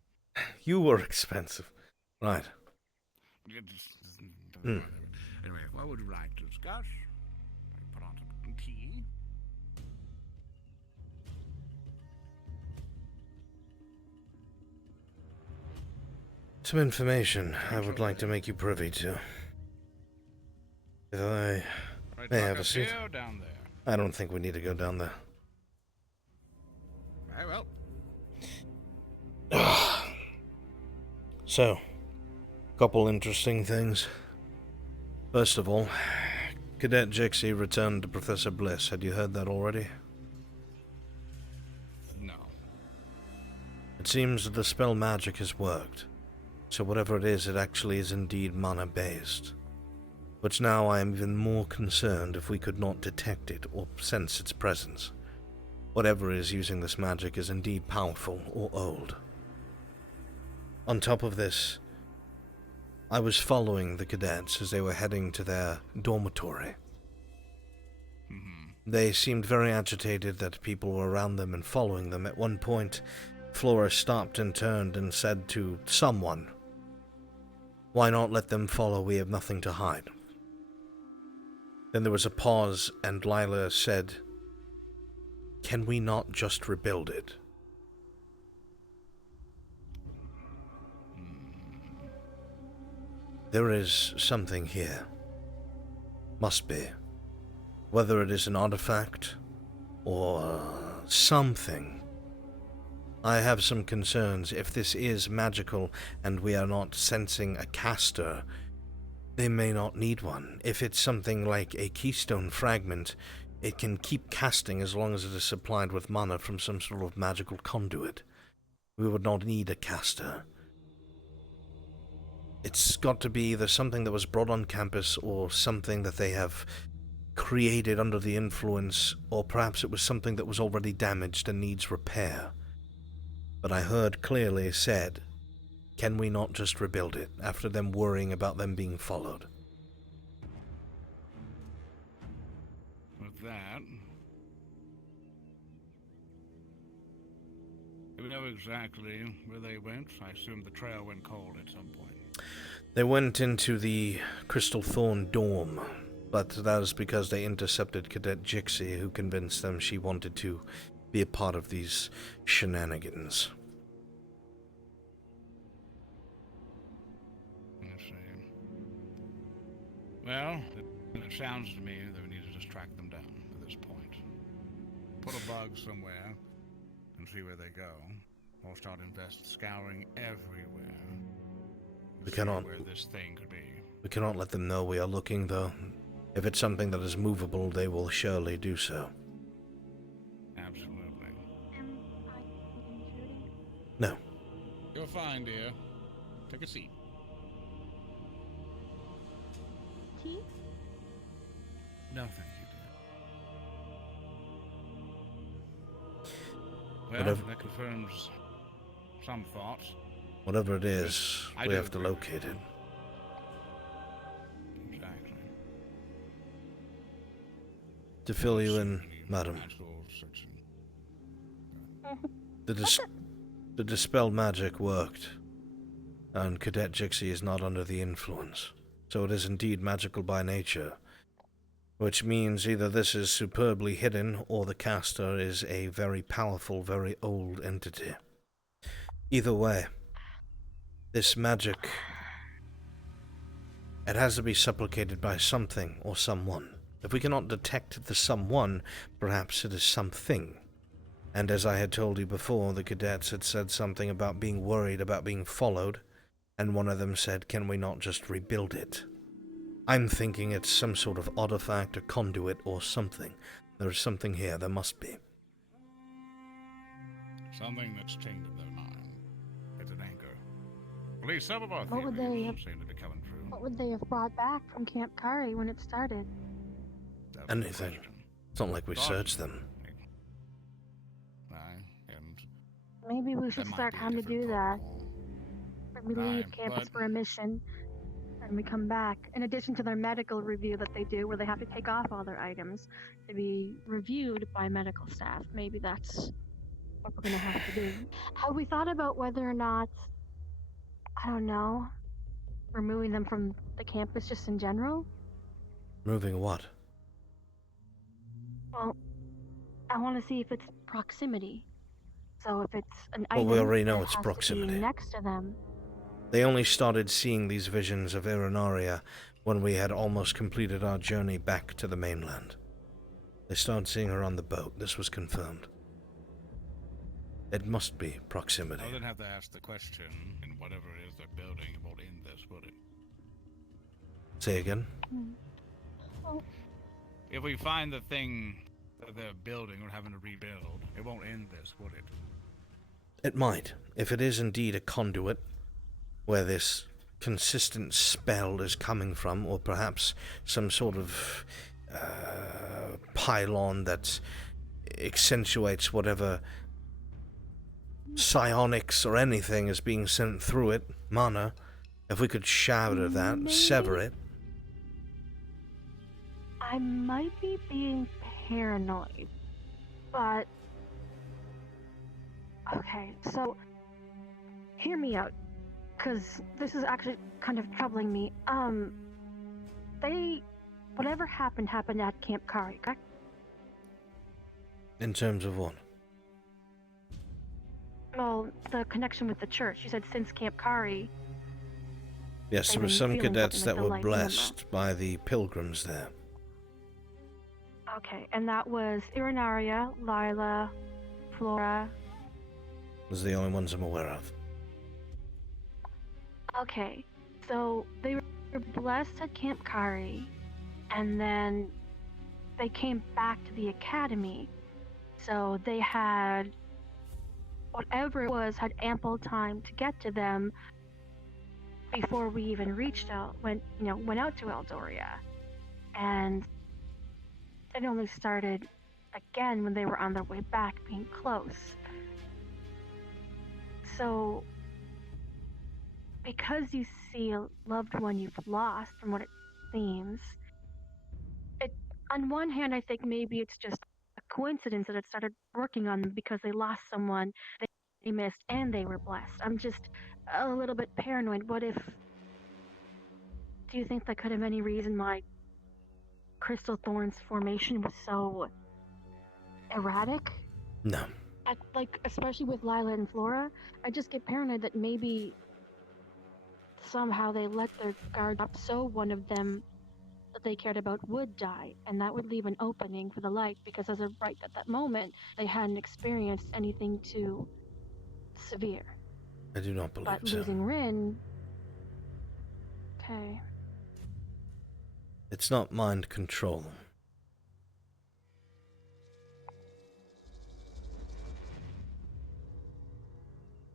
You were expensive. Right. Anyway, what would you like to discuss? I put on some tea. Some information I would like to make you privy to. If I may have a seat. Here or down there? I don't think we need to go down there. Very well. So, couple interesting things. First of all, Cadet Jixie returned to Professor Bliss. Had you heard that already? No. It seems that the spell magic has worked. So whatever it is actually is indeed mana-based. But now I am even more concerned if we could not detect it or sense its presence. Whatever is using this magic is indeed powerful or old. On top of this, I was following the cadets as they were heading to their dormitory. They seemed very agitated that people were around them and following them. At one point, Flora stopped and turned and said to someone, "Why not let them follow? We have nothing to hide." Then there was a pause, and Lila said, "Can we not just rebuild it?" There is something here. Must be. Whether it is an artifact or something. I have some concerns. If this is magical and we are not sensing a caster, they may not need one. If it's something like a keystone fragment, it can keep casting as long as it is supplied with mana from some sort of magical conduit. We would not need a caster. It's got to be either something that was brought on campus or something that they have created under the influence, or perhaps it was something that was already damaged and needs repair. But I heard clearly said, "Can we not just rebuild it?" after them worrying about them being followed. With that, do we know exactly where they went? I assume the trail went cold at some point. They went into the Crystal Thorn dorm, but that is because they intercepted Cadet Jixie, who convinced them she wanted to be a part of these shenanigans. I see. Well, it sounds to me that we need to just track them down at this point. Put a bug somewhere and see where they go. Or start scouring everywhere. We cannot. Where this thing could be. We cannot let them know we are looking, though. If it's something that is movable, they will surely do so. Absolutely. No. You're fine, dear. Take a seat. Tea? No, thank you, dear. Well, Whatever. that confirms some thoughts. Whatever it is, we have to locate it. Exactly. To fill you in, madam, the dispel magic worked, and Cadet Jixie is not under the influence, so it is indeed magical by nature, which means either this is superbly hidden or the caster is a very powerful, very old entity. Either way, this magic, it has to be supplicated by something or someone. If we cannot detect the someone, perhaps it is something. And as I had told you before, the cadets had said something about being worried about being followed, and one of them said, "Can we not just rebuild it?" I'm thinking it's some sort of artifact, a conduit, or something. There is something here, there must be. Something that's tainted their mind. It's an anchor. At least some of our What would theories they have? seem to be coming true. What would they have brought back from Camp Kari when it started? Anything. It's not like we searched them. And Maybe we should That might start be a time to different do that. When we leave Right, campus but- for a mission, and we come back. In addition to their medical review that they do, where they have to take off all their items to be reviewed by medical staff. Maybe that's what we're gonna have to do. Have we thought about whether or not, I don't know, removing them from the campus just in general? Moving what? Well, I want to see if it's proximity. So if it's an Well, item we already know that it's has proximity. to be next to them. They only started seeing these visions of Irenaria when we had almost completed our journey back to the mainland. They started seeing her on the boat. This was confirmed. It must be proximity. I would have to ask the question, and whatever it is they're building, it won't end this, would it? Say again? If we find the thing that they're building or having to rebuild, it won't end this, would it? It might, if it is indeed a conduit where this consistent spell is coming from, or perhaps some sort of pylon that accentuates whatever psionics or anything is being sent through it, mana. If we could shatter that, sever it. I might be being paranoid, but okay, so hear me out, because this is actually kind of troubling me. Whatever happened at Camp Kari, correct? In terms of what? Well, the connection with the church. You said since Camp Kari. Yes, they've there were been some feeling cadets something that like were the light in them. blessed by the pilgrims there. Okay, and that was Irenaria, Lila, Flora. Those are the only ones I'm aware of. Okay, so they were blessed at Camp Kari, and then they came back to the academy. So they had, whatever it was, had ample time to get to them before we even went out to Eldoria. And it only started again when they were on their way back, being close. So, because you see a loved one you've lost, from what it seems, on one hand, I think maybe it's just a coincidence that it started working on them because they lost someone they missed and they were blessed. I'm just a little bit paranoid. Do you think that could have any reason why Crystal Thorn's formation was so erratic? No. Especially with Lila and Flora, I just get paranoid that maybe somehow they let their guard up so one of them that they cared about would die, and that would leave an opening for the light, because as of right at that moment, they hadn't experienced anything too severe. I do not believe But so. losing Rin... Okay. It's not mind control.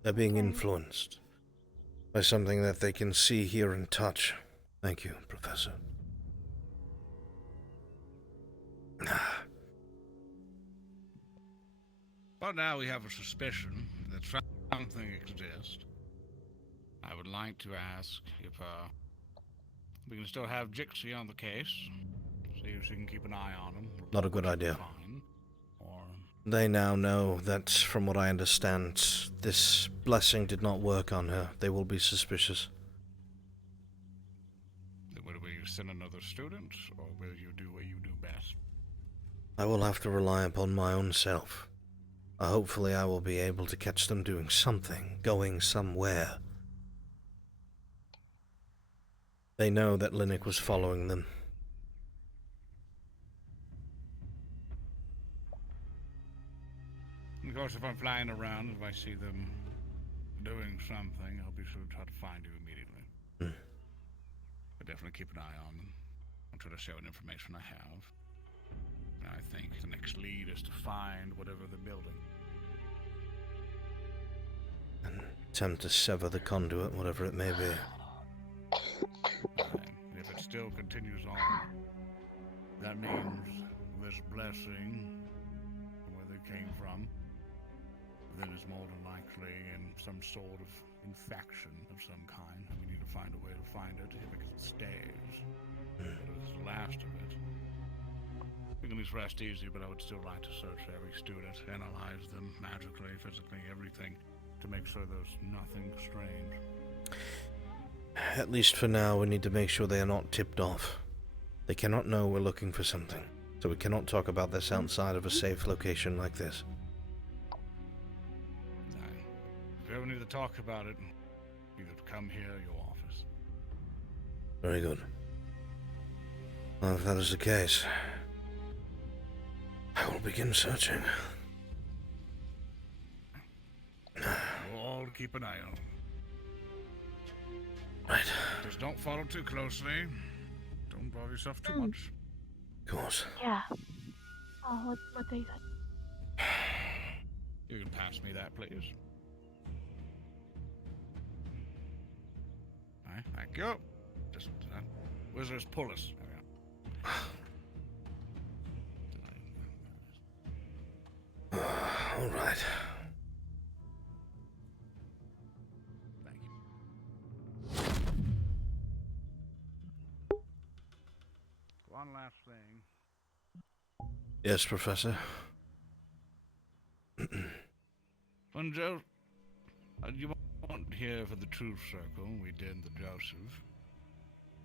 They're being influenced by something that they can see, hear, and touch. Thank you, Professor. But now we have a suspicion that something exists. I would like to ask if we can still have Jixie on the case, see if she can keep an eye on him. Not a good idea. Fine. Or They now know that, from what I understand, this blessing did not work on her. They will be suspicious. will you send another student, or will you do what you do best? I will have to rely upon my own self. Hopefully I will be able to catch them doing something, going somewhere. They know that Linux was following them. Of course, if I'm flying around, if I see them doing something, I'll be sure to try to find you immediately. But definitely keep an eye on them. I'll try to share what information I have. And I think the next lead is to find whatever they're building. And attempt to sever the conduit, whatever it may be. And if it still continues on, that means this blessing, where they came from, then is more than likely in some sort of infection of some kind, and we need to find a way to find it if it stays. But it's the last of it. We can at least rest easy, but I would still like to search every student, analyze them magically, physically, everything, to make sure there's nothing strange. At least for now, we need to make sure they are not tipped off. They cannot know we're looking for something, so we cannot talk about this outside of a safe location like this. If you ever need to talk about it, either come here or your office. Very good. Well, if that is the case, I will begin searching. We'll all keep an eye on. Right. Just don't follow too closely. Don't involve yourself too much. Of course. Yeah. Oh, what day is it? You can pass me that, please. Alright, thank you. Just, wizards pull us. There we go. All right. Thank you. One last thing. Yes, Professor. Joe, you weren't here for the truth circle we did the Joseph.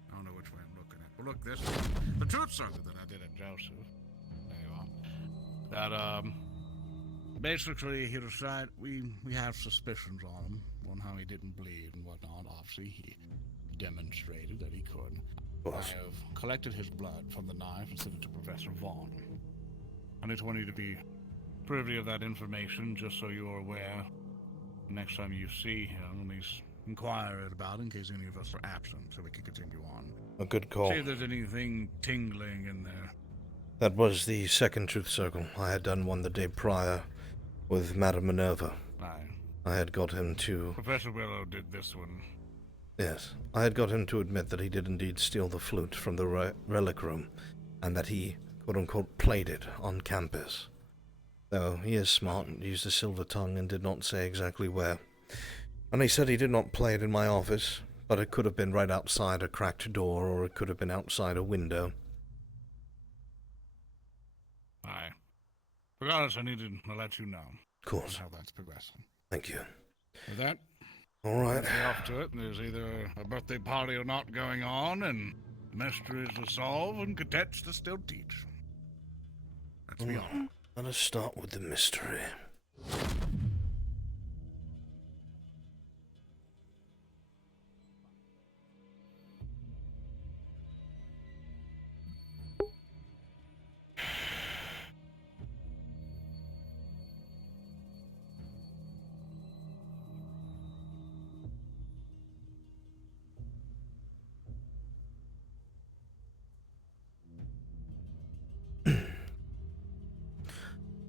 I don't know which way I'm looking at. Well, look, this one. The truth circle that I did at Joseph. There you are. That, basically, he decided we have suspicions on him, on how he didn't bleed and whatnot. Obviously, he demonstrated that he could. I have collected his blood from the knife and sent it to Professor Vaughn. I just want you to be privy of that information, just so you're aware. Next time you see him, at least inquire about it in case any of us are absent, so we can continue on. A good call. See if there's anything tingling in there. That was the second truth circle. I had done one the day prior with Madame Minerva. Aye. I had got him to... Professor Willow did this one. Yes. I had got him to admit that he did indeed steal the flute from the relic room, and that he, quote-unquote, played it on campus. Though he is smart and used a silver tongue and did not say exactly where. And he said he did not play it in my office, but it could have been right outside a cracked door, or it could have been outside a window. Aye. Regardless, I needed to let you know. Of course. How that's progressing. Thank you. With that, all right. We're off to it. There's either a birthday party or not going on, and mysteries to solve, and cadets to still teach. Let's be on. Let us start with the mystery.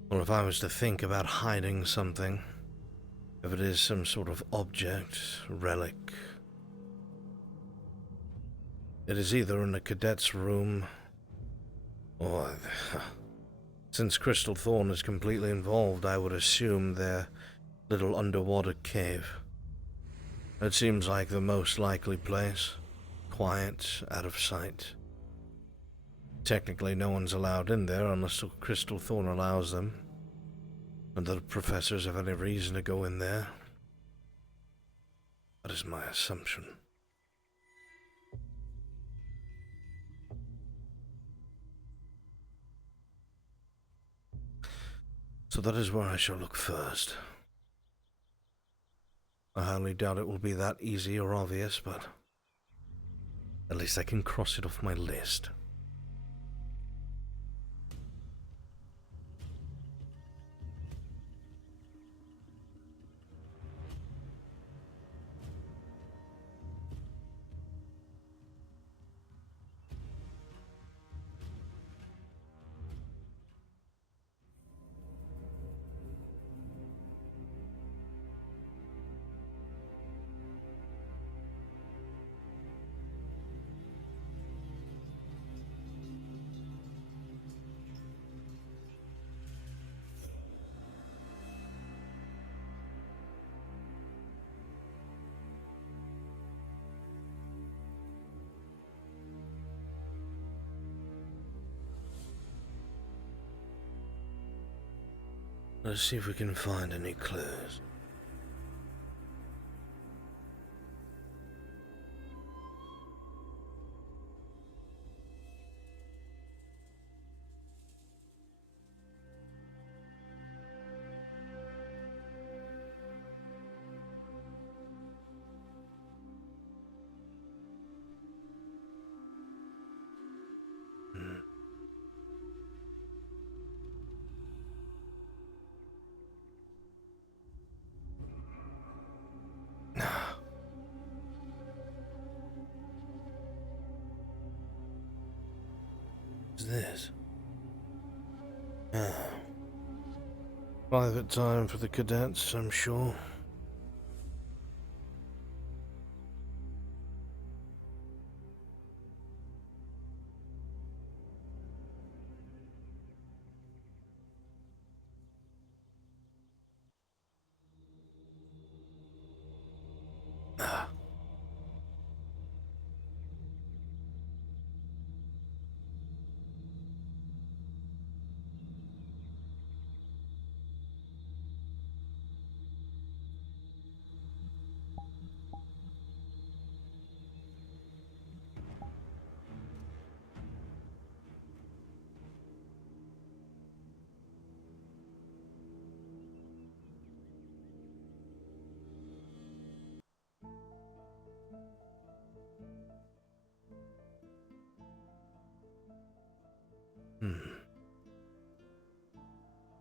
Well, if I was to think about hiding something, if it is some sort of object, relic, it is either in the cadet's room, or... Since Crystal Thorn is completely involved, I would assume their little underwater cave. It seems like the most likely place. Quiet, out of sight. Technically, no one's allowed in there unless Crystal Thorn allows them. And the professors have any reason to go in there. That is my assumption. So that is where I shall look first. I highly doubt it will be that easy or obvious, but at least I can cross it off my list. Let's see if we can find any clues. What's this? Ah. Private time for the cadets, I'm sure. Ah.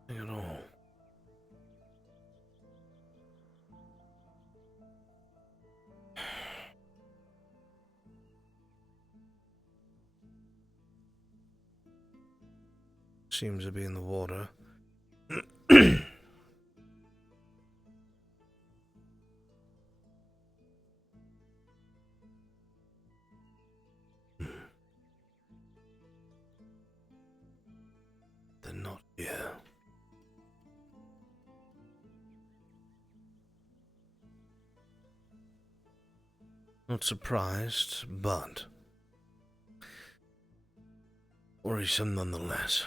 Nothing at all. Seems to be in the water. They're not here. Not surprised, but worrisome nonetheless.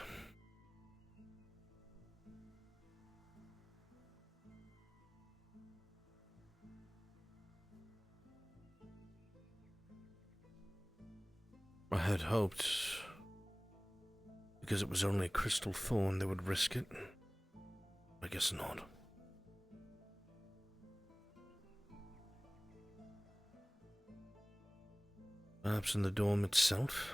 I had hoped, because it was only crystal thorn, they would risk it. I guess not. Perhaps in the dorm itself?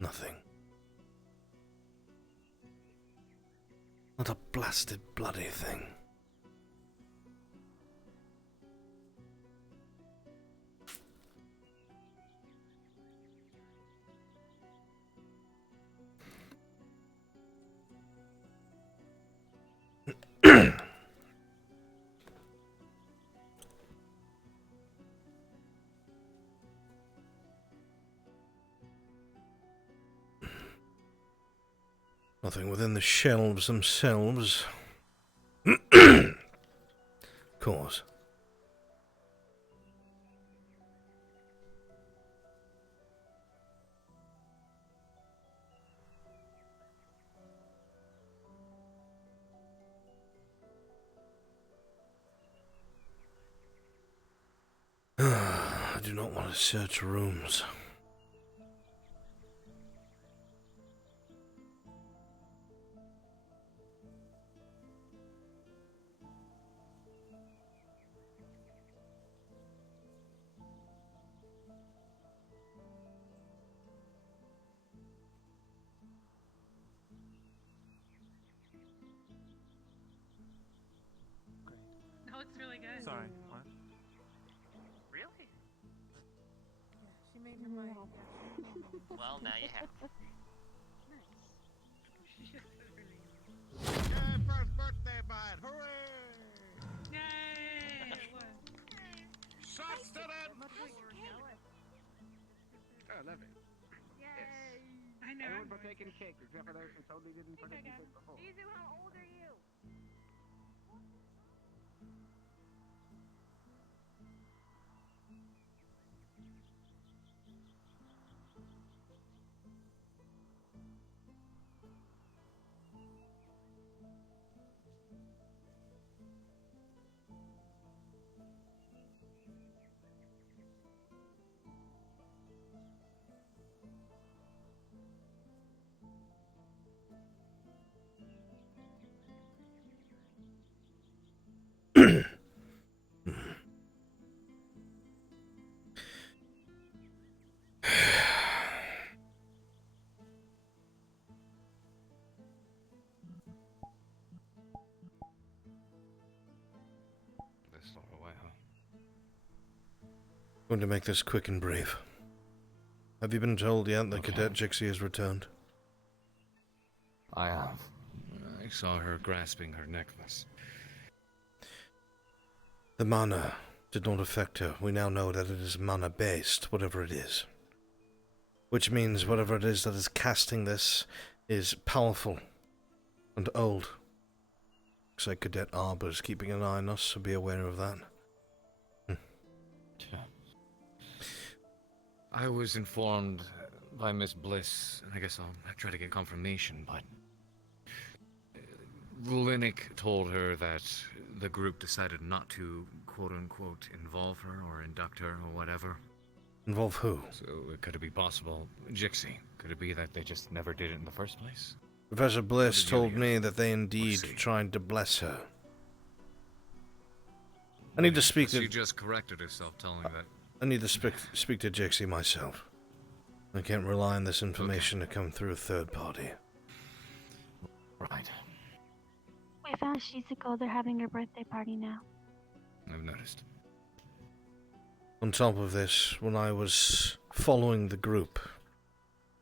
Nothing. Not a blasted bloody thing. Nothing within the shelves themselves. Of course. do not want to search rooms. That looks really good. Sorry, what? Really? Yeah, she made her mind. Well, now you have. Yay, first birthday bite! Hooray! Yay! Shots to that! Oh, lovely. Yay! I know. Everyone partaking in cake, except for those who totally didn't partake in cake before. Izu, how old are you? This far away, huh? Going to make this quick and brief. Have you been told yet that Cadet Jixie has returned? I have. I saw her grasping her necklace. The mana did not affect her. We now know that it is mana-based, whatever it is. Which means whatever it is that is casting this is powerful and old. Looks like Cadet Arbor is keeping an eye on us, so be aware of that. I was informed by Miss Bliss, and I guess I'll try to get confirmation, but Linnick told her that the group decided not to, quote-unquote, involve her or induct her or whatever. Involve who? So could it be possible, Jixie? Could it be that they just never did it in the first place? Professor Bliss told me that they indeed tried to bless her. I need to speak to... She just corrected herself, telling that... I need to speak to Jixie myself. I can't rely on this information to come through a third party. Right. We found Shizuko. They're having her birthday party now. I've noticed. On top of this, when I was following the group,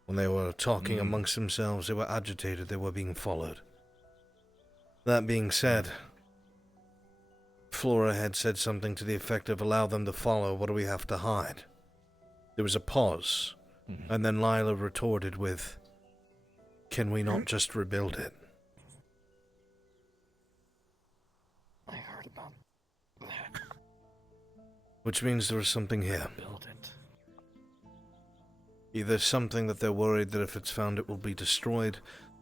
when they were talking amongst themselves, they were agitated, they were being followed. That being said, Flora had said something to the effect of, allow them to follow, what do we have to hide? There was a pause, and then Lila retorted with, can we not just rebuild it? I heard about that. Which means there is something here. Build it. Either something that they're worried that if it's found it will be destroyed,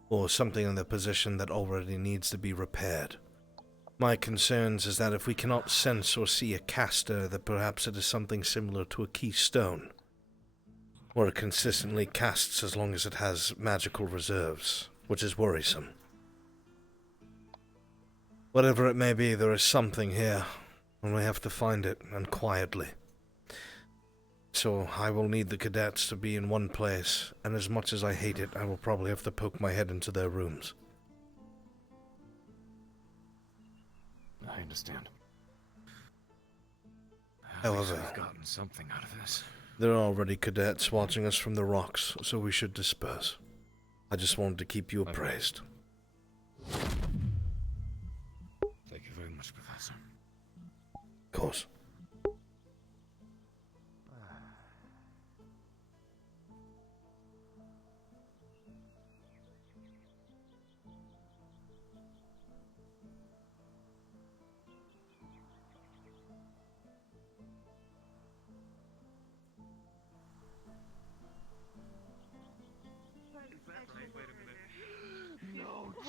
or something in their position that already needs to be repaired. My concerns is that if we cannot sense or see a caster, that perhaps it is something similar to a keystone, or it consistently casts as long as it has magical reserves, which is worrisome. Whatever it may be, there is something here, and we have to find it, and quietly. So I will need the cadets to be in one place, and as much as I hate it, I will probably have to poke my head into their rooms. I understand. However, we've gotten something out of this. There are already cadets watching us from the rocks, so we should disperse. I just wanted to keep you appraised. Thank you very much, Professor. Of course.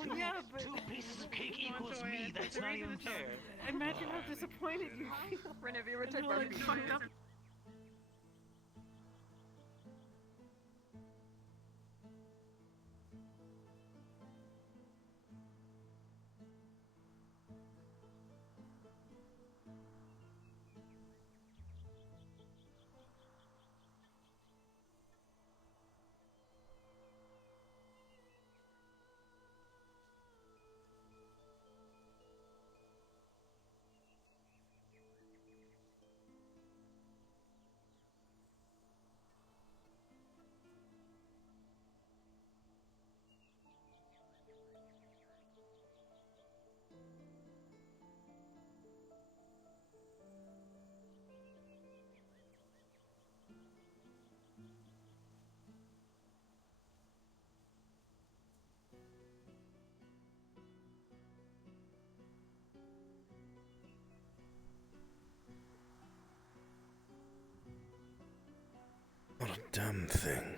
Oh, yeah, but two pieces of cake equals me. That's not even fair. Imagine how disappointed you feel. Whenever you were And how, like, fucked up. damn thing.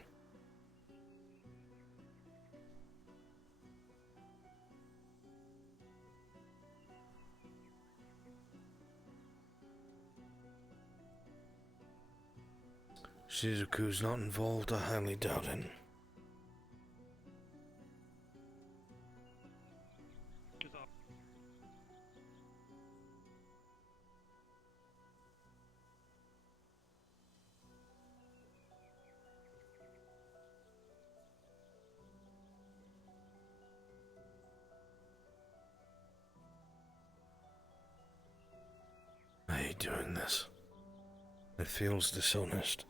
Shizuku's not involved, I highly doubt it. I hate doing this. It feels dishonest.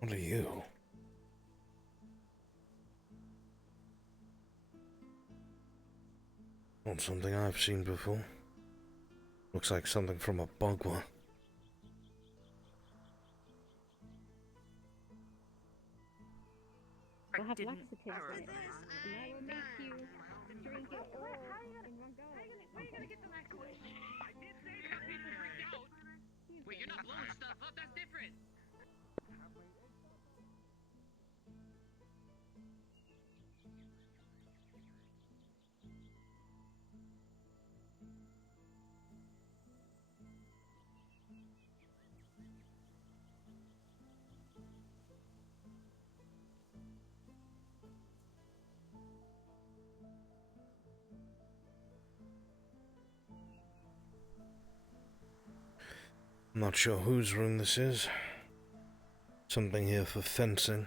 What are you? Not something I've seen before. Looks like something from a bugwa. We'll have laxatives in it, and that will make you drink it all in one go. Where are you gonna get the laxatives? I did say that people freaked out. Wait, you're not blowing stuff up? That's different. I'm not sure whose room this is. Something here for fencing.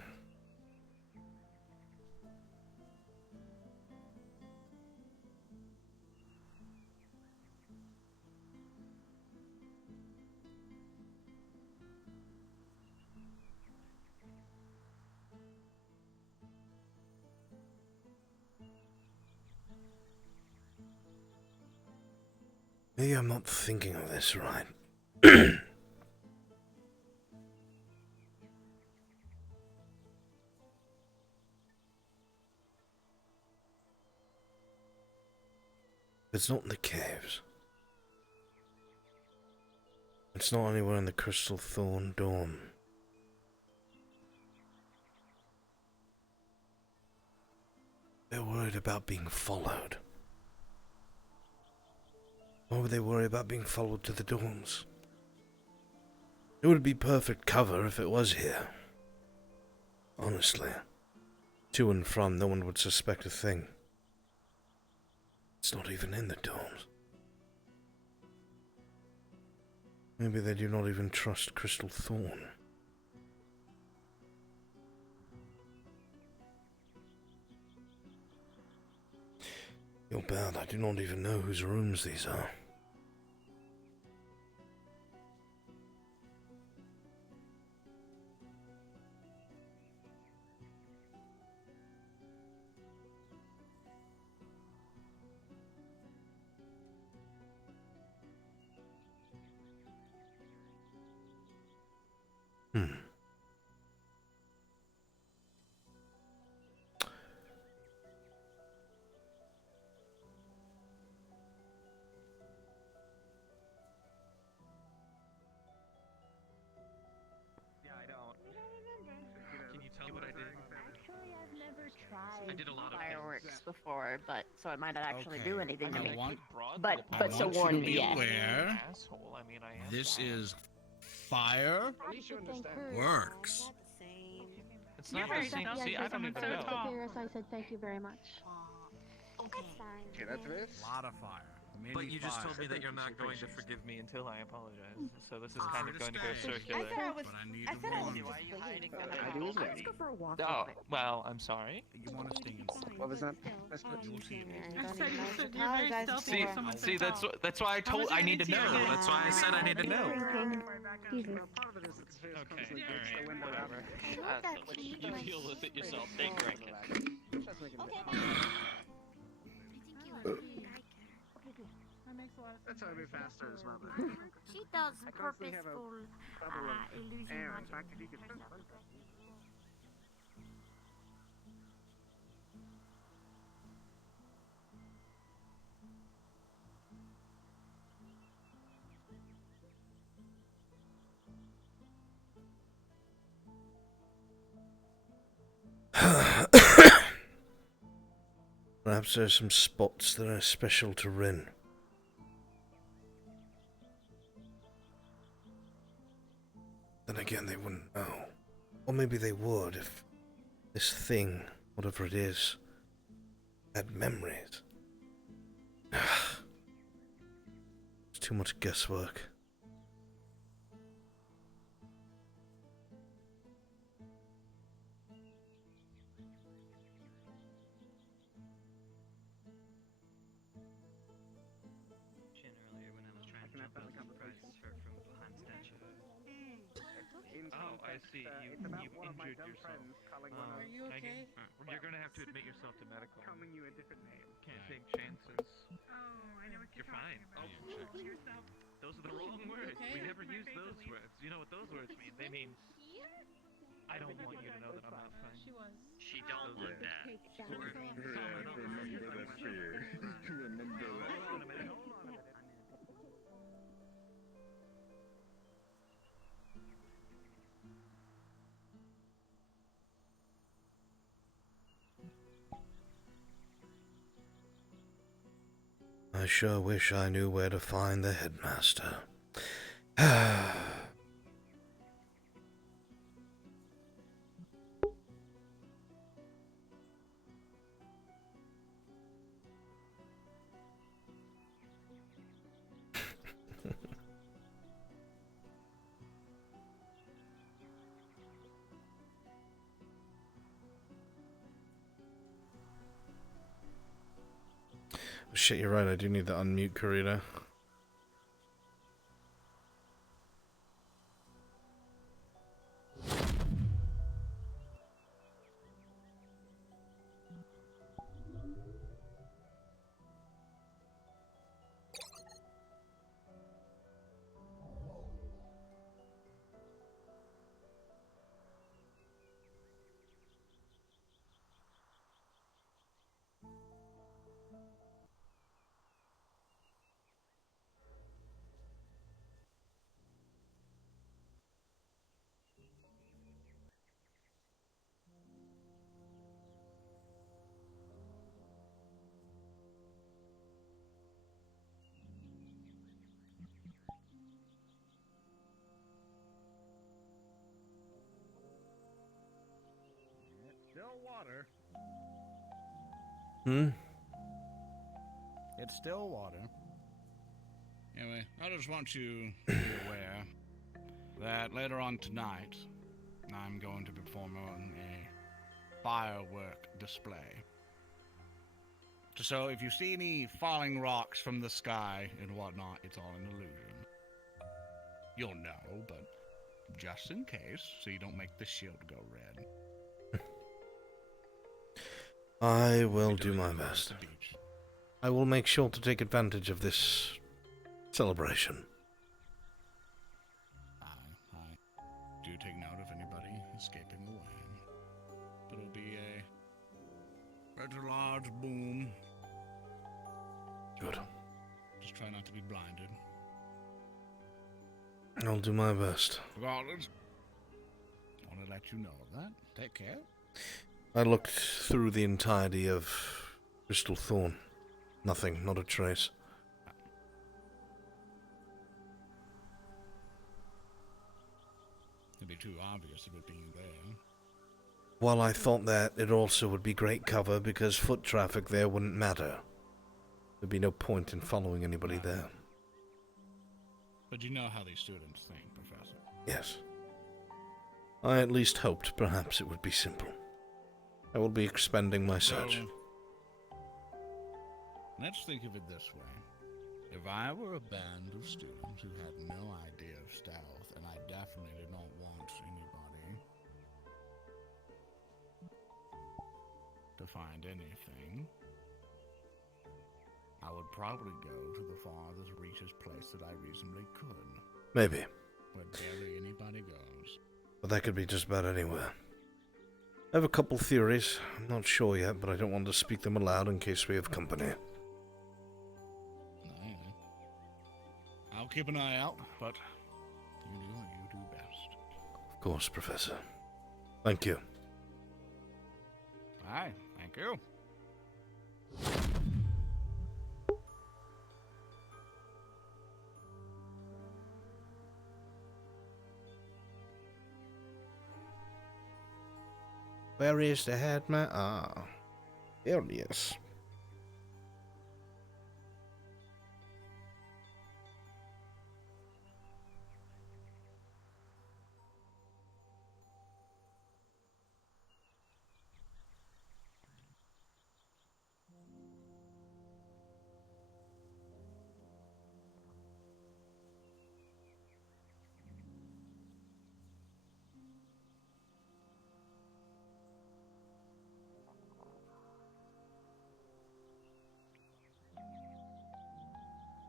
Maybe I'm not thinking of this right. It's not in the caves. It's not anywhere in the Crystal Thorn Dome. They're worried about being followed. Why would they worry about being followed to the dorms? It would be perfect cover if it was here. Honestly. To and from, no one would suspect a thing. It's not even in the dorms. Maybe they do not even trust Crystal Thorn. You're bad, I do not even know whose rooms these are. I did a lot of fireworks before, but so it might not actually do anything to me. I But so want warn you to me, be yeah. aware. Asshole. I mean, I am. This is fireworks. It's not You're the same. very See, I don't even so know. tall. I said thank you very much. Okay, that's this. A lot of fire. But you just told me that you're not going to forgive me until I apologize. So this is kind of going to go circular. Let's go for a walk. Oh, well, I'm sorry. You want to stay inside. What was that? See, that's why I told. I need to know. That's why I said I need to know. Okay, you deal with it yourself. They drink it. a lot of That's how I move faster as well. She does I constantly have a purposeful bubble of illusion air. In magic fact, if you could herself. Perhaps there's some spots that are special to Rin. Then again, they wouldn't know. Or maybe they would if this thing, whatever it is, had memories. It's too much guesswork. Earlier when I was trying to jump out and surprise her from behind the statue. Oh, I see. You injured yourself. Are you okay? You're gonna have to admit yourself to medical. Calling you a different name. Can't take chances. Oh, I know what You're fine. Oh, yourself. those are the wrong words. Okay? We never use those words. You know what those words mean? They mean I don't want you to know that I'm not fine. She was. She don't want that. Remember the fear. Remember Hold on a minute. I sure wish I knew where to find the headmaster. Shit, you're right, I do need to unmute Karita. Still water. Hmm? It's still water. Anyway, I just want you to be aware that later on tonight, I'm going to be performing a firework display. So if you see any falling rocks from the sky and whatnot, it's all an illusion. You'll know, but just in case, so you don't make the shield go red. I will do my best. I will make sure to take advantage of this celebration. I do take note of anybody escaping away. But it'll be a rather large boom. Good. Just try not to be blinded. I'll do my best. Regardless, I want to let you know of that. Take care. I looked through the entirety of Crystal Thorn. Nothing, not a trace. It'd be too obvious of it being there. While I thought that, it also would be great cover because foot traffic there wouldn't matter. There'd be no point in following anybody there. But you know how these students think, Professor. Yes. I at least hoped perhaps it would be simple. I will be expending my search. Let's think of it this way. If I were a band of students who had no idea of stealth, and I definitely did not want anybody to find anything, I would probably go to the farthest reaches place that I reasonably could. Maybe. Where barely anybody goes. But that could be just about anywhere. I have a couple theories. I'm not sure yet, but I don't want to speak them aloud in case we have company. I'll keep an eye out, but you do what you do best. Of course, Professor. Thank you. Aye, thank you. Where is the headman? Ah, here he is.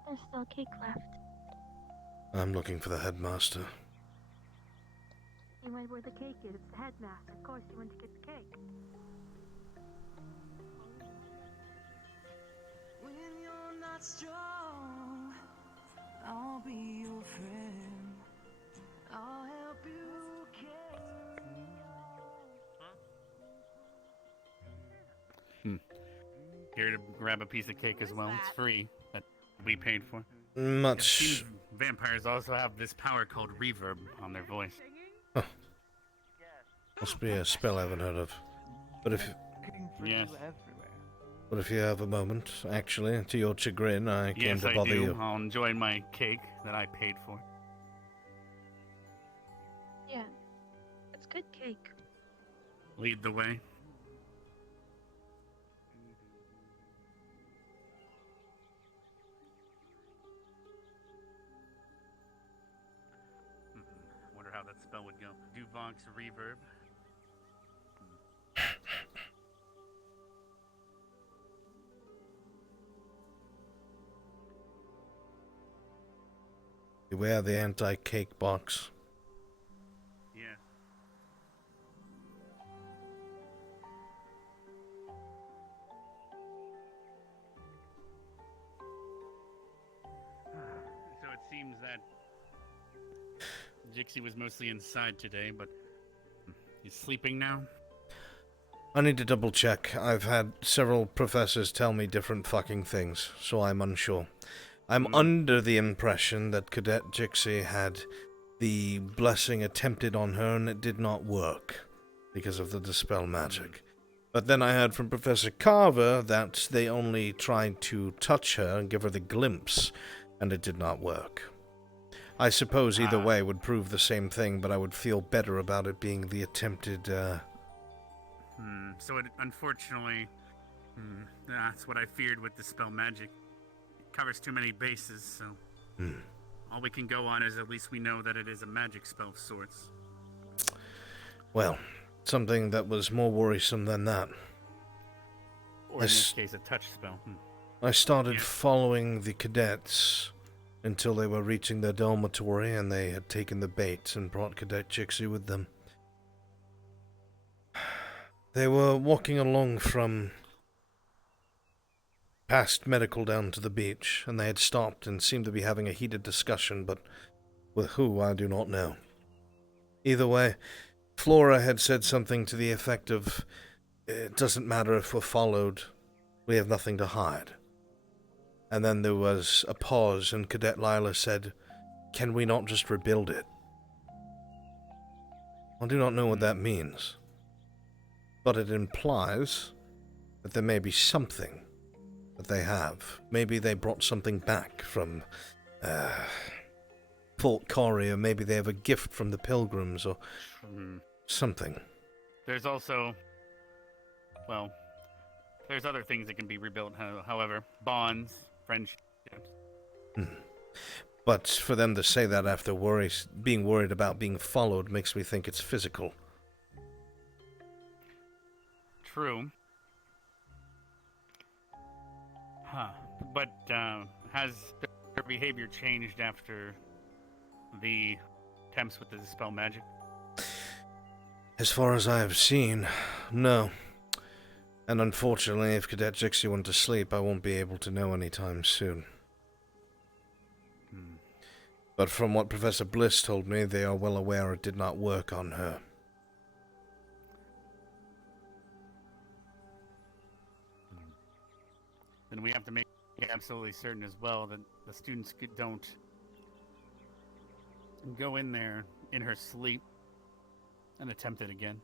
There's still cake left. I'm looking for the headmaster. You went where the cake is. It's the headmaster. Of course, you went to get the cake. When you're not strong, I'll be your friend. I'll help you carry. Here to grab a piece of cake as well. It's free. That we paid for. Much. It seems vampires also have this power called reverb on their voice. Huh. Must be a spell I haven't heard of. But if Yes. But if you have a moment, actually, to your chagrin, I came Yes, to I bother do. you. I'll enjoy my cake that I paid for. Yeah, it's good cake. Lead the way. Wonder how that spell would go. Duvox reverb. Beware the anti-cake box. Yeah. So it seems that Jixie was mostly inside today, but he's sleeping now. I need to double check. I've had several professors tell me different fucking things, so I'm unsure. I'm under the impression that Cadet Jixie had the blessing attempted on her and it did not work because of the dispel magic. But then I heard from Professor Carver that they only tried to touch her and give her the glimpse, and it did not work. I suppose either way would prove the same thing, but I would feel better about it being the attempted, So it, unfortunately, that's what I feared with dispel magic. It covers too many bases, so all we can go on is at least we know that it is a magic spell of sorts. Well, something that was more worrisome than that. Or in this case, a touch spell. I started following the cadets until they were reaching their dormitory and they had taken the bait and brought Cadet Jixie with them. They were walking along from past medical down to the beach, and they had stopped and seemed to be having a heated discussion, but with who I do not know. Either way, Flora had said something to the effect of, "It doesn't matter if we're followed, we have nothing to hide." And then there was a pause, and Cadet Lila said, "Can we not just rebuild it?" I do not know what that means, but it implies that there may be something that they have. Maybe they brought something back from Fort Corey, or maybe they have a gift from the Pilgrims, or something. There's also, well, there's other things that can be rebuilt, however. Bonds, friendships. But for them to say that after being worried about being followed makes me think it's physical. True. But has her behavior changed after the attempts with the dispel magic? As far as I have seen, no. And unfortunately, if Cadet Jixie went to sleep, I won't be able to know anytime soon. But from what Professor Bliss told me, they are well aware it did not work on her. Then we have to make absolutely certain as well that the students don't go in there in her sleep and attempt it again.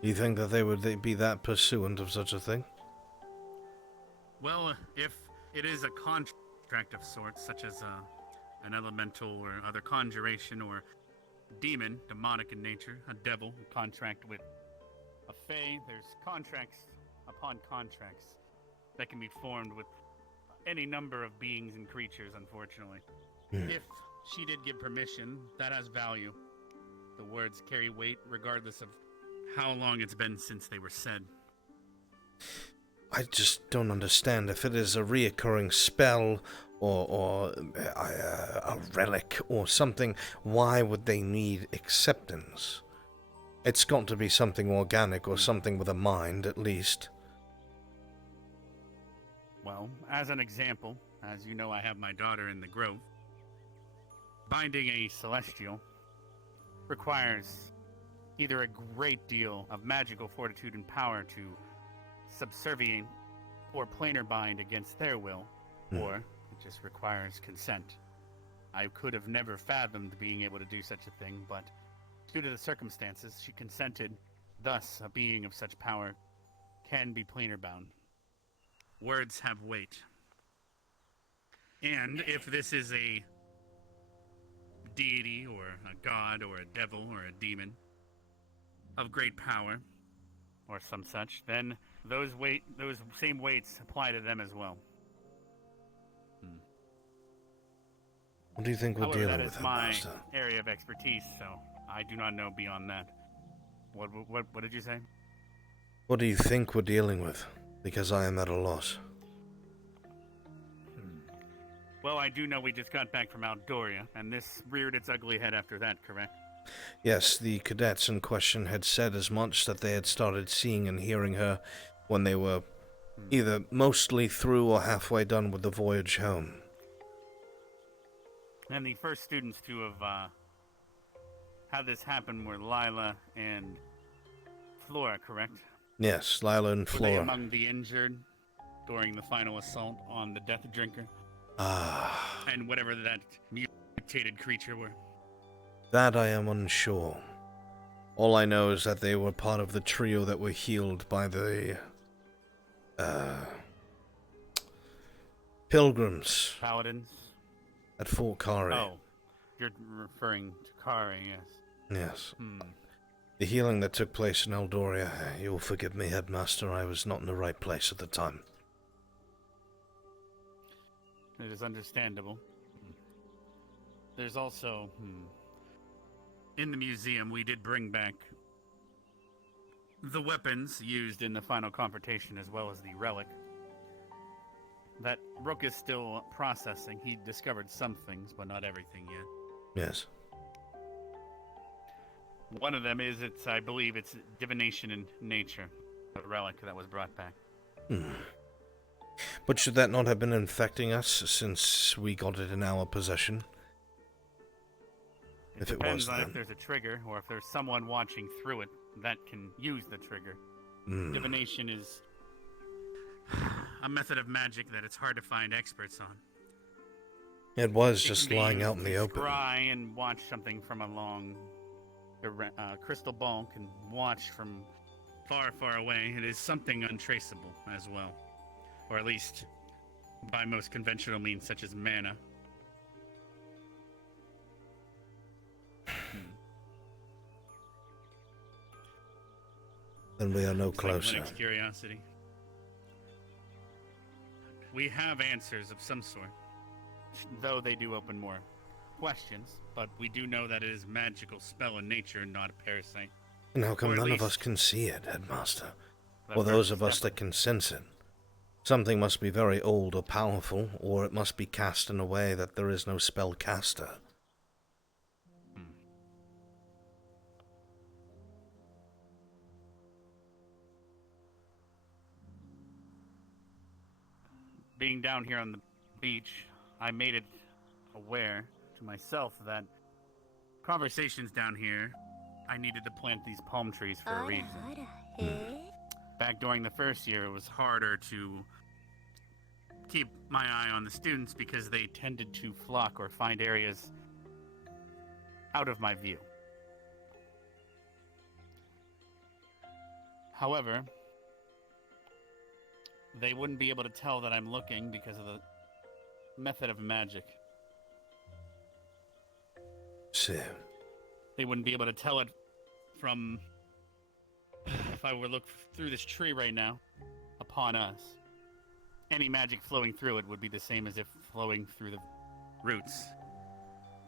You think that they would be that pursuant of such a thing? Well, if it is a contract of sorts, such as an elemental or other conjuration or demon, demonic in nature, a devil, a contract with a fae, there's contracts upon contracts that can be formed with any number of beings and creatures, unfortunately. If she did give permission, that has value. The words carry weight regardless of how long it's been since they were said. I just don't understand. If it is a reoccurring spell or a relic or something, why would they need acceptance? It's got to be something organic or something with a mind, at least. Well, as an example, as you know, I have my daughter in the Grove. Binding a celestial requires either a great deal of magical fortitude and power to subservient or planar bind against their will, or it just requires consent. I could have never fathomed being able to do such a thing, but due to the circumstances, she consented. Thus, a being of such power can be planar bound. Words have weight. And if this is a deity or a god or a devil or a demon of great power or some such, then those same weights apply to them as well. What do you think we're However, dealing that with, is my Master? area of expertise, so I do not know beyond that. What did you say? What do you think we're dealing with? Because I am at a loss. Well, I do know we just got back from Aldoria, and this reared its ugly head after that, correct? Yes, the cadets in question had said as much, that they had started seeing and hearing her when they were either mostly through or halfway done with the voyage home. And the first students to have had this happen were Lila and Flora, correct? Yes, Lila and Were they Flora. among the injured during the final assault on the Death Drinker? Ah. And whatever that mutated creature were. That I am unsure. All I know is that they were part of the trio that were healed by the pilgrims Paladins? at Fort Kari. Oh, you're referring to Kari, yes. Yes. The healing that took place in Aldoria, you'll forgive me, Headmaster, I was not in the right place at the time. It is understandable. There's also, in the museum, we did bring back the weapons used in the final confrontation as well as the relic. That Rook is still processing. He discovered some things, but not everything yet. Yes. One of them is, I believe it's divination in nature, the relic that was brought back. But should that not have been infecting us since we got it in our possession? If it was, Depends on then. if there's a trigger or if there's someone watching through it that can use the trigger. Divination is a method of magic that it's hard to find experts on. It was It just can be lying out used in the to open. Scry and watch something from a long crystal ball can watch from far, far away. It is something untraceable as well, or at least by most conventional means, such as mana. Then we are no It's like closer. Linux curiosity. We have answers of some sort, though they do open more questions, but we do know that it is a magical spell in nature and not a parasite. And how come Or at none of least- us can see it, Headmaster? That Or those first of us step. that can sense it. Something must be very old or powerful, or it must be cast in a way that there is no spell caster. Being down here on the beach, I made it aware to myself that conversations down here, I needed to plant these palm trees for a reason. Back during the first year, it was harder to keep my eye on the students because they tended to flock or find areas out of my view. However, they wouldn't be able to tell that I'm looking because of the method of magic. See. They wouldn't be able to tell it from... If I were to look through this tree right now, upon us, any magic flowing through it would be the same as if flowing through the roots.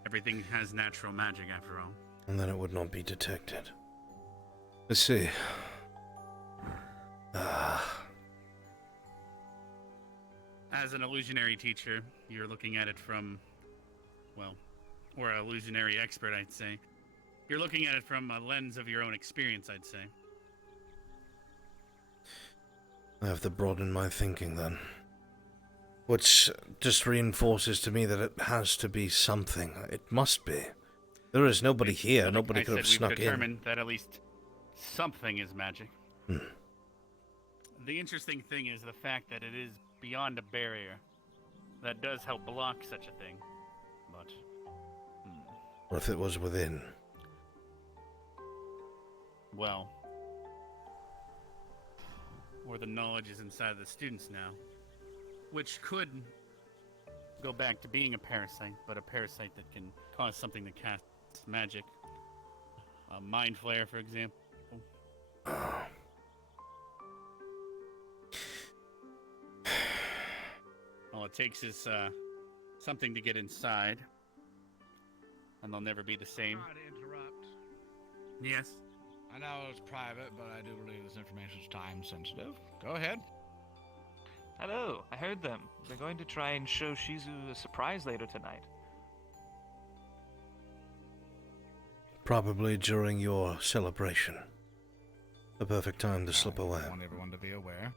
Everything has natural magic after all. And then it would not be detected. Let's see. As an illusionary teacher, you're looking at it from, well, or an illusionary expert, I'd say. You're looking at it from a lens of your own experience, I'd say. I have to broaden my thinking then. Which just reinforces to me that it has to be something. It must be. There is nobody here. Nobody could have snuck we've in. determined that at least something is magic. The interesting thing is the fact that it is beyond a barrier that does help block such a thing. But Or if it was within. well, or the knowledge is inside of the students now, which could go back to being a parasite, but a parasite that can cause something to cast magic. A mind flare, for example. All it takes is something to get inside, and they'll never be the same. Sorry to interrupt. Yes. I know it's private, but I do believe this information is time sensitive. Go ahead. Hello, I heard them. They're going to try and show Shizu a surprise later tonight. Probably during your celebration. The perfect time to slip away. I want everyone to be aware.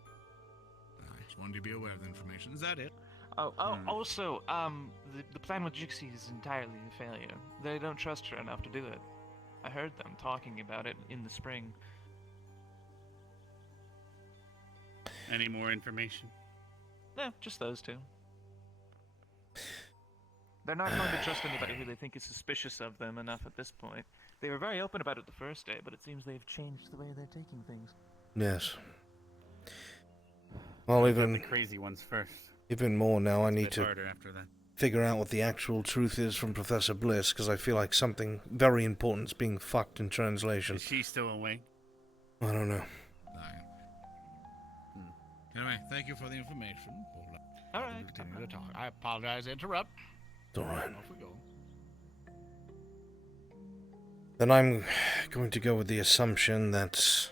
I just wanted you to be aware of the information. Is that it? Also, the plan with Jixie is entirely a failure. They don't trust her enough to do it. I heard them talking about it in the spring. Any more information? No, just those two. They're not going to trust anybody who they think is suspicious of them enough at this point. They were very open about it the first day, but it seems they've changed the way they're taking things. Yes. Well, even the crazy ones first. Even more now, I It's a need bit to harder after that. figure out what the actual truth is from Professor Bliss, because I feel like something very important is being fucked in translation. Is she still awake? I don't know. Anyway, thank you for the information. All right. Continue to talk. I apologize to interrupt. It's all right. Off we go. Then I'm going to go with the assumption that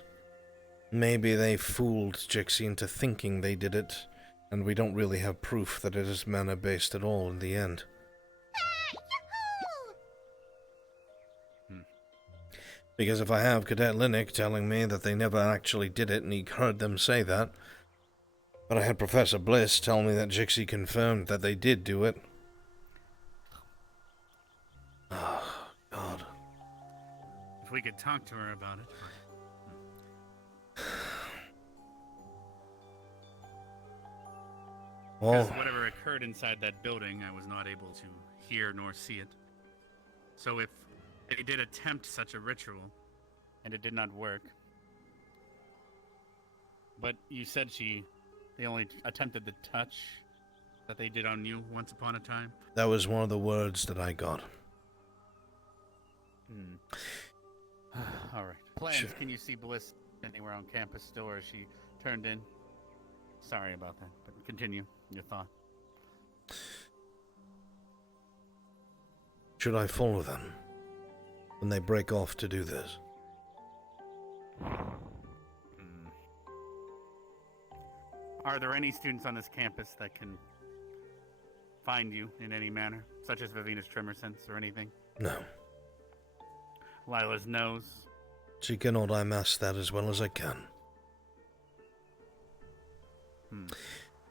maybe they fooled Jixie into thinking they did it, and we don't really have proof that it is mana-based at all in the end. Because if I have Cadet Linnick telling me that they never actually did it and he heard them say that, but I had Professor Bliss tell me that Jixie confirmed that they did do it. Oh, God. If we could talk to her about it. Because whatever occurred inside that building, I was not able to hear nor see it. So if they did attempt such a ritual, and it did not work, but you said they only attempted the touch that they did on you once upon a time? That was one of the words that I got. All right. Plans, can you see Bliss anywhere on campus still, or is she turned in? Sorry about that, but continue your thought. Should I follow them when they break off to do this? Are there any students on this campus that can find you in any manner, such as Vivina's tremor sense or anything? No. Lila's nose? She cannot. I mask that as well as I can.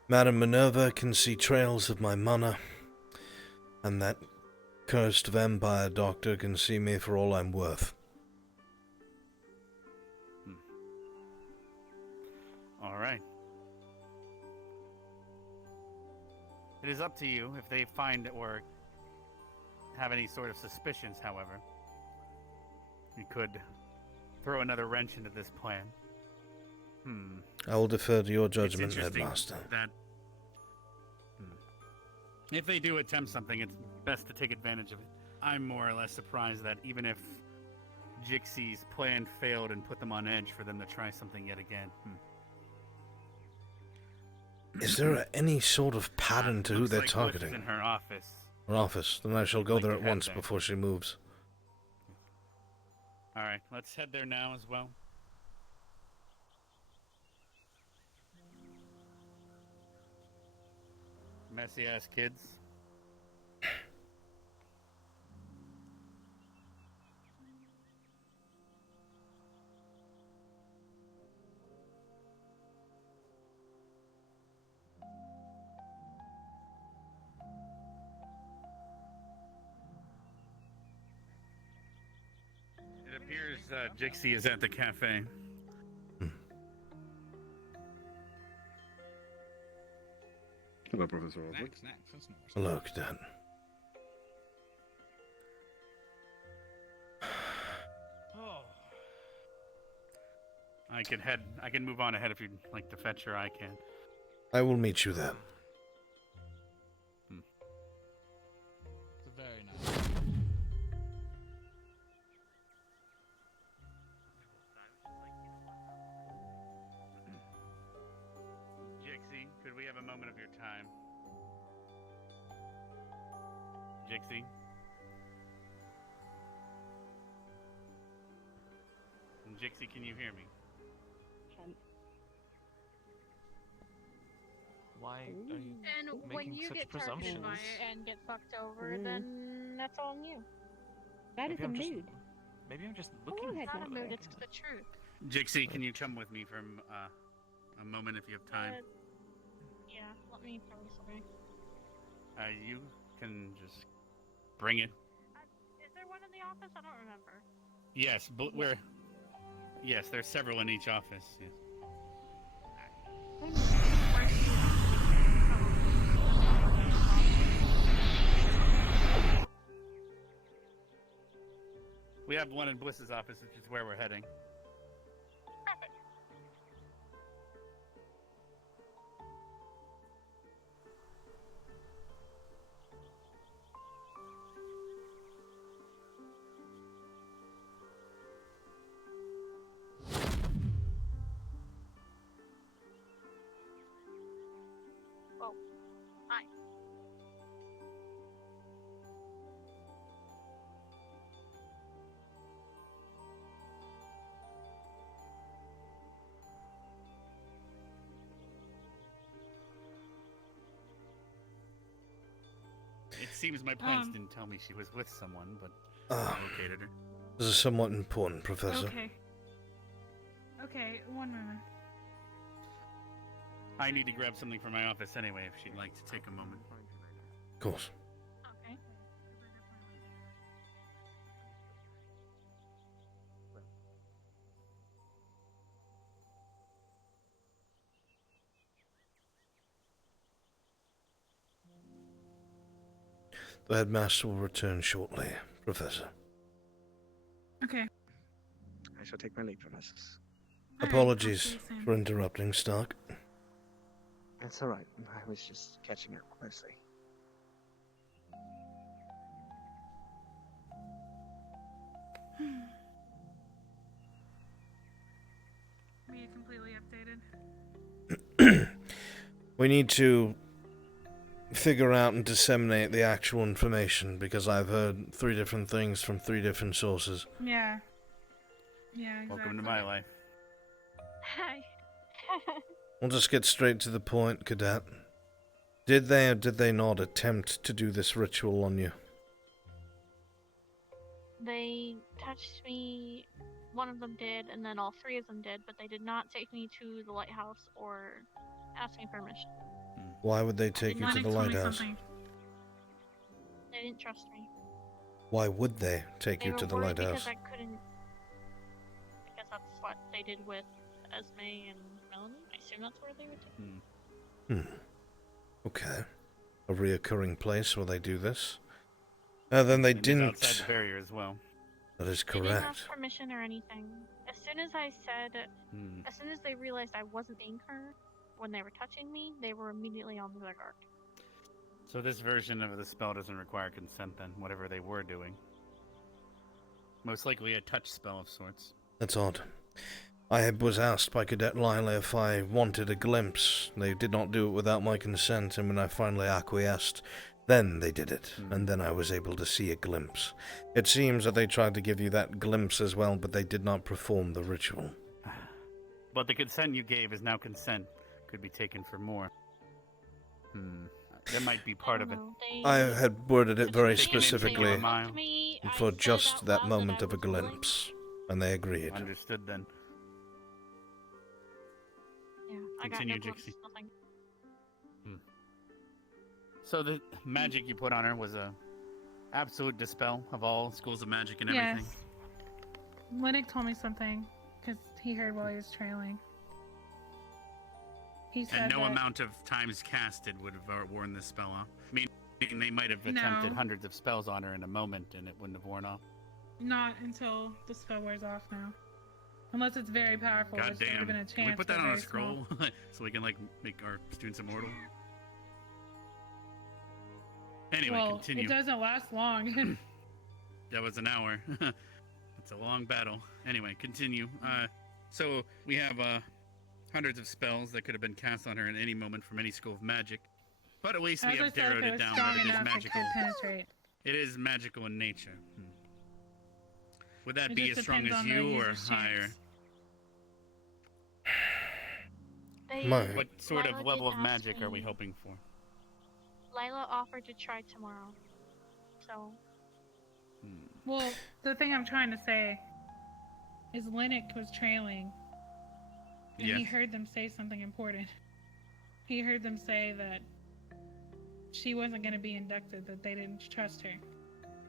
Madame Minerva can see trails of my mana, and that cursed vampire doctor can see me for all I'm worth. All right. It is up to you if they find or have any sort of suspicions, however. You could throw another wrench into this plan. I will defer to your It's judgment, interesting Headmaster. that if they do attempt something, it's best to take advantage of it. I'm more or less surprised that even if Jixie's plan failed and put them on edge for them to try something yet again. Is there any sort of pattern to who Looks they're like Bliss is targeting? in her office. Her office. Then I shall go there to at head once there. before she moves. All right, let's head there now as well. Messy ass kids. It appears Jixie is at the cafe. Hello, Professor Albrecht. Hello, Cadet. I can move on ahead if you'd like to fetch her, I can. I will meet you there. It's very nice. Jixie, could we have a moment of your time? Jixie? Jixie, can you hear me? Why are you And making when you such get targeted presumptions? by it and get fucked over, then that's on you. That is Maybe a I'm just- mood. Maybe I'm just Hello, looking It's not a for mood, it. it's the truth. Jixie, can you chum with me for a moment if you have time? Yeah, let me throw this away. You can just bring it. Is there one in the office? I don't remember. Yes, but Yes, there's several in each office. Yes. We have one in Bliss's office, which is where we're heading. Perfect. Oh, hi. It seems my plants didn't tell me she was with someone, but Ah. I located her. This is somewhat important, Professor. Okay. Okay, one moment. I need to grab something from my office anyway, if she'd like to take a moment. Of course. Okay. The headmaster will return shortly, Professor. Okay. I shall take my leave, Professors. Apologies for interrupting, Stark. That's all right. I was just catching up closely. Were you completely updated? We need to figure out and disseminate the actual information because I've heard 3 different things from 3 different sources. Yeah. Yeah, exactly. Welcome to my life. Hi. We'll just get straight to the point, Cadet. Did they or did they not attempt to do this ritual on you? They touched me, one of them did, and then all three of them did, but they did not take me to the lighthouse or ask me permission. Why would they take you to the lighthouse? They didn't trust me. Why would they take you to the lighthouse? Because I couldn't. Because that's what they did with Esme and Melanie. I assume that's where they would do. Okay. A reoccurring place where they do this? Then they didn't. Outside the barrier as well. That is They didn't correct. ask permission or anything. As soon as I said, as soon as they realized I wasn't being her, when they were touching me, they were immediately on their guard. So this version of the spell doesn't require consent then, whatever they were doing. Most likely a touch spell of sorts. That's odd. I was asked by Cadet Lila if I wanted a glimpse. They did not do it without my consent, and when I finally acquiesced, then they did it, and then I was able to see a glimpse. It seems that they tried to give you that glimpse as well, but they did not perform the ritual. But the consent you gave is now consent. Could be taken for more. That might be part of it. I had worded it very Taken into specifically your mind. for just that moment of a glimpse, and they agreed. Understood then. Yeah, Continue, I got no Jixie. nothing. So the magic you put on her was a absolute dispel of all schools of magic and everything. Yes. Linnick told me something, because he heard while he was trailing. He said And no that amount of times casted would have worn this spell off. I mean, they might have Attempted No. hundreds of spells on her in a moment, and it wouldn't have worn off. not until the spell wears off now. Unless it's very powerful, God which there would have damn. been a chance. Can we put that but on a very scroll small. so we can like make our students immortal? Anyway, Well, continue. it doesn't last long. That was an hour. It's a long battle. Anyway, continue. So we have hundreds of spells that could have been cast on her at any moment from any school of magic, but at least we As I have said, if narrowed it it was down strong that it is enough, it magical. could penetrate. It is magical in nature. Would that It be just as strong depends as on the you or user's higher? chance. What sort of Lila level did of ask magic are we me- hoping for? Lila offered to try tomorrow. So, Well, the thing I'm trying to say is Linnick was trailing, and he Yes. heard them say something important. He heard them say that she wasn't going to be inducted, that they didn't trust her.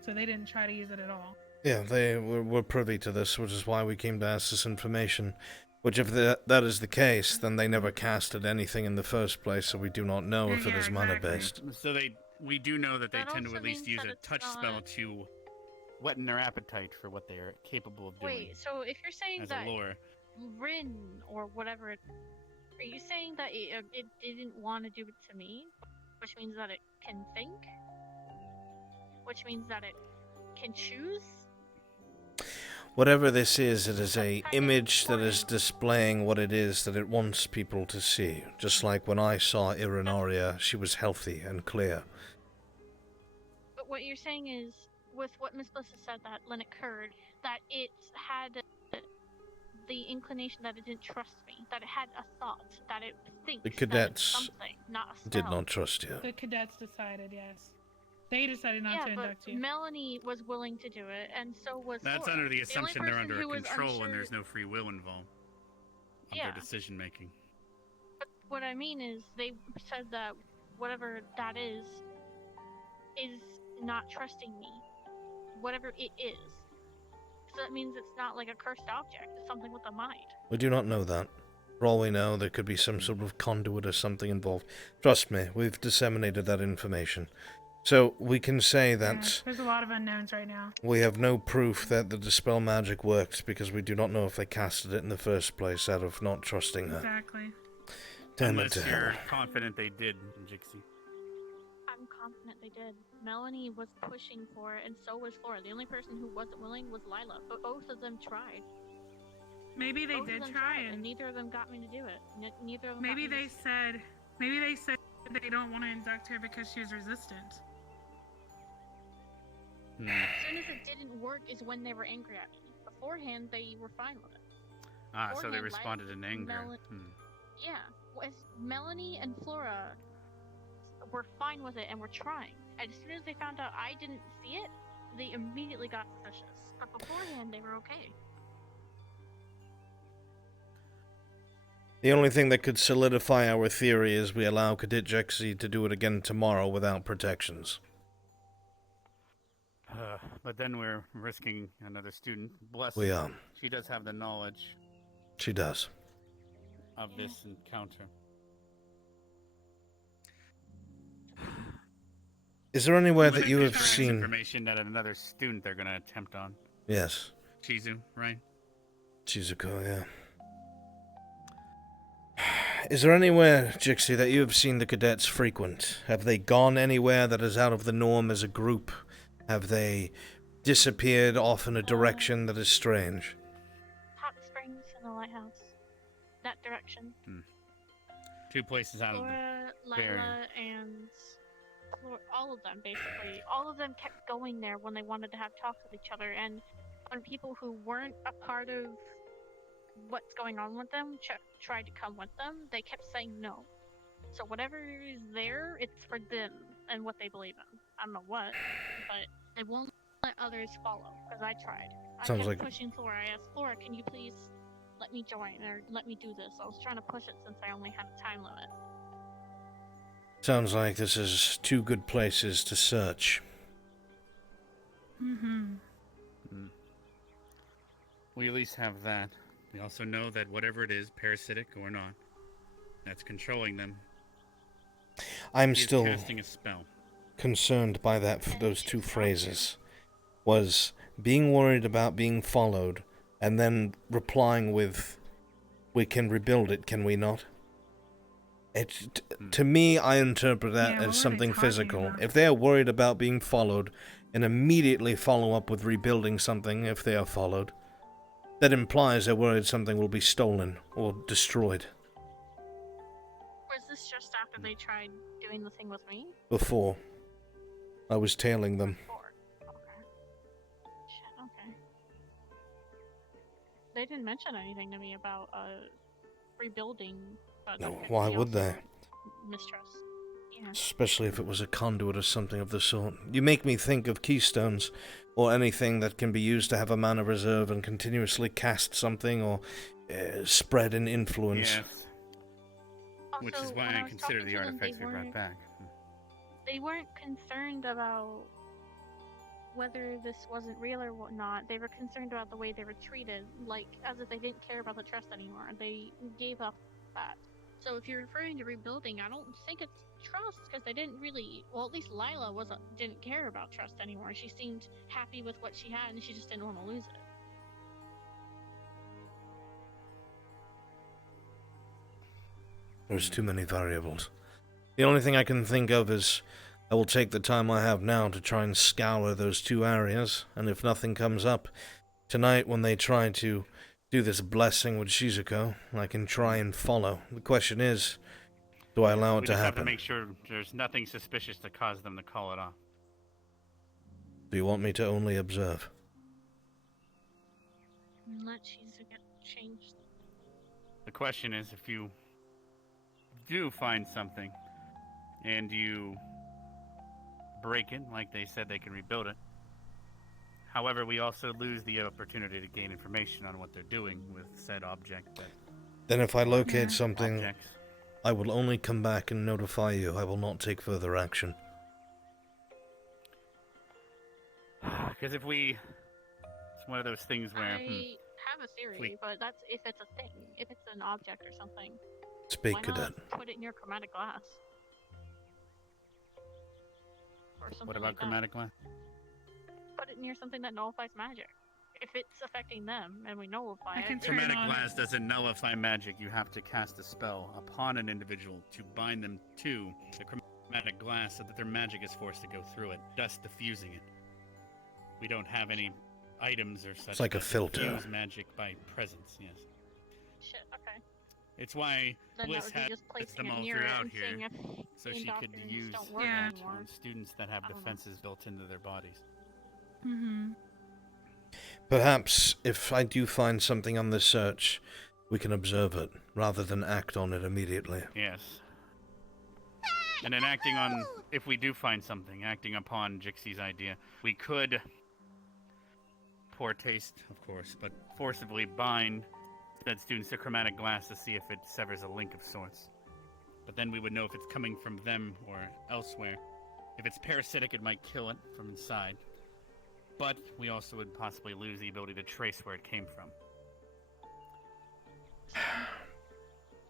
So they didn't try to use it at all. Yeah, they were privy to this, which is why we came to ask this information. Which, if that is the case, then they never casted anything in the first place, so we do not know if it is mana-based. So we do know that they That tend to also at least means use that a it's touch spell not- to Whetten their appetite for what they are capable of doing. wait, so if you're saying as that a lure. Rin or whatever, are you saying that it didn't want to do it to me? Which means that it can think? Which means that it can choose? Whatever this is, it is a image that is displaying what it is that it wants people to see. Just like when I saw Irinaria, she was healthy and clear. But what you're saying is, with what Miss Blissa said that Linnet heard, that it had the inclination that it didn't trust me, that it had a thought, that it thinks The that it's cadets something, not a did spell. not trust you. The cadets decided, yes. They decided not to Yeah, but induct you. Melanie was willing to do it, and so was That's Laura. under the only assumption they're person under who was control and unsure- there's no free will involved of Yeah. their decision making. But what I mean is, they said that whatever that is not trusting me. Whatever it is. So that means it's not like a cursed object. It's something with a mind. We do not know that. For all we know, there could be some sort of conduit or something involved. Trust me, we've disseminated that information. So we can say that There's a lot of unknowns right now. we have no proof that the dispel magic worked because we do not know if they casted it in the first place out of not trusting her. Exactly. Damn it Unless to you're hell. confident they did, Jixie. I'm confident they did. Melanie was pushing for it, and so was Flora. The only person who wasn't willing was Lila, but both of them tried. Maybe they Both of did them try tried, it. and neither of them got me to do it. Neither of them. Maybe got me they said they don't want to induct her because she was resistant. As soon as it didn't work is when they were angry at me. Beforehand, they were fine with it. Ah, so they Beforehand, responded in anger. Yeah. with Melanie and Flora were fine with it and were trying. And as soon as they found out I didn't see it, they immediately got suspicious. But beforehand, they were okay. The only thing that could solidify our theory is we allow Cadet Jexy to do it again tomorrow without protections. But then we're risking another student. Bless We her. are. She does have the knowledge She does. of this encounter. Is there anywhere that But you it have provides seen... information that another student they're going to attempt on. Yes. Chizu, right? Chizuko, yeah. Is there anywhere, Jixie, that you have seen the cadets frequent? Have they gone anywhere that is out of the norm as a group? Have they disappeared off in a direction that is strange? Hot Springs and the lighthouse. That direction. 2 places out of the Flora, barrier. Lila, and all of them, basically. All of them kept going there when they wanted to have talks with each other, and when people who weren't a part of what's going on with them tried to come with them, they kept saying no. So whatever is there, it's for them and what they believe in. I don't know what, but they won't let others follow, because I tried. Sounds I kept like- pushing Flora. I asked Flora, can you please let me join, or let me do this? I was trying to push it since I only had a time limit. Sounds like this is 2 good places to search. We at least have that. We also know that whatever it is, parasitic or not, that's controlling them, I'm is still casting a spell. concerned by those 2 phrases. Was being worried about being followed, and then replying with, "We can rebuild it, can we not?" To me, I interpret that Yeah, what were as they something talking physical. about? If they are worried about being followed, and immediately follow up with rebuilding something if they are followed, that implies they're worried something will be stolen or destroyed. Was this just after they tried doing the thing with me? Before, I was tailing them. Shit, okay. They didn't mention anything to me about rebuilding. But No, that could why be would also they? Mistrust. Yeah. Especially if it was a conduit or something of the sort. You make me think of keystones, or anything that can be used to have a mana reserve and continuously cast something or spread an influence. Yes. Which is Also, why when I was consider talking the to them, artifacts we brought back. They weren't concerned about whether this wasn't real or whatnot. They were concerned about the way they were treated, like as if they didn't care about the trust anymore. They gave up that. So if you're referring to rebuilding, I don't think it's trust, because they didn't really. Well, at least Lila didn't care about trust anymore. She seemed happy with what she had, and she just didn't want to lose it. There's too many variables. The only thing I can think of is I will take the time I have now to try and scour those 2 areas, and if nothing comes up, tonight when they try to do this blessing with Shizuko, I can try and follow. The question is, do I allow it We to just have to happen? make sure there's nothing suspicious to cause them to call it off. Do you want me to only observe? Let Shizuka get changed. The question is, if you do find something and you break it, like they said they can rebuild it. However, we also lose the opportunity to gain information on what they're doing with said object. Then if I locate something, Objects. I will only come back and notify you. I will not take further action. Because if it's one of those things where I have a theory, but that's if it's a thing. If it's an object or something. Speak, why Cadet. not put it near chromatic glass? Or something What about like that. chromatic glass? Put it near something that nullifies magic. If it's affecting them, and we nullify it. Chromatic glass doesn't nullify magic. You have to cast a spell upon an individual to bind them to the chromatic glass so that their magic is forced to go through it, thus diffusing it. We don't have any items or such. It's like a that filter. diffuse magic by presence, yes. Shit, okay. It's why Then that Bliss would be had just placing them it all near it throughout and here, seeing if so the she could indoctrinants use don't work that anymore. on students that have I don't know. defenses built into their bodies. Mm-hmm. Perhaps if I do find something on the search, we can observe it, rather than act on it immediately. Yes. And then acting on, if we do find something, acting upon Jixie's idea, we could, poor taste, of course, but forcibly bind said students to chromatic glass to see if it severs a link of sorts. But then we would know if it's coming from them or elsewhere. If it's parasitic, it might kill it from inside. But we also would possibly lose the ability to trace where it came from.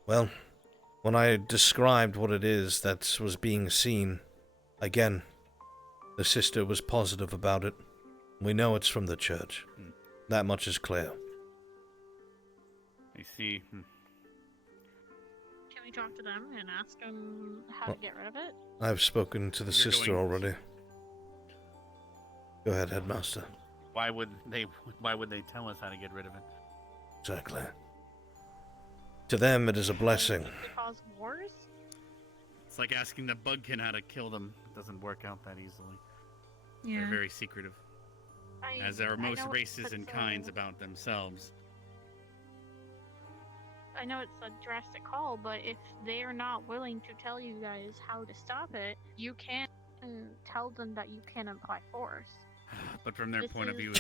Well, when I described what it is that was being seen, again, the sister was positive about it. We know it's from the church. That much is clear. I see. Can we talk to them and ask them how to get rid of it? I've spoken to the sister already. Go ahead, Headmaster. Why would they tell us how to get rid of it? Exactly. To them, it is a blessing. To cause wars? It's like asking the Bugkin how to kill them. It doesn't work out that easily. Yeah. They're very secretive. As are most races and kinds about themselves. I know it's a drastic call, but if they're not willing to tell you guys how to stop it, you can tell them that you can apply force. But from their point of view,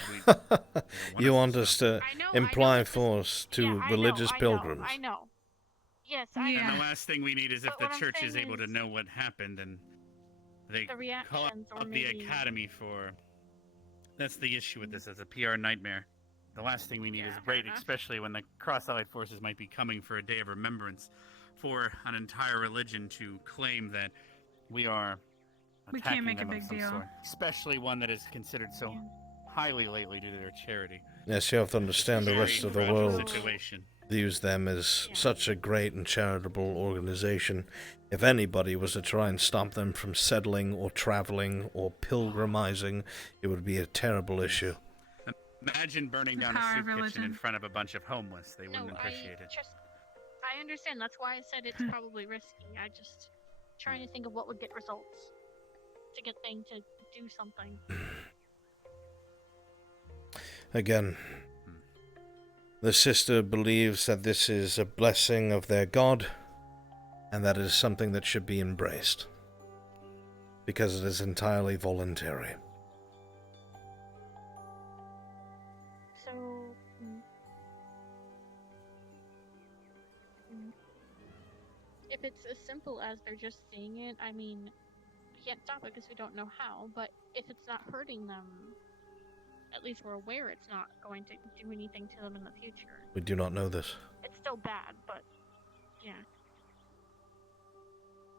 You want us to imply force to religious pilgrims. I know. Yes, I know. And the last thing we need is if But the what I'm church is saying able to is know what happened, and they the call reactions or up the maybe- academy for... That's the issue with this as a PR nightmare. The last thing we need is great, especially when the Cross-Allied forces might be coming for a day of remembrance for an entire religion to claim that we are We attacking can't make a them of big some deal. sort. Especially one that is considered so highly lately due to their charity. Yes, you have to understand the rest of the Very fragile world situation. views them as such a great and charitable organization. If anybody was to try and stop them from settling or traveling or pilgrimizing, it would be a terrible issue. Imagine burning down a power soup of kitchen religion. in front of a bunch of homeless. They wouldn't appreciate it. I understand. That's why I said it's probably risky. I just trying to think of what would get results to get things to do something. Again, the sister believes that this is a blessing of their god, and that it is something that should be embraced, because it is entirely voluntary. So, if it's as simple as they're just seeing it, I mean, we can't stop it because we don't know how, but if it's not hurting them, at least we're aware it's not going to do anything to them in the future. We do not know this. It's still bad, but yeah.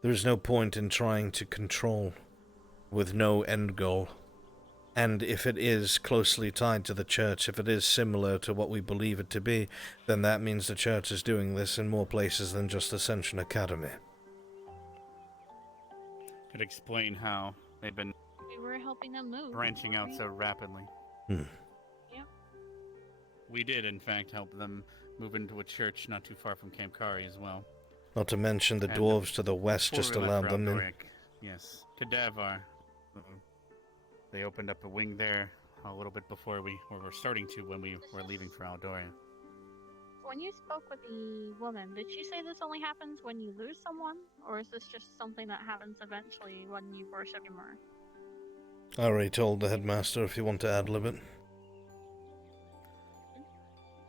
There is no point in trying to control with no end goal. And if it is closely tied to the church, if it is similar to what we believe it to be, then that means the church is doing this in more places than just Ascension Academy. Could explain how they've been We were helping them move. branching out so rapidly. Hmm. Yeah. We did, in fact, help them move into a church not too far from Camp Kari as well. Not to mention the And dwarves to the west before just we left allowed for them in. Albrecht, yes, Cadavar. They opened up a wing there a little bit before we were starting to when we were leaving for Aldoria. When you spoke with the woman, did she say this only happens when you lose someone? Or is this just something that happens eventually when you worship him more? I already told the headmaster if you want to ad-lib it.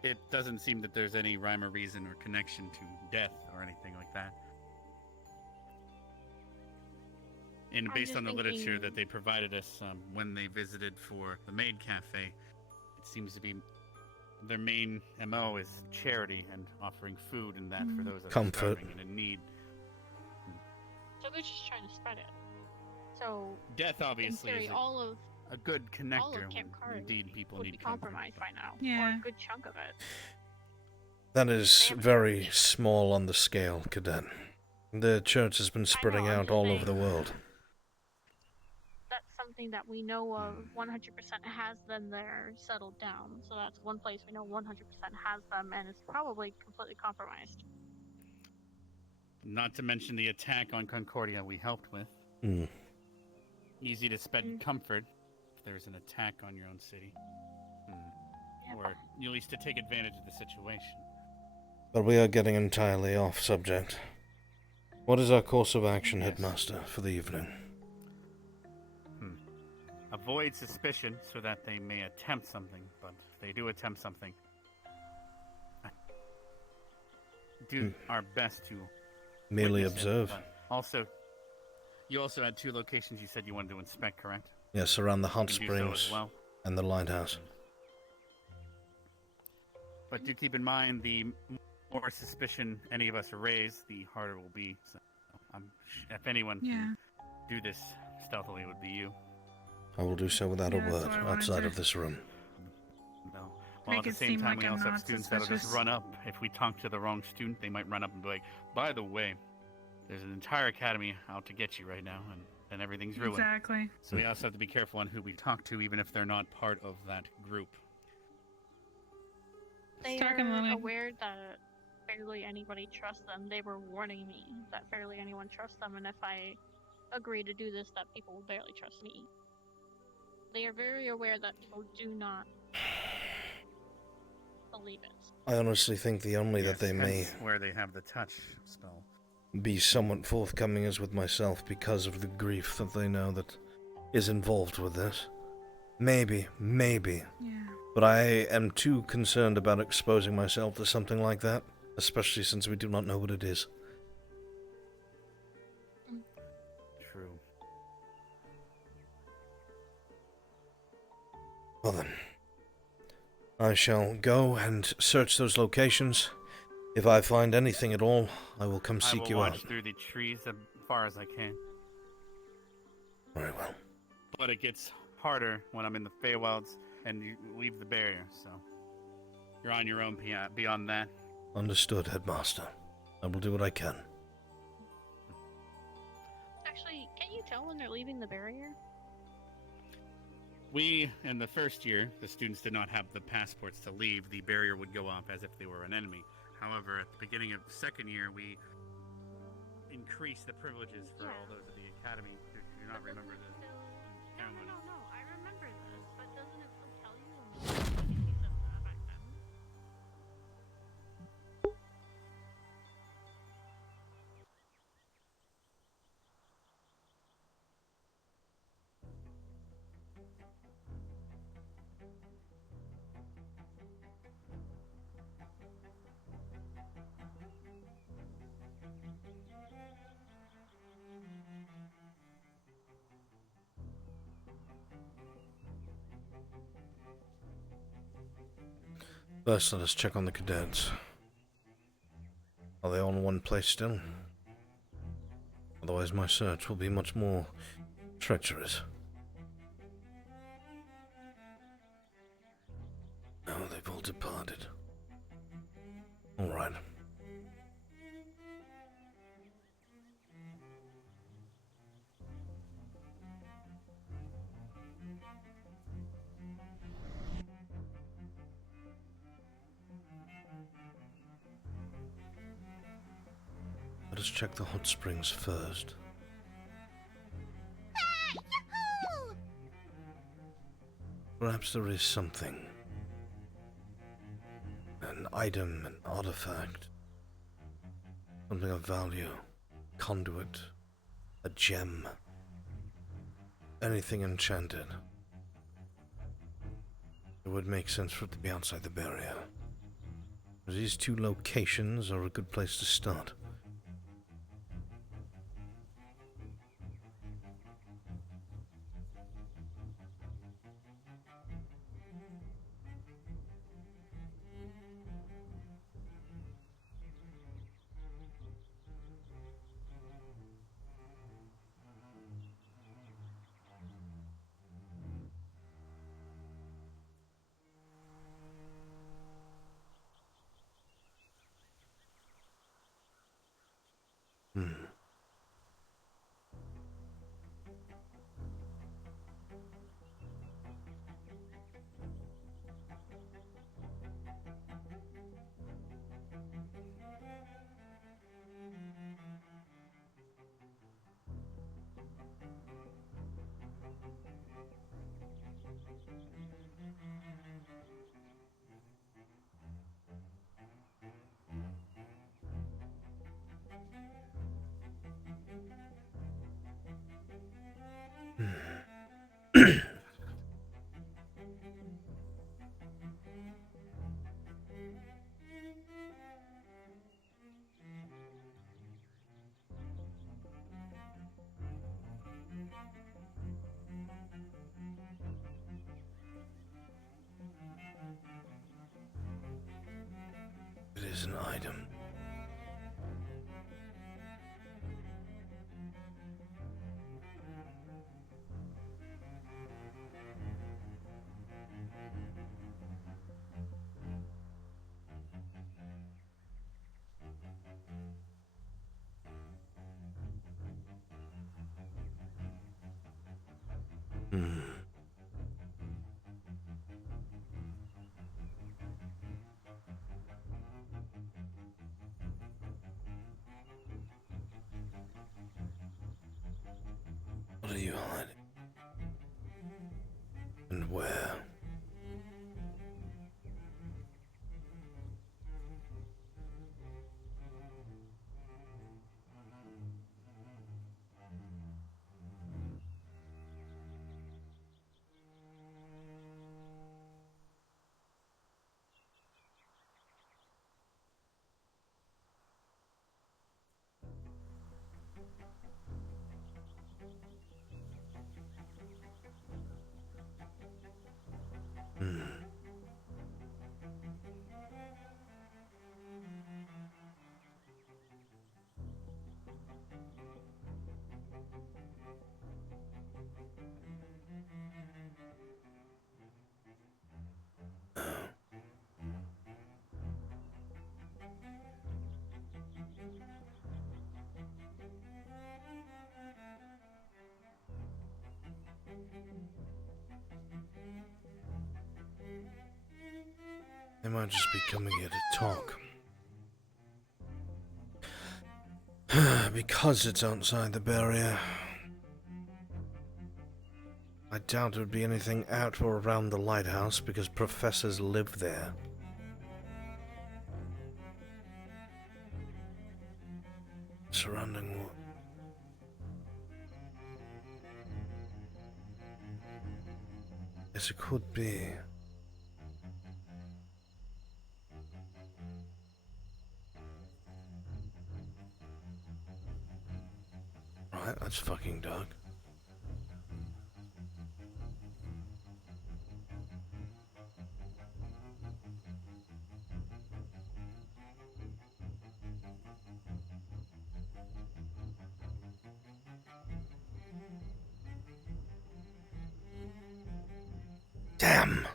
It doesn't seem that there's any rhyme or reason or connection to death or anything like that. And I'm based just on the literature thinking- that they provided us when they visited for the Maid Cafe, it seems to be their main MO is charity and offering food and that for those that Comfort. are starving and in need. So they're just trying to spread it. So, Death obviously in theory, is all of a good all connector of Camp when Kari indeed people would need be comfort. compromised by now. Or Yeah. a good chunk of it. That is very small on the scale, Cadet. The church has been spreading I'm out just all saying. over the world. That's something that we know of 100% has them there settled down. So that's one place we know 100% has them and is probably completely compromised. Not to mention the attack on Concordia we helped with. Hmm. Easy to spread comfort if there's an attack on your own city. Or at least to take advantage of the situation. But we are getting entirely off subject. What is our course of action, Headmaster, for the evening? Avoid suspicion so that they may attempt something, but if they do attempt something, do our best to Merely witness it, observe. but also, you also had 2 locations you said you wanted to inspect, correct? Yes, around the hot You can do so springs as well. and the lighthouse. But do keep in mind, the more suspicion any of us raise, the harder it will be. So, if anyone can do this stealthily, it would be you. I will do so without a Yeah, that's word what I wanted outside to- of this room. No. Well, Make at the it same seem time, like we I'm also have not students that'll just suspicious. run up. If we talk to the wrong student, they might run up and be like, by the way, there's an entire academy out to get you right now, and everything's ruined. Exactly. So we also have to be careful on who we talk to, even if they're not part of that group. They Talking are Lily. aware that barely anybody trusts them. They were warning me that barely anyone trusts them, and if I agree to do this, that people will barely trust me. They are very aware that people do not believe it. I honestly think the only that they may Hence where they have the touch spell. be somewhat forthcoming is with myself because of the grief that they know that is involved with this. Maybe. Yeah. But I am too concerned about exposing myself to something like that, especially since we do not know what it is. True. Well then, I shall go and search those locations. If I find anything at all, I will come seek you I will out. watch through the trees as far as I can. Very well. But it gets harder when I'm in the Feywilds and you leave the barrier, so you're on your own beyond that. Understood, Headmaster. I will do what I can. Actually, can you tell when they're leaving the barrier? We, in the first year, the students did not have the passports to leave. The barrier would go off as if they were an enemy. However, at the beginning of the second year, we increased the privileges for all those of the academy. Do you not remember the ceremony? No, I remember this, but doesn't it still tell you when you said that back then? First, let us check on the cadets. Are they all in one place still? Otherwise, my search will be much more treacherous. No, they've all departed. All right. Let us check the hot springs first. Perhaps there is something. An item, an artifact. Something of value. Conduit. A gem. Anything enchanted. It would make sense for it to be outside the barrier. These 2 locations are a good place to start. item. Hmm. What are you hiding? And where? Hmm. They might just be coming here to talk. Because it's outside the barrier. I doubt it would be anything out or around the lighthouse because professors live there. Surrounding what? Yes, it could be. Right, that's fucking dark. Damn!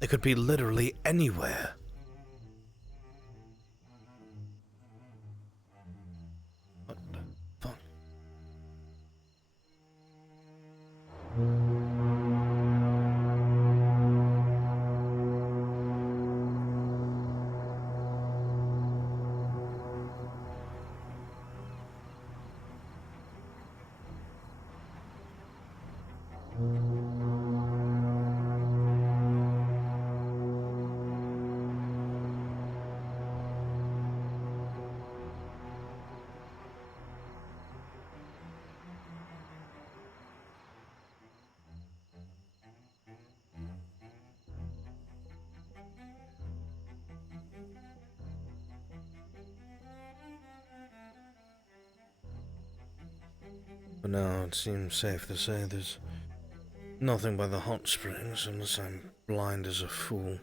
They could be literally anywhere. What the fuck? For now, it seems safe to say there's nothing by the hot springs unless I'm blind as a fool.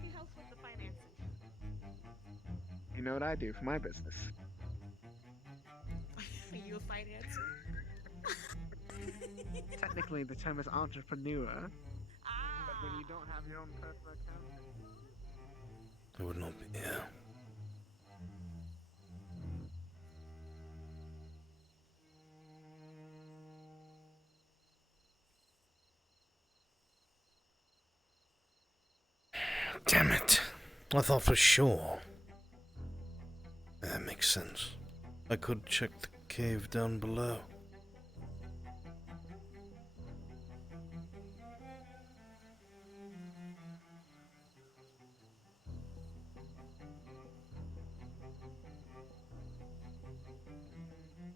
He helps with the finances. You know what I do for my business? Are you a financer? Technically, the term is entrepreneur. But when you don't have your own personal account, I would not be here. Damn it. I thought for sure. makes sense. I could check the cave down below.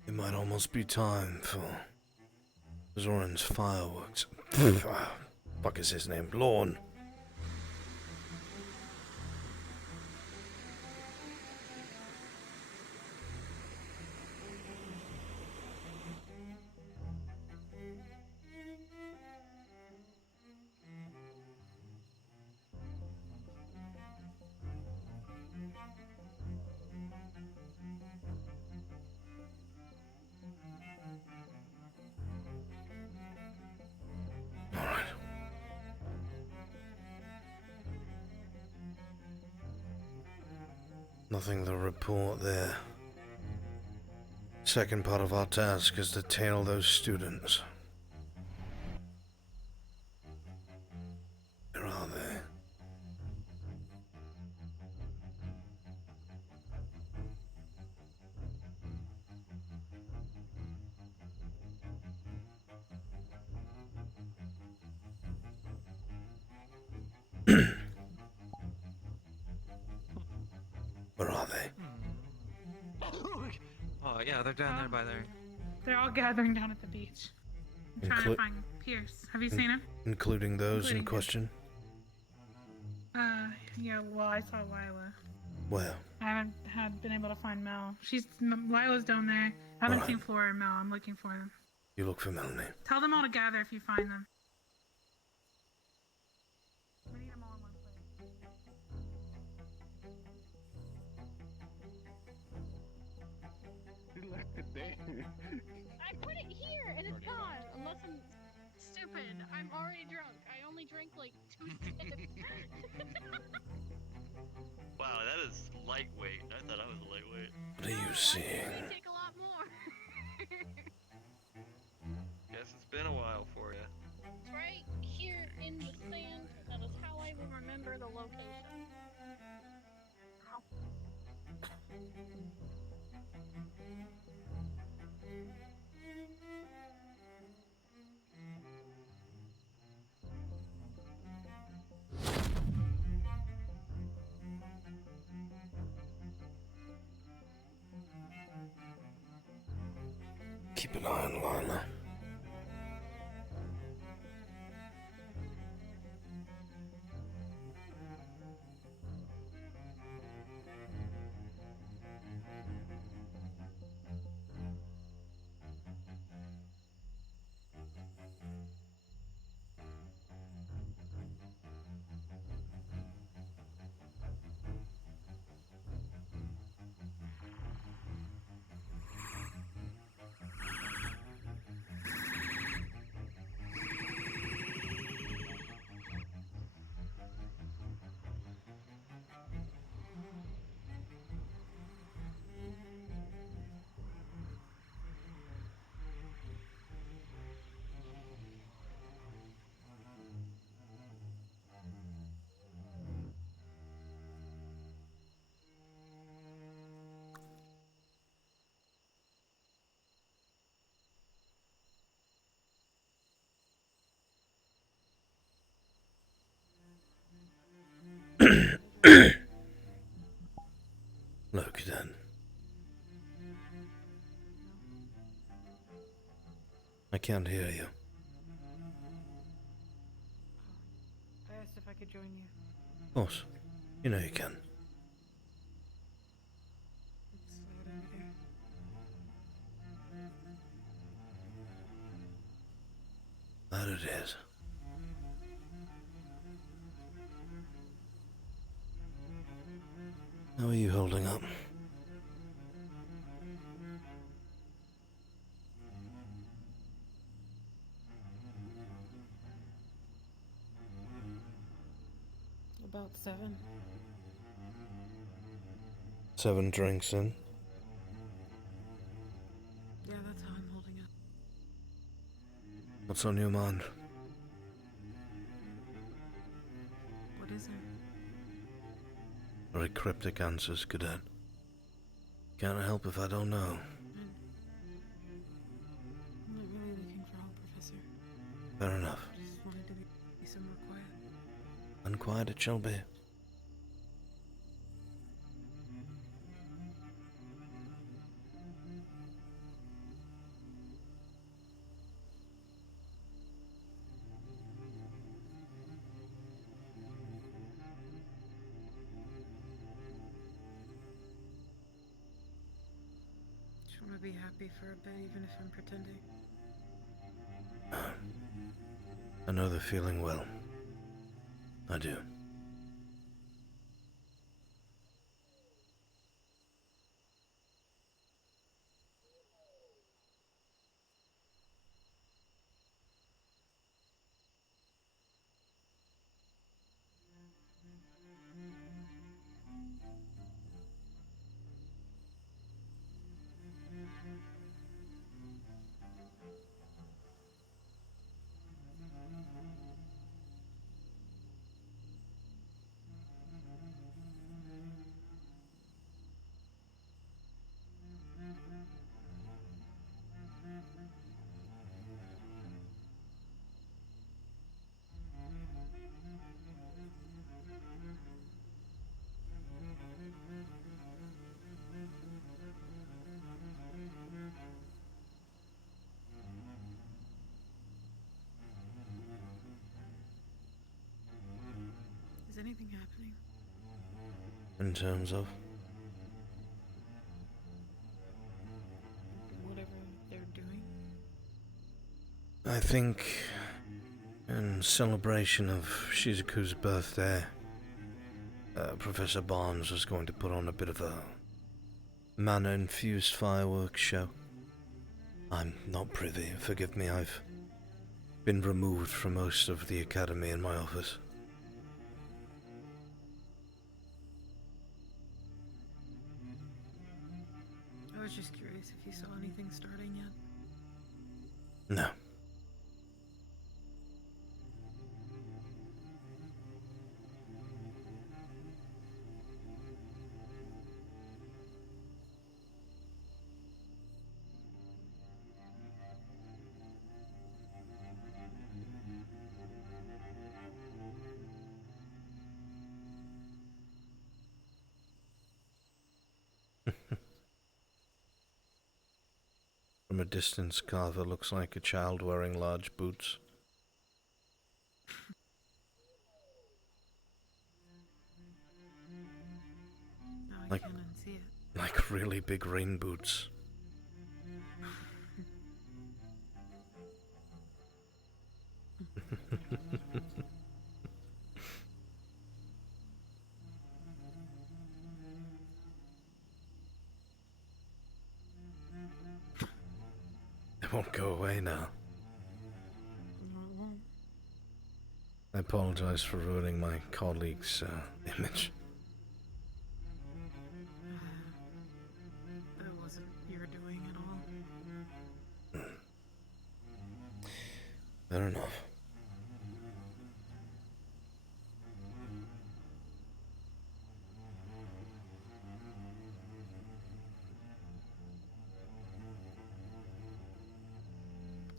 It might almost be time for Zoran's fireworks. Fuck is his name? Lorne. Nothing to report there. Second part of our task is to tail those students. Where are they? Where are they? Oh yeah, they're down there by there. They're all gathering down at the beach. I'm trying to find Pierce. Have you seen him? Including those in Including question? Yeah, well, I saw Lila. Where? I haven't been able to find Mel. Lila's down there. I haven't seen Flora or Mel. I'm looking for them. You look for Melanie. Tell them all to gather if you find them. We need them all in one place. You left it there. I put it here and it's gone. Unless I'm stupid. I'm already drunk. I only drank like 2 sips. Wow, that is lightweight. I thought I was lightweight. What are you seeing? You take a lot more. Guess it's been a while for you. It's right here in the sand. That is how I will remember the location. Keep an eye on Lila. Look then. I can't hear you. I asked if I could join you. Of course. You know you can. It's loud over there. That it is. How are you holding up? About 7. 7 drinks in. Yeah, that's how I'm holding up. What's on your mind? What is it? Very cryptic answers, Cadet. Can't help if I don't know. I'm not really looking for help, Professor. Fair enough. I just wanted to be somewhere quiet. Unquiet it shall be. Just want to be happy for a bit, even if I'm pretending. I know the feeling well. I do. Is anything happening? In terms of? Whatever they're doing? I think in celebration of Shizuku's birthday, Professor Barnes was going to put on a bit of a mana-infused fireworks show. I'm not privy, forgive me, I've been removed from most of the academy in my office. I was just curious if you saw anything starting yet. No. From a distance, Carver looks like a child wearing large boots. Now I Like, can't unsee it. like really big rain boots. It won't go away now. I apologize for ruining my colleague's image. That wasn't your doing at all. Fair enough.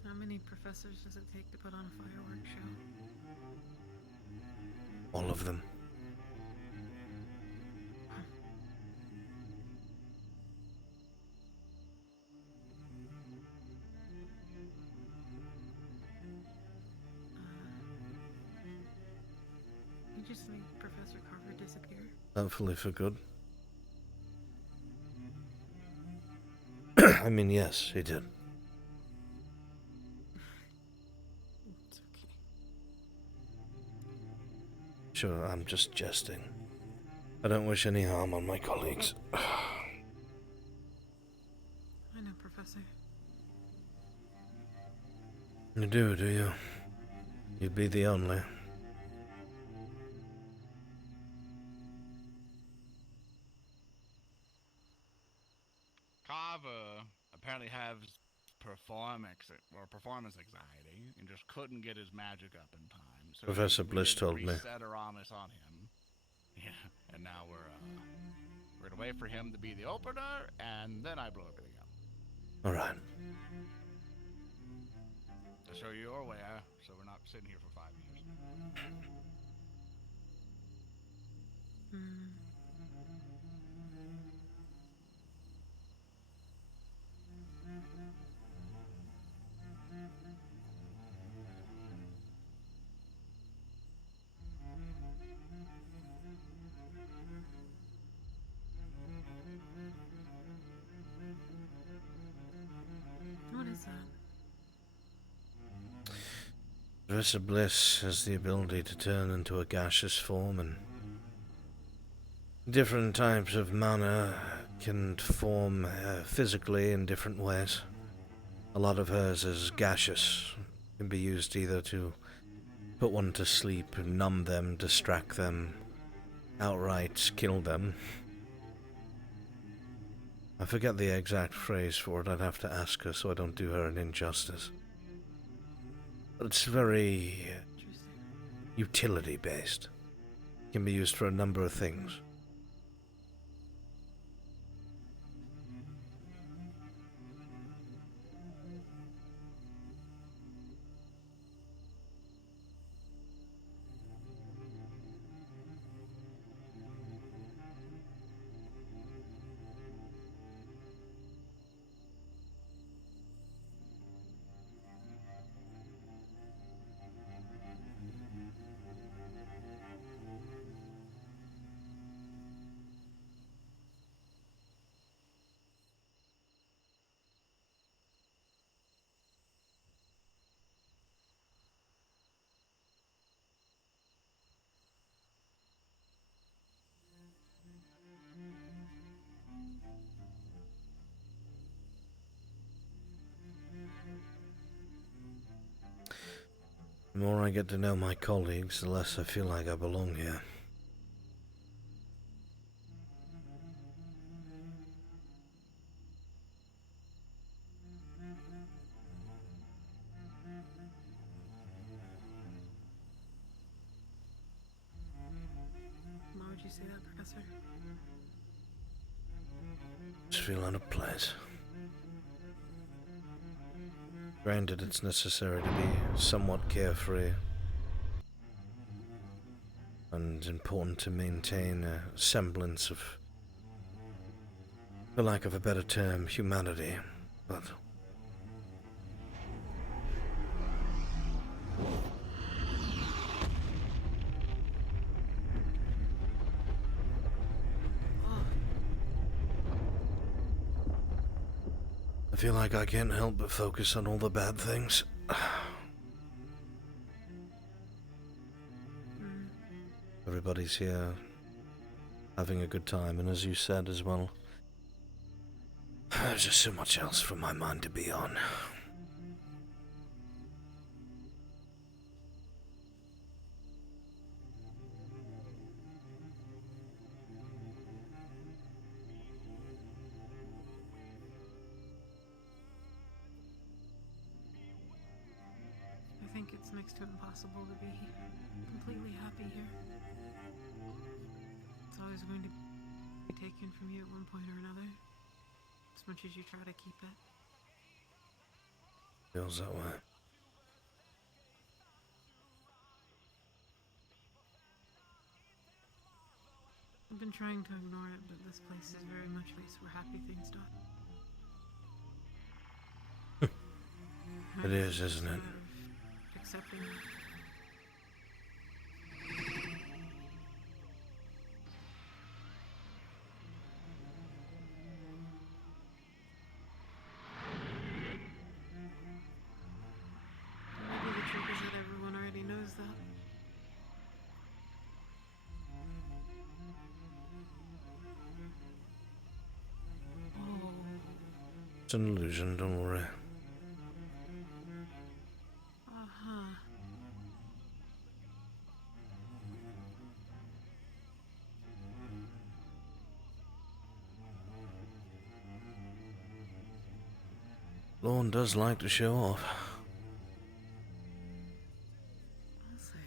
How many professors does it take to put on a fireworks show? All of them. You just make Professor Carver disappear? Hopefully for good. I mean, yes, he did. It's okay. Sure, I'm just jesting. I don't wish any harm on my colleagues. I know, Professor. You do you? You'd be the only. Carver apparently has performance anxiety and just couldn't get his magic up in time. So Professor we Bliss did told me. reset Aramis on him. Yeah, and now we're gonna wait for him to be the opener, and then I blow everything up. Alright. Just so you're aware, so we're not sitting here for 5 years. What is that? Professor Bliss has the ability to turn into a gaseous form, and different types of mana can form physically in different ways. A lot of hers is gaseous. Can be used either to put one to sleep, numb them, distract them, outright kill them. I forget the exact phrase for it. I'd have to ask her so I don't do her an injustice. But it's very utility-based. Can be used for a number of things. The more I get to know my colleagues, the less I feel like I belong here. Why would you say that, Professor? Just feel out of place. Granted, it's necessary to be somewhat carefree and important to maintain a semblance of, for lack of a better term, humanity, but I feel like I can't help but focus on all the bad things. Everybody's here having a good time, and as you said as well, there's just so much else for my mind to be on. I think it's next to impossible to be completely happy here. It's always going to be taken from you at one point or another, as much as you try to keep it. Feels that way. I've been trying to ignore it, but this place is very much a place where happy things die. It is, isn't it? Accepting it. Maybe the truth is that everyone already knows that. Oh. It's an illusion, don't worry. Uh-huh. Lorne does like to show off. I'll say.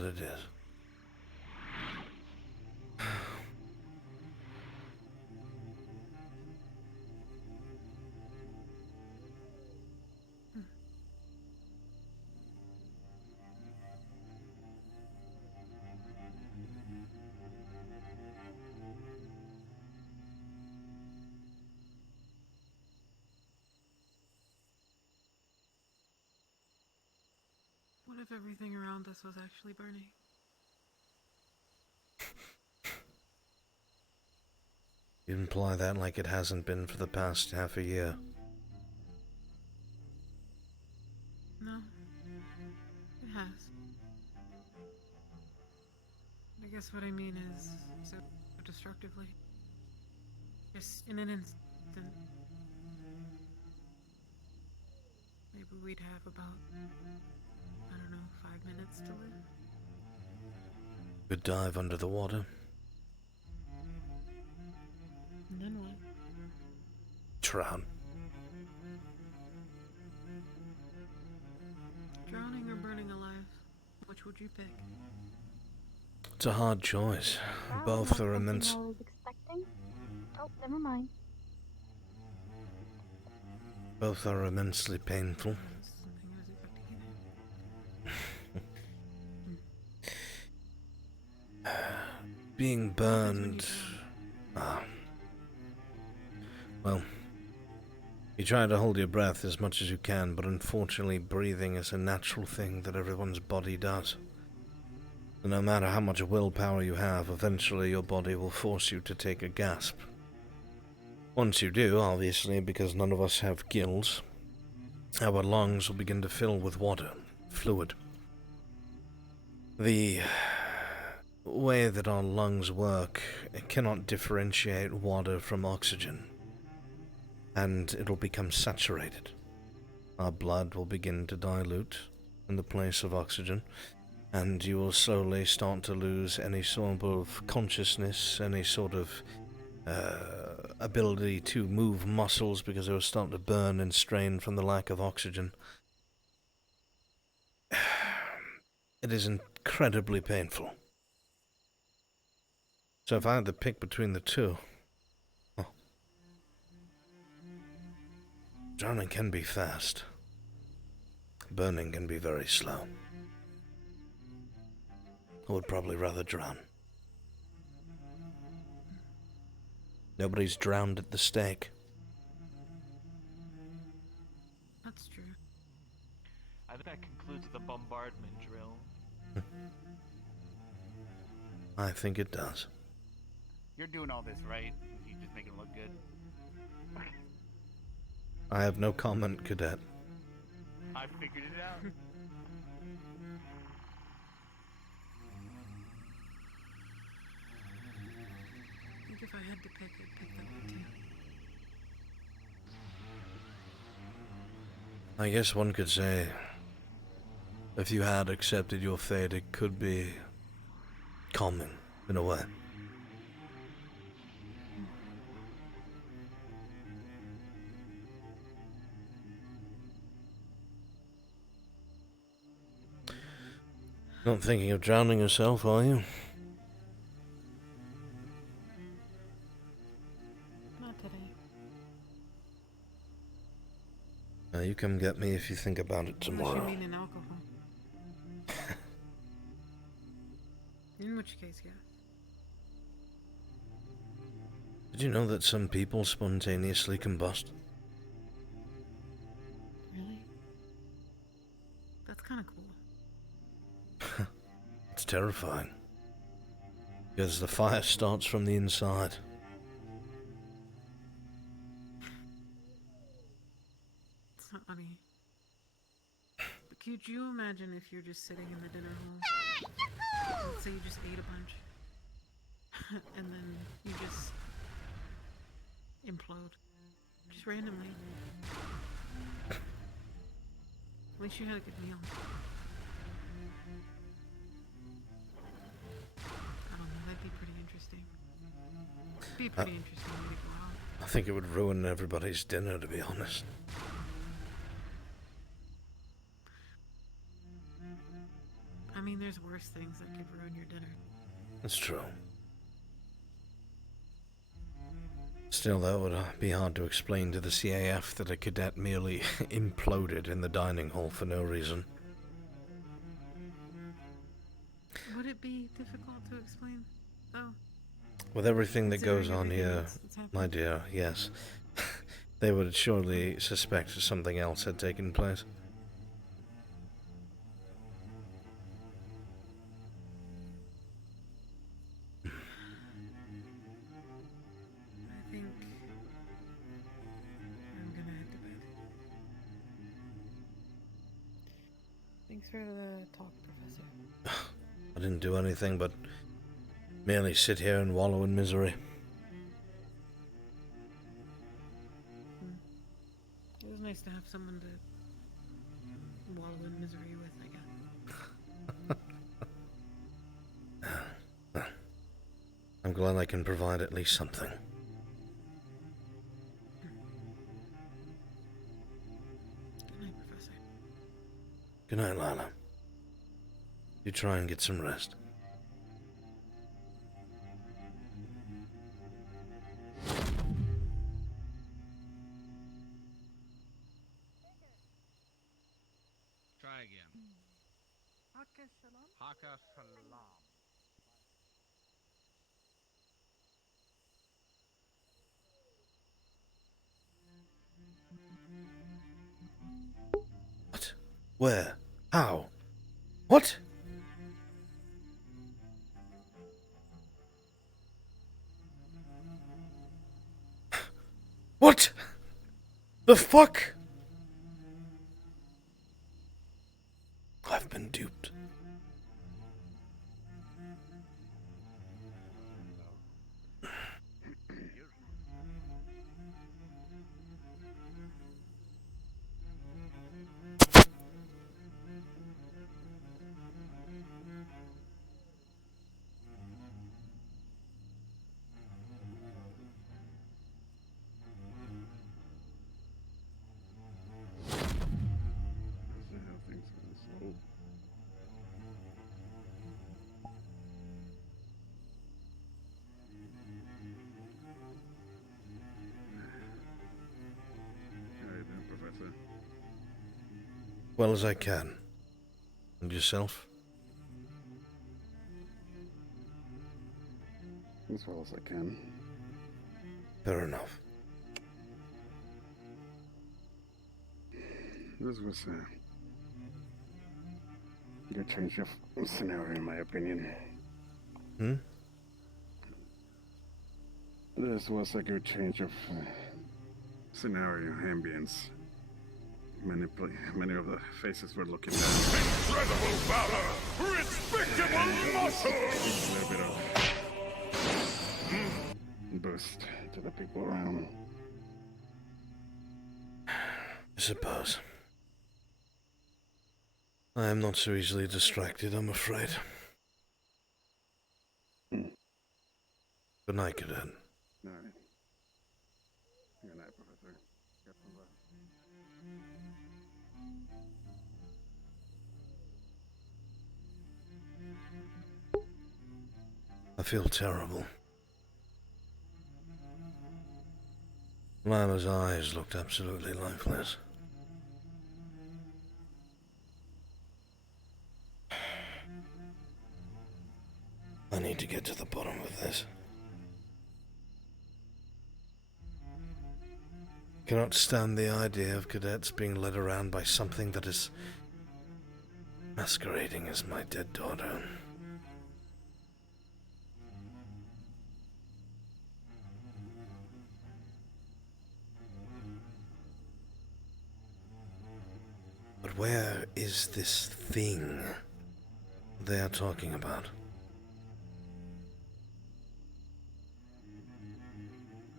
but it is. What if everything around us was actually burning? You imply that like it hasn't been for the past half a year. No, it has. I guess what I mean is so destructively. Just in an instant. Maybe we'd have about, I don't know, 5 minutes to live. Could dive under the water. And then what? Drown. Drowning or burning alive? Which would you pick? It's a hard choice. Wow, Both not are something immense. I was expecting. Oh, never mind. Both are immensely painful. Being burned. Well, you try to hold your breath as much as you can, but unfortunately breathing is a natural thing that everyone's body does. And no matter how much willpower you have, eventually your body will force you to take a gasp. Once you do, obviously, because none of us have gills, our lungs will begin to fill with water, fluid. The way that our lungs work, it cannot differentiate water from oxygen, and it'll become saturated. Our blood will begin to dilute in the place of oxygen, and you will slowly start to lose any sort of consciousness, any sort of ability to move muscles because they will start to burn and strain from the lack of oxygen. It is incredibly painful. So if I had to pick between the two, drowning can be fast. Burning can be very slow. I would probably rather drown. Nobody's drowned at the stake. That's true. I think that concludes the bombardment drill. I think it does. You're doing all this, right? You just make it look good. I have no comment, Cadet. I figured it out. I think if I had to pick, I'd pick that one too. I guess one could say, if you had accepted your fate, it could be calming, in a way. Not thinking of drowning yourself, are you? Not today. You come get me if you think about it tomorrow. Unless you mean in alcohol. In which case, yes. Did you know that some people spontaneously combust? Really? That's kind of cool. It's terrifying. Because the fire starts from the inside. It's not funny. But could you imagine if you're just sitting in the dinner hall? Let's say you just ate a bunch. And then you just implode. Just randomly. At least you had a good meal. I don't know, that'd be pretty interesting. It'd be a pretty interesting way to go out. I think it would ruin everybody's dinner, to be honest. I mean, there's worse things that could ruin your dinner. That's true. Still, that would be hard to explain to the CAF that a cadet merely imploded in the dining hall for no reason. Would it be difficult to explain, though? With everything that goes on Considering here, everything that's happened? my dear, yes. They would surely suspect something else had taken place. I think I'm gonna head to bed. Thanks for the talk, Professor. I didn't do anything but merely sit here and wallow in misery. It was nice to have someone to wallow in misery with, I guess. I'm glad I can provide at least something. Good night, Professor. Good night, Lila. You try and get some rest. Try again. Haka salam. What? Where? How? What? What? The fuck? I've been duped. Well as I can. And yourself? As well as I can. Fair enough. This was a good change of scenario, in my opinion. Hmm? This was a good change of scenario, ambience. Many of the faces were looking at Incredible valor! Respectable muscle! a little bit of boost to the people around. I suppose. I am not so easily distracted, I'm afraid. Good night, Cadet. All right. Good night, Professor. Get some rest. I feel terrible. Lila's eyes looked absolutely lifeless. I need to get to the bottom of this. Cannot stand the idea of cadets being led around by something that is masquerading as my dead daughter. But where is this thing they are talking about?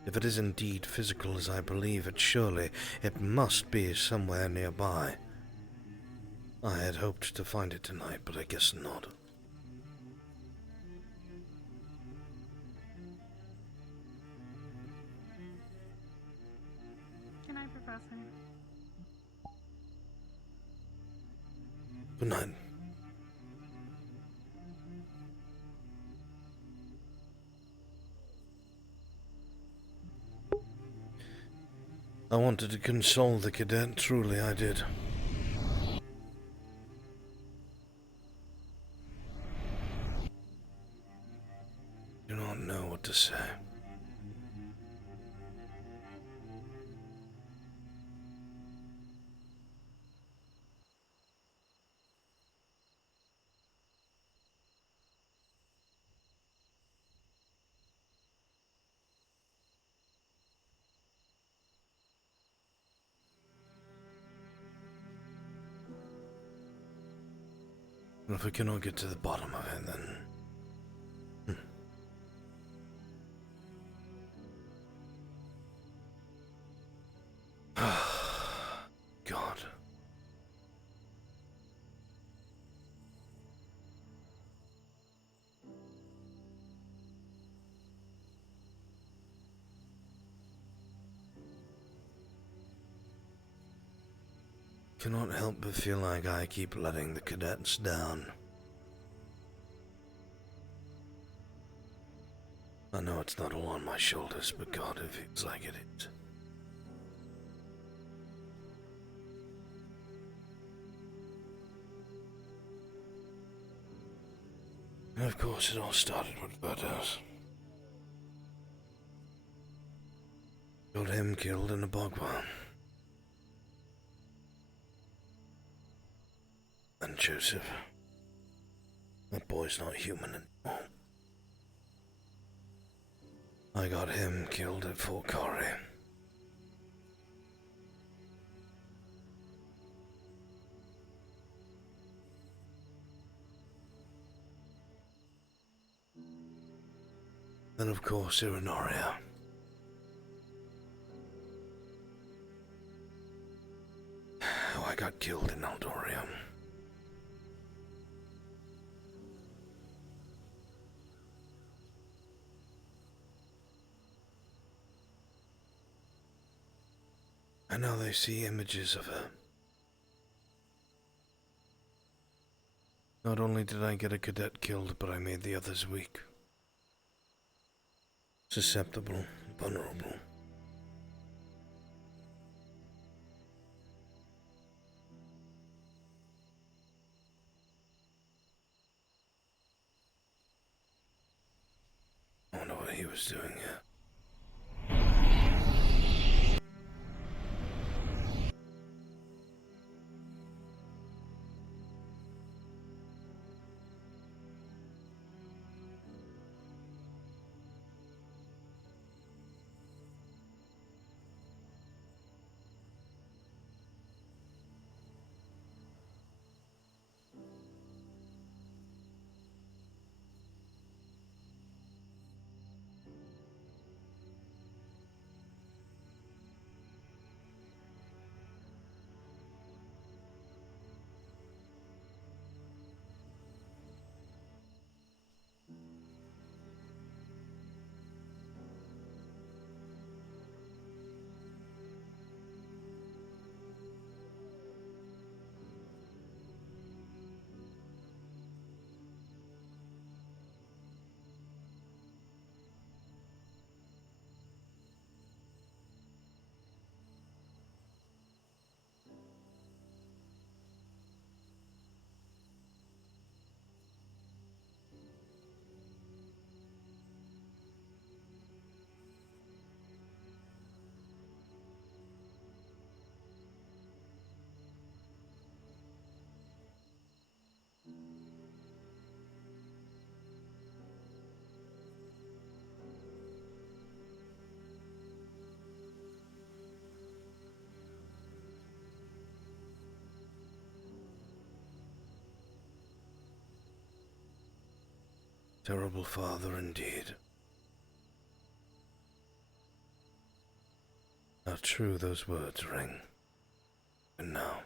If it is indeed physical as I believe it, surely it must be somewhere nearby. I had hoped to find it tonight, but I guess not. Good night, Professor. Good night. I wanted to console the cadet, truly I did. Do not know what to say. And if we cannot get to the bottom of it, then... God. Cannot help but feel like I keep letting the cadets down. I know it's not all on my shoulders, but God, it feels like it is. And of course, it all started with Vods. Got him killed in a bog pile. And Joseph. That boy's not human anymore. I got him killed at Fort Corey. Then of course Irinoria. Oh, I got killed in Aldorium. And now they see images of her. Not only did I get a cadet killed, but I made the others weak. Susceptible, vulnerable. I wonder what he was doing here. Terrible father indeed. How true those words ring. And now.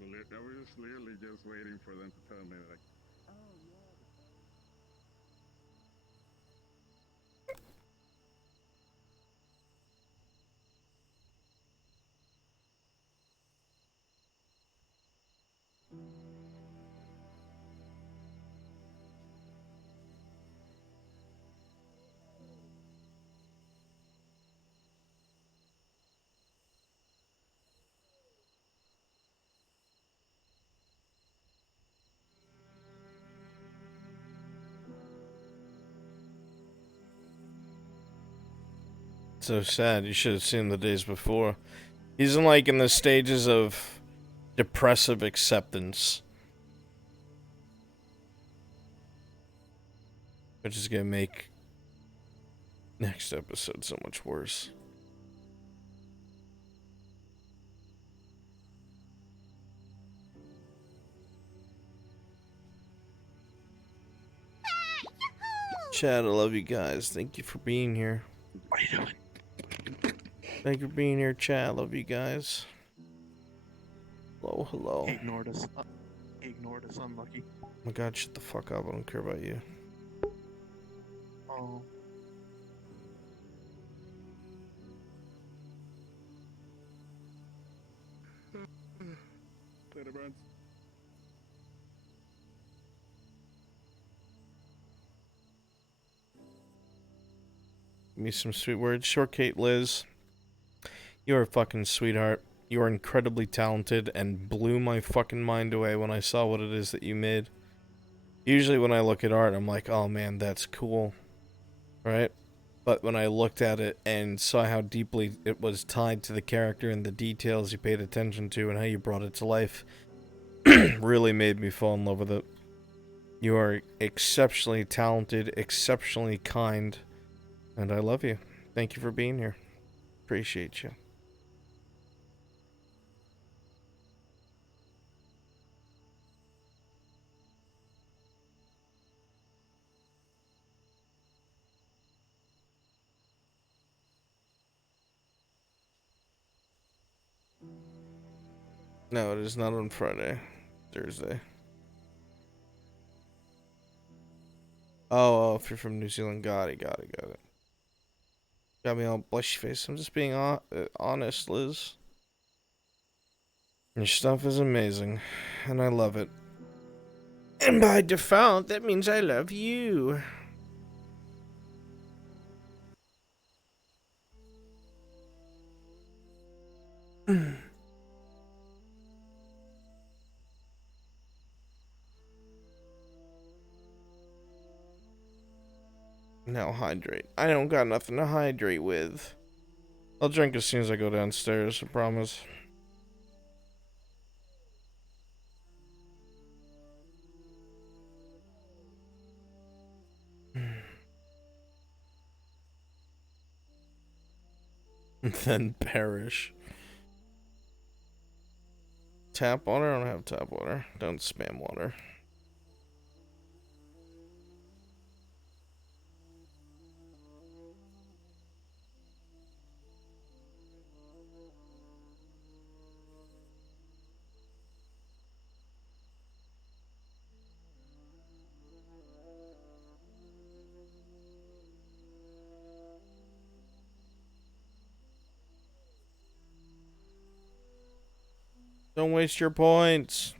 was literally just waiting for them to tell me, like, oh yeah. So sad. You should have seen the days before. He's in like in the stages of depressive acceptance, which is gonna make next episode so much worse. Chad, I love you guys. Thank you for being here. What are you doing? Thank you for being here, Chad. I love you guys. Hello, hello. Ignored us. Ignored us, unlucky. Oh my god, shut the fuck up. I don't care about you. Oh. Later, Bruns. Give me some sweet words. Short Kate Liz. You're a fucking sweetheart. You are incredibly talented and blew my fucking mind away when I saw what it is that you made. Usually when I look at art, I'm like, oh man, that's cool. Right? But when I looked at it and saw how deeply it was tied to the character and the details you paid attention to and how you brought it to life, really made me fall in love with it. You are exceptionally talented, exceptionally kind, and I love you. Thank you for being here. Appreciate you. No, it is not on Friday. Thursday. Oh, if you're from New Zealand, got it. Got me all blushy face. I'm just being honest, Liz. Your stuff is amazing, and I love it. And by default, that means I love you. Now hydrate. I don't got nothing to hydrate with. I'll drink as soon as I go downstairs, I promise. Then perish. Tap water? I don't have tap water. Don't spam water. Don't waste your points.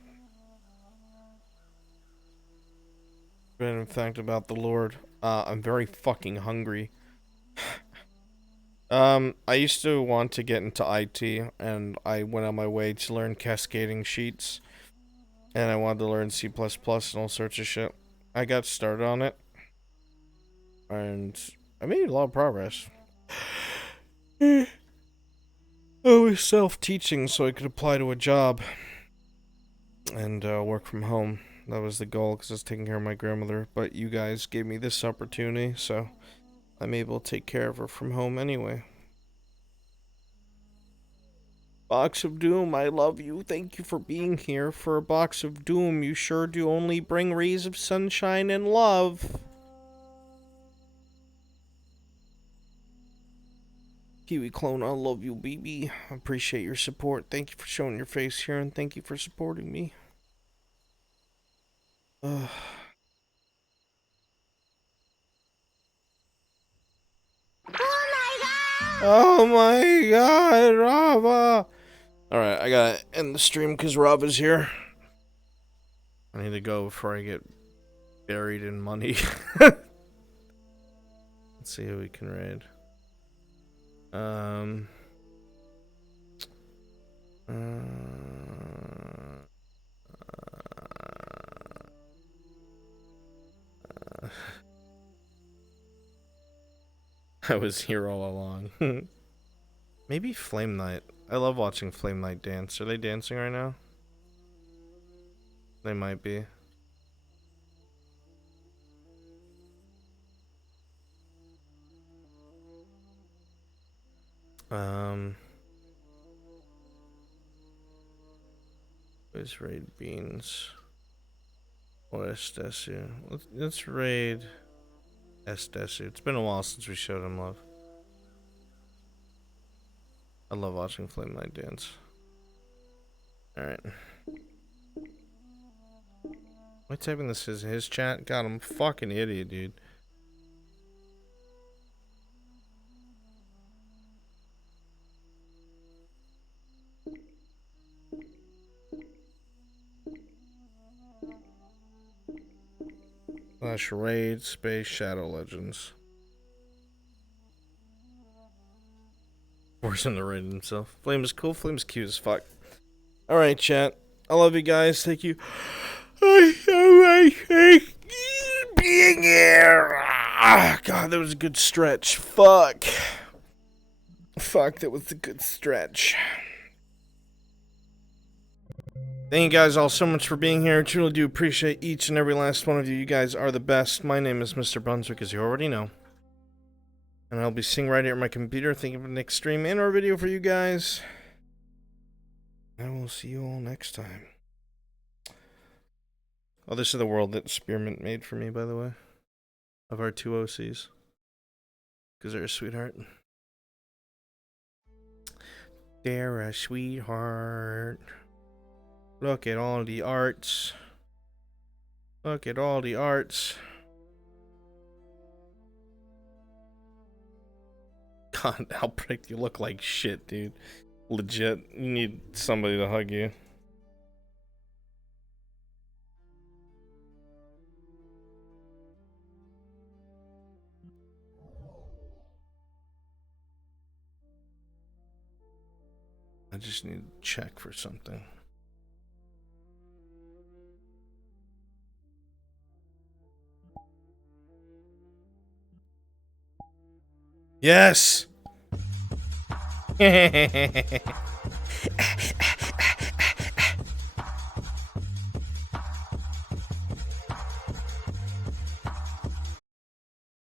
Random fact about the Lord. I'm very fucking hungry. I used to want to get into IT, and I went on my way to learn cascading sheets. And I wanted to learn C++ and all sorts of shit. I got started on it. And I made a lot of progress. I was self-teaching so I could apply to a job and work from home. That was the goal because I was taking care of my grandmother. But you guys gave me this opportunity, so I'm able to take care of her from home anyway. Box of Doom, I love you. Thank you for being here. For a Box of Doom, you sure do only bring rays of sunshine and love. Kiwi Clone, I love you, baby. I appreciate your support. Thank you for showing your face here, and thank you for supporting me. Oh my god, Rava! Alright, I gotta end the stream because Rava's here. I need to go before I get buried in money. Let's see who we can raid. I was here all along. Maybe Flame Knight. I love watching Flame Knight dance. Are they dancing right now? They might be. Let's raid Beans. Or Estesu. Let's raid Estesu. It's been a while since we showed him love. I love watching Flame Knight dance. Alright. Am I typing this as his chat? God, I'm a fucking idiot, dude. Raid Space Shadow Legends. Forcing the raid himself. Flame is cool. Flame is cute as fuck. Alright, chat. I love you guys. Thank you. Being here. God, that was a good stretch. Fuck. Fuck, that was a good stretch. Thank you guys all so much for being here. I truly do appreciate each and every last one of you. You guys are the best. My name is Mr. Brunswick, as you already know. And I'll be sitting right here at my computer thinking of the next stream and or video for you guys. I will see you all next time. Oh, this is the world that Spearmint made for me, by the way. Of our two OCs. Because they're a sweetheart. They're a sweetheart. Look at all the arts. Look at all the arts. God, Albrecht, you look like shit, dude. Legit. You need somebody to hug you. I just need to check for something. Yes!